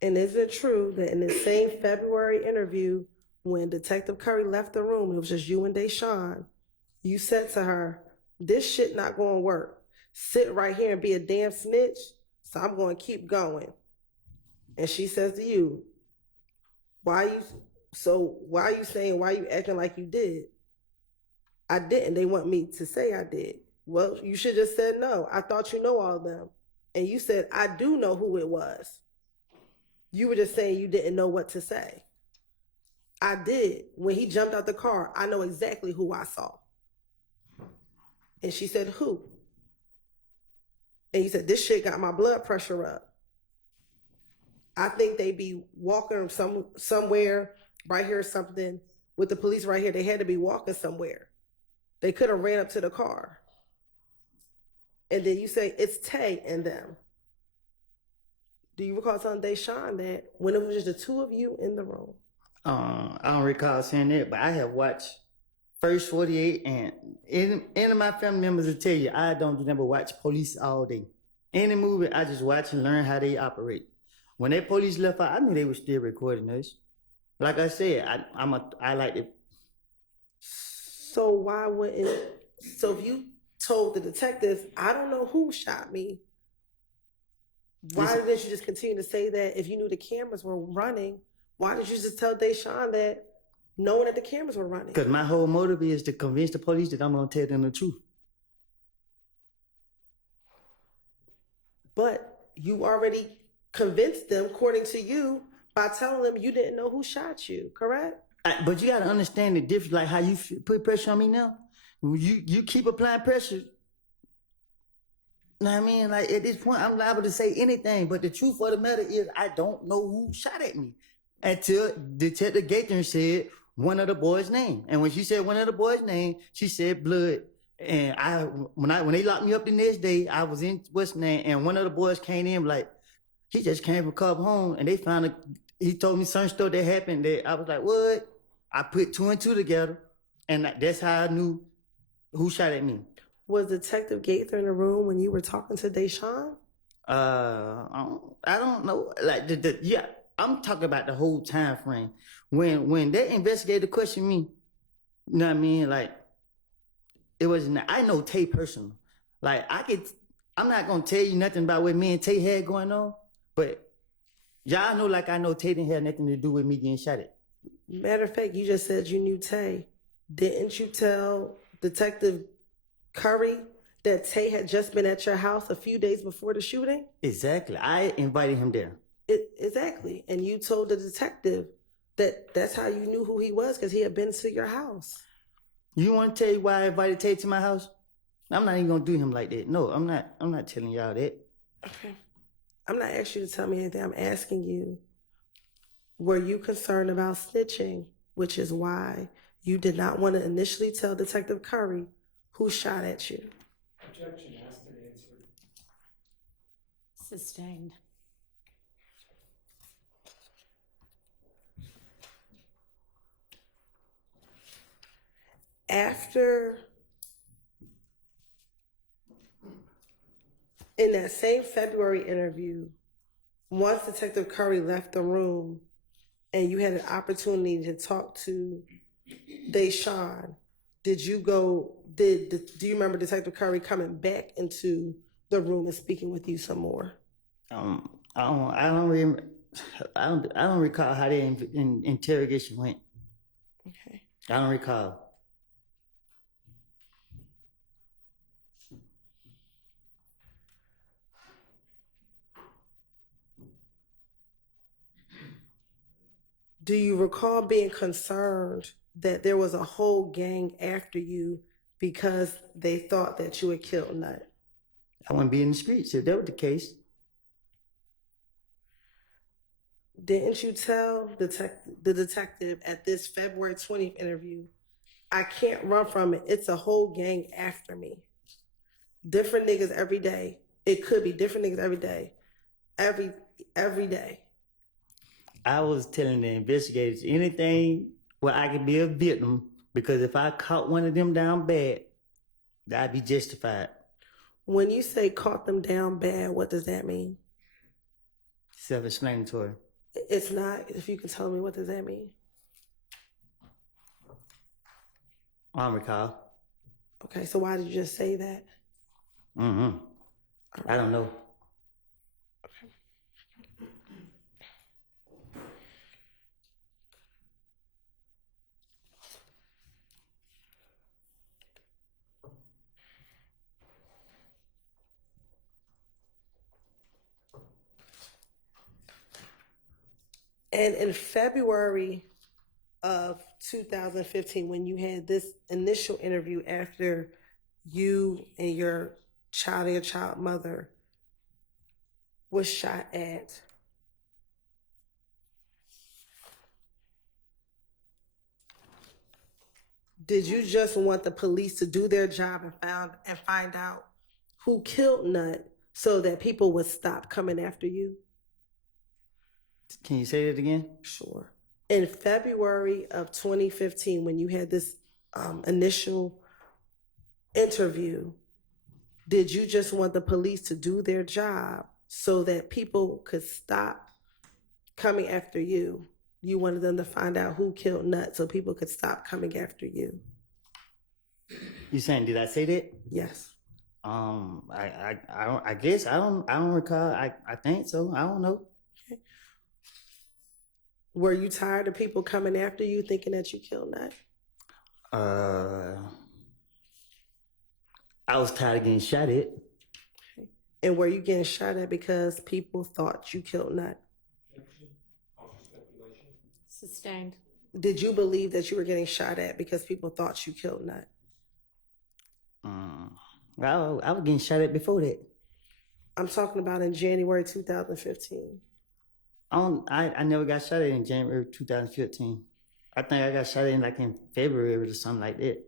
And is it true that in the same February interview, when Detective Curry left the room, it was just you and Deshaun, you said to her, this shit not going to work. Sit right here and be a damn snitch, so I'm going to keep going. And she says to you, why are you acting like you did? I didn't. They want me to say I did. Well, you should just said no. I thought you know all of them. And you said, I do know who it was. You were just saying you didn't know what to say. I did. When he jumped out the car, I know exactly who I saw. And she said, who? And you said, this shit got my blood pressure up. I think they be walking somewhere right here or something with the police right here. They had to be walking somewhere. They could have ran up to the car. And then you say, it's Tay and them. Do you recall telling Deshaun that when it was just the two of you in the room? I don't recall saying that, but I have watched First 48, and any of my family members will tell you, I don't do nothing but watch police all day. Any movie, I just watch and learn how they operate. When that police left out, I knew they were still recording us. Like I said, I like it. So if you told the detectives, I don't know who shot me, why didn't you just continue to say that if you knew the cameras were running? Why did you just tell Deshaun that knowing that the cameras were running? Because my whole motive is to convince the police that I'm going to tell them the truth. But you already convinced them, according to you, by telling them you didn't know who shot you, correct? But you got to understand the difference, like how you put pressure on me now. You keep applying pressure. Know what I mean? Like at this point, I'm liable to say anything. But the truth of the matter is, I don't know who shot at me until Detective Gaither said one of the boys' name. And when she said one of the boys' name, she said blood. And when they locked me up the next day, I was in what's name, and one of the boys came in like, he just came from Cub home, and they found he told me some stuff that happened that I was like, what? I put 2 and 2 together, and that's how I knew who shot at me. Was Detective Gaither in the room when you were talking to Deshaun? I don't know. Like yeah, I'm talking about the whole time frame. When that investigator questioned me, you know what I mean? Like, it wasn't, I know Tay personal. Like, I'm not gonna tell you nothing about what me and Tay had going on, But y'all know, like I know, Tay didn't have nothing to do with me getting shot at. Matter of fact, you just said you knew Tay. Didn't you tell Detective Curry that Tay had just been at your house a few days before the shooting? Exactly. I invited him there. Exactly. And you told the detective that that's how you knew who he was, because he had been to your house. You want to tell you why I invited Tay to my house? I'm not even gonna do him like that. No, I'm not telling y'all that. Okay. I'm not asking you to tell me anything. I'm asking you, were you concerned about snitching, which is why you did not want to initially tell Detective Curry who shot at you? Objection, asked and answered. Sustained. After, in that same February interview, once Detective Curry left the room and you had an opportunity to talk to Deshaun, do you remember Detective Curry coming back into the room and speaking with you some more? I don't remember. I don't recall how the interrogation went. Okay. I don't recall. Do you recall being concerned that there was a whole gang after you because they thought that you had killed Nut? I wouldn't be in the streets if that was the case. Didn't you tell the detective at this February 20th interview, I can't run from it. It's a whole gang after me. Different niggas every day. It could be different niggas every day. Every day. I was telling the investigators anything where I could be a victim, because if I caught one of them down bad, I'd be justified. When you say caught them down bad, what does that mean? Self-explanatory. It's not. If you can tell me, what does that mean? I don't recall. Okay, so why did you just say that? I don't know. And in February of 2015, when you had this initial interview after you and your child mother was shot at, did you just want the police to do their job and find out who killed Nut so that people would stop coming after you? Can you say that again? Sure. In February of 2015, when you had this initial interview, did you just want the police to do their job so that people could stop coming after you? You wanted them to find out who killed Nut so people could stop coming after you. You saying, did I say that? Yes. I guess I don't recall. I think so. I don't know. Okay. Were you tired of people coming after you thinking that you killed Nut? I was tired of getting shot at. Okay. And were you getting shot at because people thought you killed Nut? Sustained. Did you believe that you were getting shot at because people thought you killed Nut? I was getting shot at before that. I'm talking about in January 2015. I never got shot at in January 2015. I think I got shot at in February or something like that.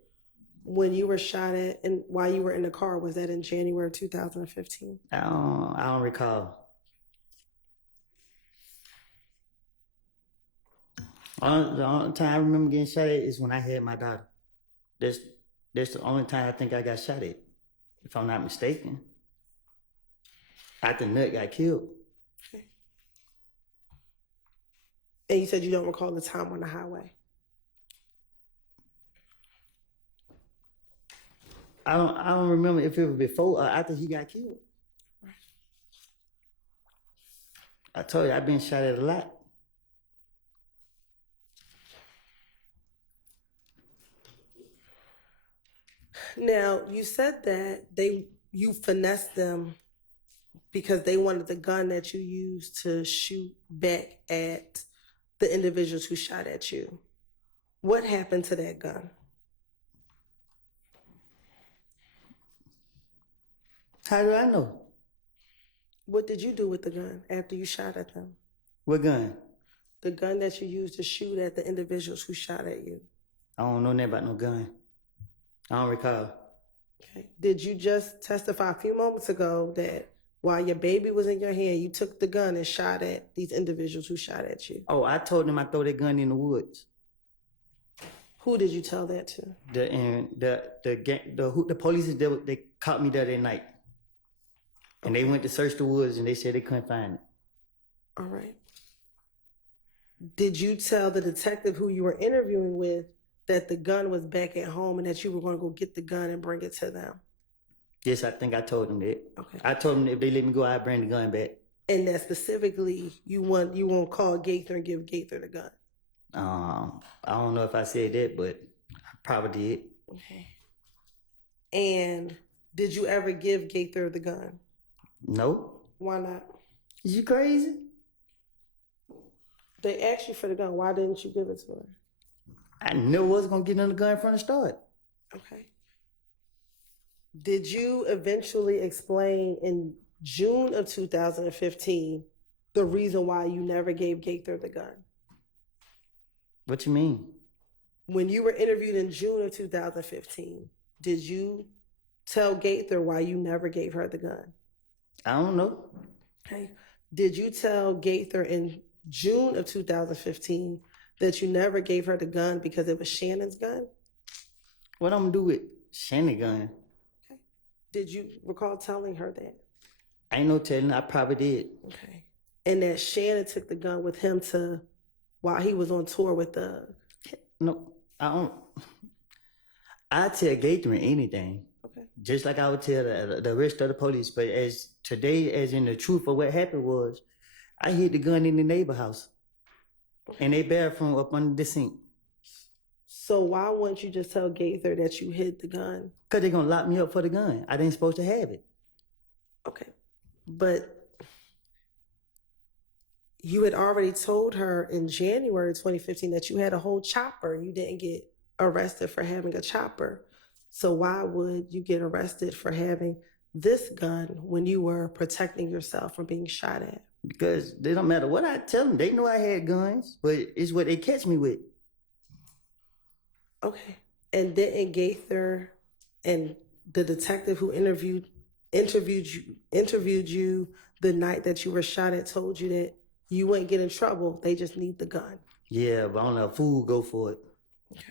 When you were shot at and while you were in the car, was that in January 2015? I don't recall. The only time I remember getting shot at is when I had my daughter. That's the only time I think I got shot at, if I'm not mistaken. After Nut got killed. Okay. And you said you don't recall the time on the highway. I don't remember if it was before or after he got killed. I told you, I've been shot at a lot. Now, you said that you finessed them because they wanted the gun that you used to shoot back at the individuals who shot at you. What happened to that gun? How do I know? What did you do with the gun after you shot at them? What gun? The gun that you used to shoot at the individuals who shot at you. I don't know nothing about no gun. I don't recall. Okay. Did you just testify a few moments ago that while your baby was in your hand, you took the gun and shot at these individuals who shot at you? Oh, I told them I throw that gun in the woods. Who did you tell that to? The police they caught me there that night, and they went to search the woods and they said they couldn't find it. All right. Did you tell the detective who you were interviewing with that the gun was back at home and that you were going to go get the gun and bring it to them? Yes, I think I told them that. Okay. I told them if they let me go, I'd bring the gun back. And that specifically, you won't call Gaither and give Gaither the gun. I don't know if I said that, but I probably did. Okay. And did you ever give Gaither the gun? No. Why not? Is you crazy? They asked you for the gun. Why didn't you give it to her? I never was gonna get in the gun from the start. Okay. Did you eventually explain in June of 2015 the reason why you never gave Gaither the gun? What you mean? When you were interviewed in June of 2015, did you tell Gaither why you never gave her the gun? I don't know. Okay. Did you tell Gaither in June of 2015 that you never gave her the gun because it was Shannon's gun? What I'm gonna do with Shannon gun? Okay. Did you recall telling her that? I ain't no telling. I probably did. Okay. And that Shannon took the gun with him while he was on tour with No, I don't. I tell Gaither anything. Okay. Just like I would tell the rest of the police. But as today, as in the truth of what happened was, I hid the gun in the neighbor house. And they bathroom up under the sink. So why wouldn't you just tell Gaither that you hid the gun? Because they're going to lock me up for the gun. I didn't supposed to have it. Okay. But you had already told her in January 2015 that you had a whole chopper. You didn't get arrested for having a chopper. So why would you get arrested for having this gun when you were protecting yourself from being shot at? Because they don't matter what I tell them. They know I had guns, but it's what they catch me with. Okay. And didn't Gaither and the detective who interviewed you the night that you were shot at told you that you wouldn't get in trouble, they just need the gun? Yeah, but I don't know, a fool go for it. Okay.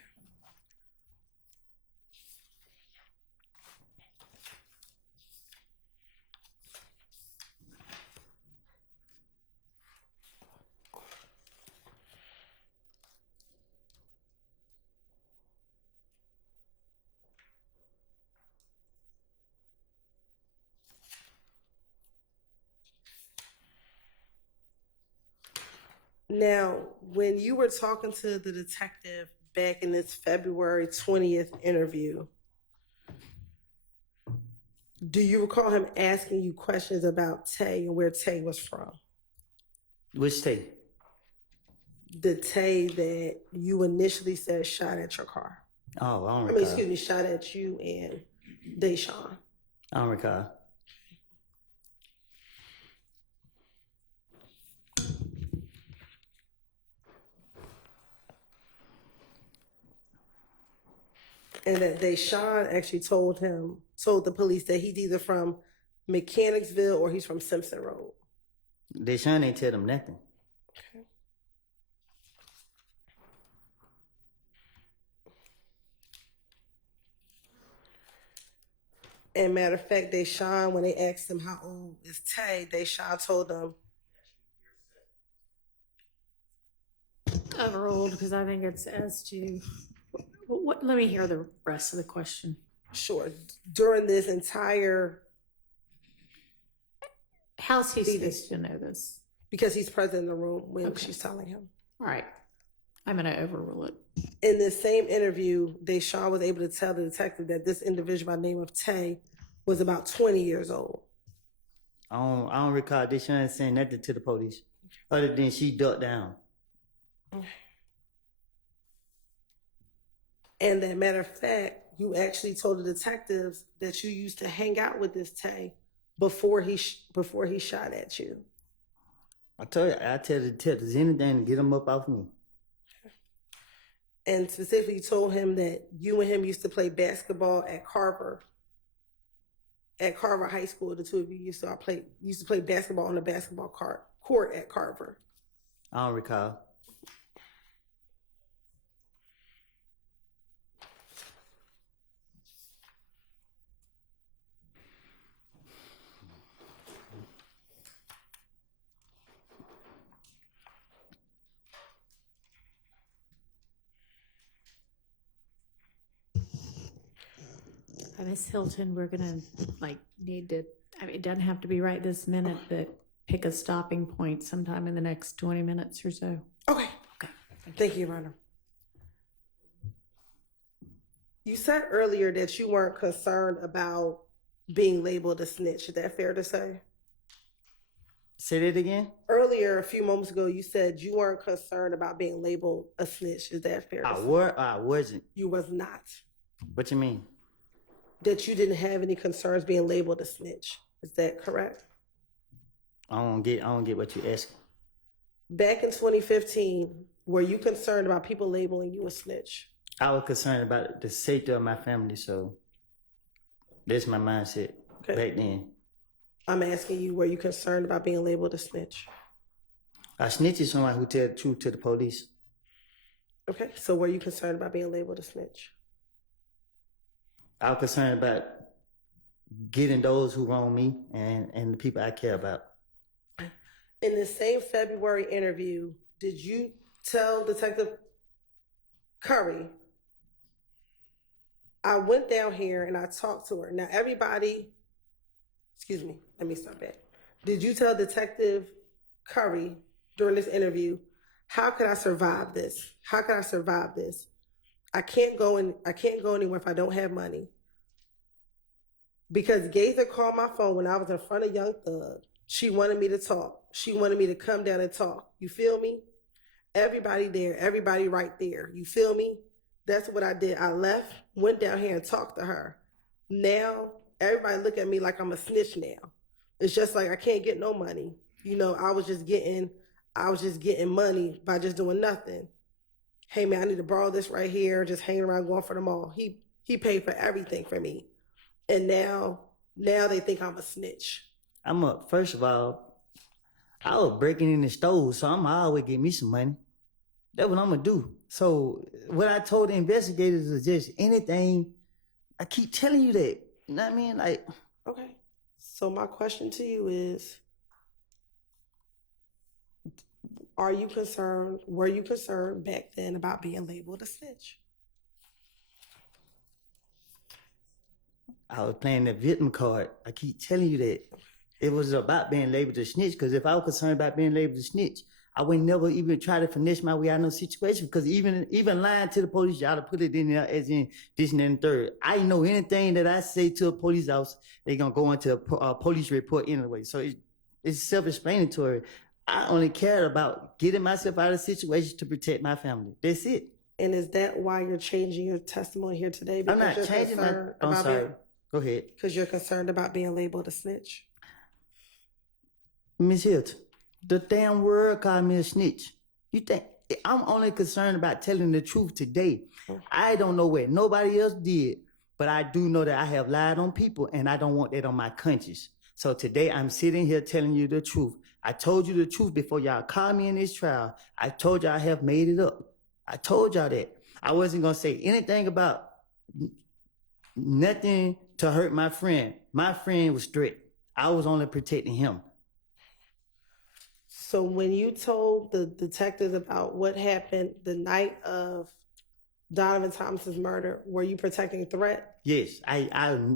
Now, when you were talking to the detective back in this February 20th interview, do you recall him asking you questions about Tay and where Tay was from? Which day? The Tay that you initially said shot at your car. Oh, I don't I recall. mean, excuse me, shot at you and Deshaun. I don't recall. And that Deshaun actually told the police that he's either from Mechanicsville or he's from Simpson Road. Deshaun ain't tell them nothing. Okay. And matter of fact, Deshaun, when they asked him how old is Tay, Deshaun told them Overruled, because I think it's as to, let me hear the rest of the question. sure, during this entire How's he supposed to know this? because he's present in the room when Okay. she's telling him. All right. I'm going to overrule it. In this same interview, Deshaun was able to tell the detective that this individual by the name of Tay was about 20 years old. I don't recall Deshaun saying nothing to the police, other than she ducked down. And that matter of fact, you actually told the detectives that you used to hang out with this Tay before he shot at you. I tell the detectives anything to get them up off me. And specifically told him that you and him used to play basketball at Carver High School. The two of you used to play basketball on the basketball court at Carver. I don't recall. Miss Hilton, we're going to need to, I mean, it doesn't have to be right this minute, but pick a stopping point sometime in the next 20 minutes or so. Okay. Thank you, Your Honor. You said earlier that you weren't concerned about being labeled a snitch. Is that fair to say? Say that again? Earlier, a few moments ago, you said you weren't concerned about being labeled a snitch. Is that fair to say? I wasn't. You was not. What you mean? That you didn't have any concerns being labeled a snitch. Is that correct? I don't get what you asking. Back in 2015, were you concerned about people labeling you a snitch? I was concerned about the safety of my family, so that's my mindset back then. I'm asking you, were you concerned about being labeled a snitch? A snitch is someone who tell the truth to the police. Okay, so were you concerned about being labeled a snitch? I was concerned about getting those who wrong me and the people I care about. In the same February interview, did you tell Detective Curry, I went down here and I talked to her. Now everybody, excuse me, let me start back. Did you tell Detective Curry during this interview, how could I survive this? How can I survive this? I can't go anywhere if I don't have money. Because Gaither called my phone when I was in front of Young Thug. She wanted me to talk. She wanted me to come down and talk. You feel me? Everybody there, everybody right there. You feel me? That's what I did. I left, went down here and talked to her. Now, everybody look at me like I'm a snitch now. It's just like I can't get no money. You know, I was just getting money by just doing nothing. Hey man, I need to borrow this right here, just hanging around going for the mall. He paid for everything for me. And now they think I'm a snitch. First of all, I was breaking in the stove, so I'm always get me some money. That's what I'm gonna do. So what I told the investigators is just anything. I keep telling you that. You know what I mean? Like, okay. So my question to you is, were you concerned back then about being labeled a snitch? I was playing the victim card. I keep telling you that. It was about being labeled a snitch, because if I was concerned about being labeled a snitch, I would never even try to finesse my way out of no situation, because even lying to the police, y'all to put it in there as in this and then third. I know anything that I say to a police officer, they're going to go into a police report anyway. So it's self-explanatory. I only care about getting myself out of the situation to protect my family. That's it. And is that why you're changing your testimony here today? I'm not changing I'm sorry. Go ahead. Because you're concerned about being labeled a snitch? Miss Hilton, the damn world called me a snitch. You think I'm only concerned about telling the truth today? I don't know what nobody else did, but I do know that I have lied on people, and I don't want that on my conscience. So today I'm sitting here telling you the truth. I told you the truth before y'all called me in this trial. I told y'all I have made it up. I told y'all that. I wasn't gonna say anything about nothing to hurt my friend. My friend was straight. I was only protecting him. So when you told the detectives about what happened the night of Donovan Thomas's murder, were you protecting Threat? Yes, I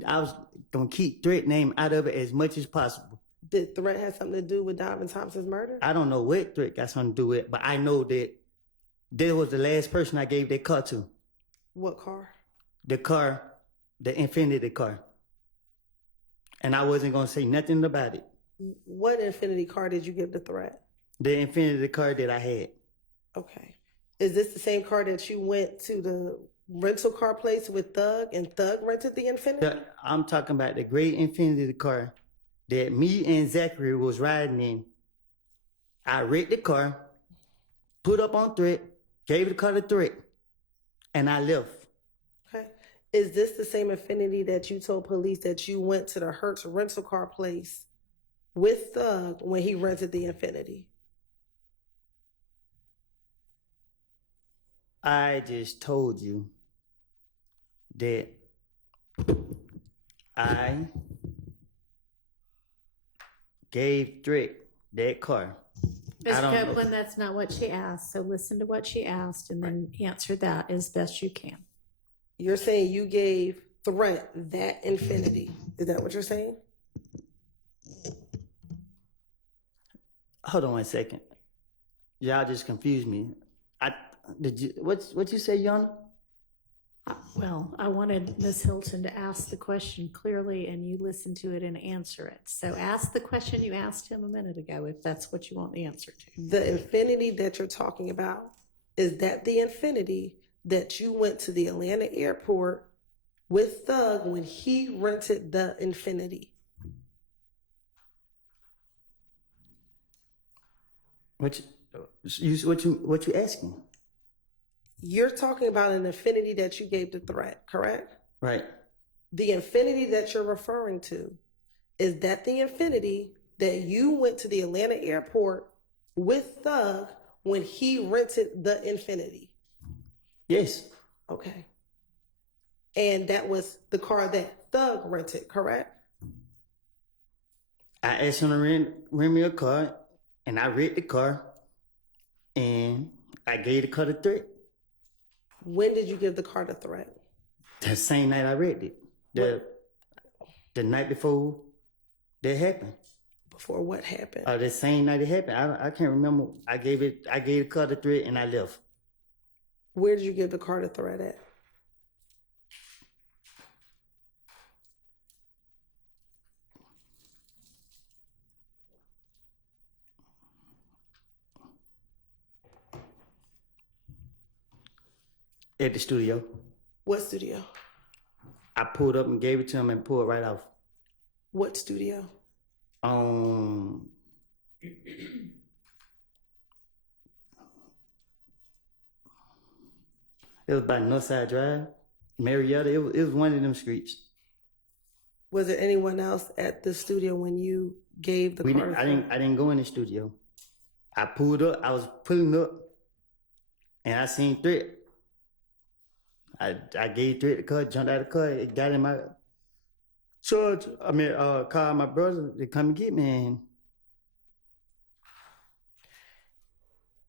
was gonna keep Threat name out of it as much as possible. Did threat have something to do with Donovan Thompson's murder? I don't know what threat got something to do with it, but I know that there was the last person I gave that car to. What car? The car, the Infinity car. And I wasn't going to say nothing about it. What Infinity car did you give the threat? The Infinity car that I had. Okay. Is this the same car that you went to the rental car place with Thug and Thug rented the Infinity? I'm talking about the gray Infinity car that me and Zachary was riding in. I wrecked the car, put up on threat, gave the car the threat, and I left. Okay. Is this the same Infinity that you told police that you went to the Hertz rental car place with Thug when he rented the Infinity? I just told you that I gave threat that car. Ms. I don't know. Copeland, that's not what she asked, so listen to what she asked and then answer that as best you can. You're saying you gave threat that Infinity. Is that what you're saying? Hold on 1 second. Y'all just confused me. What you say, Yana? Well, I wanted Ms. Hilton to ask the question clearly and you listen to it and answer it. So ask the question you asked him a minute ago if that's what you want the answer to. The Infinity that you're talking about, is that the Infinity that you went to the Atlanta airport with Thug when he rented the Infinity? What you asking? You're talking about an Infinity that you gave the threat, correct? Right. The Infinity that you're referring to, is that the Infinity that you went to the Atlanta airport with Thug when he rented the Infinity? Yes. Okay. And that was the car that Thug rented, correct? I asked him to rent me a car, and I rent the car, and I gave the car the threat. When did you give the car the threat? The same night I read it. The night before that happened. Before what happened? The same night it happened. I can't remember. I gave the car the threat and I left. Where did you give the car the threat at? At the studio. What studio? I pulled up and gave it to him and pulled right off. What studio? It was by Northside Drive, Marietta. It was one of them streets. Was there anyone else at the studio when you gave the car? I didn't go in the studio. I pulled up. I was pulling up, and I seen threat. I gave threat the car, jumped out of the car, it got in my called my brother to come and get me.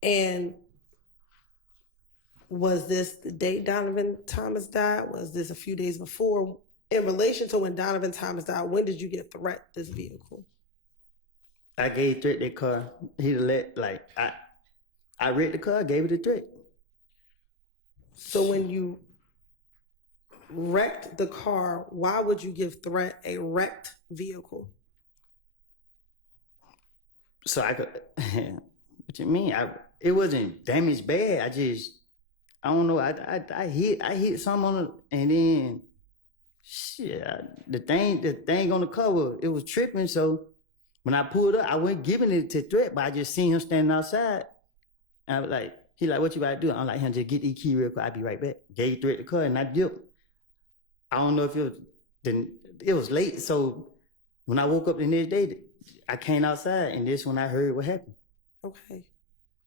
And was this the date Donovan Thomas died? Was this a few days before? In relation to when Donovan Thomas died, when did you get threat this vehicle? I gave threat that car. I read the car, gave it a threat. So when you wrecked the car, why would you give threat a wrecked vehicle? So I could. What you mean? It wasn't damaged bad. I don't know. I hit something on it, and then shit. The thing on the cover, it was tripping. So when I pulled up, I wasn't giving it to threat, but I just seen him standing outside. And I was like, he like, what you about to do? I'm like, just get the key real quick. I'll be right back. Gave threat the car, and I dipped. I don't know if it was late. So when I woke up the next day, I came outside, and this when I heard what happened. Okay.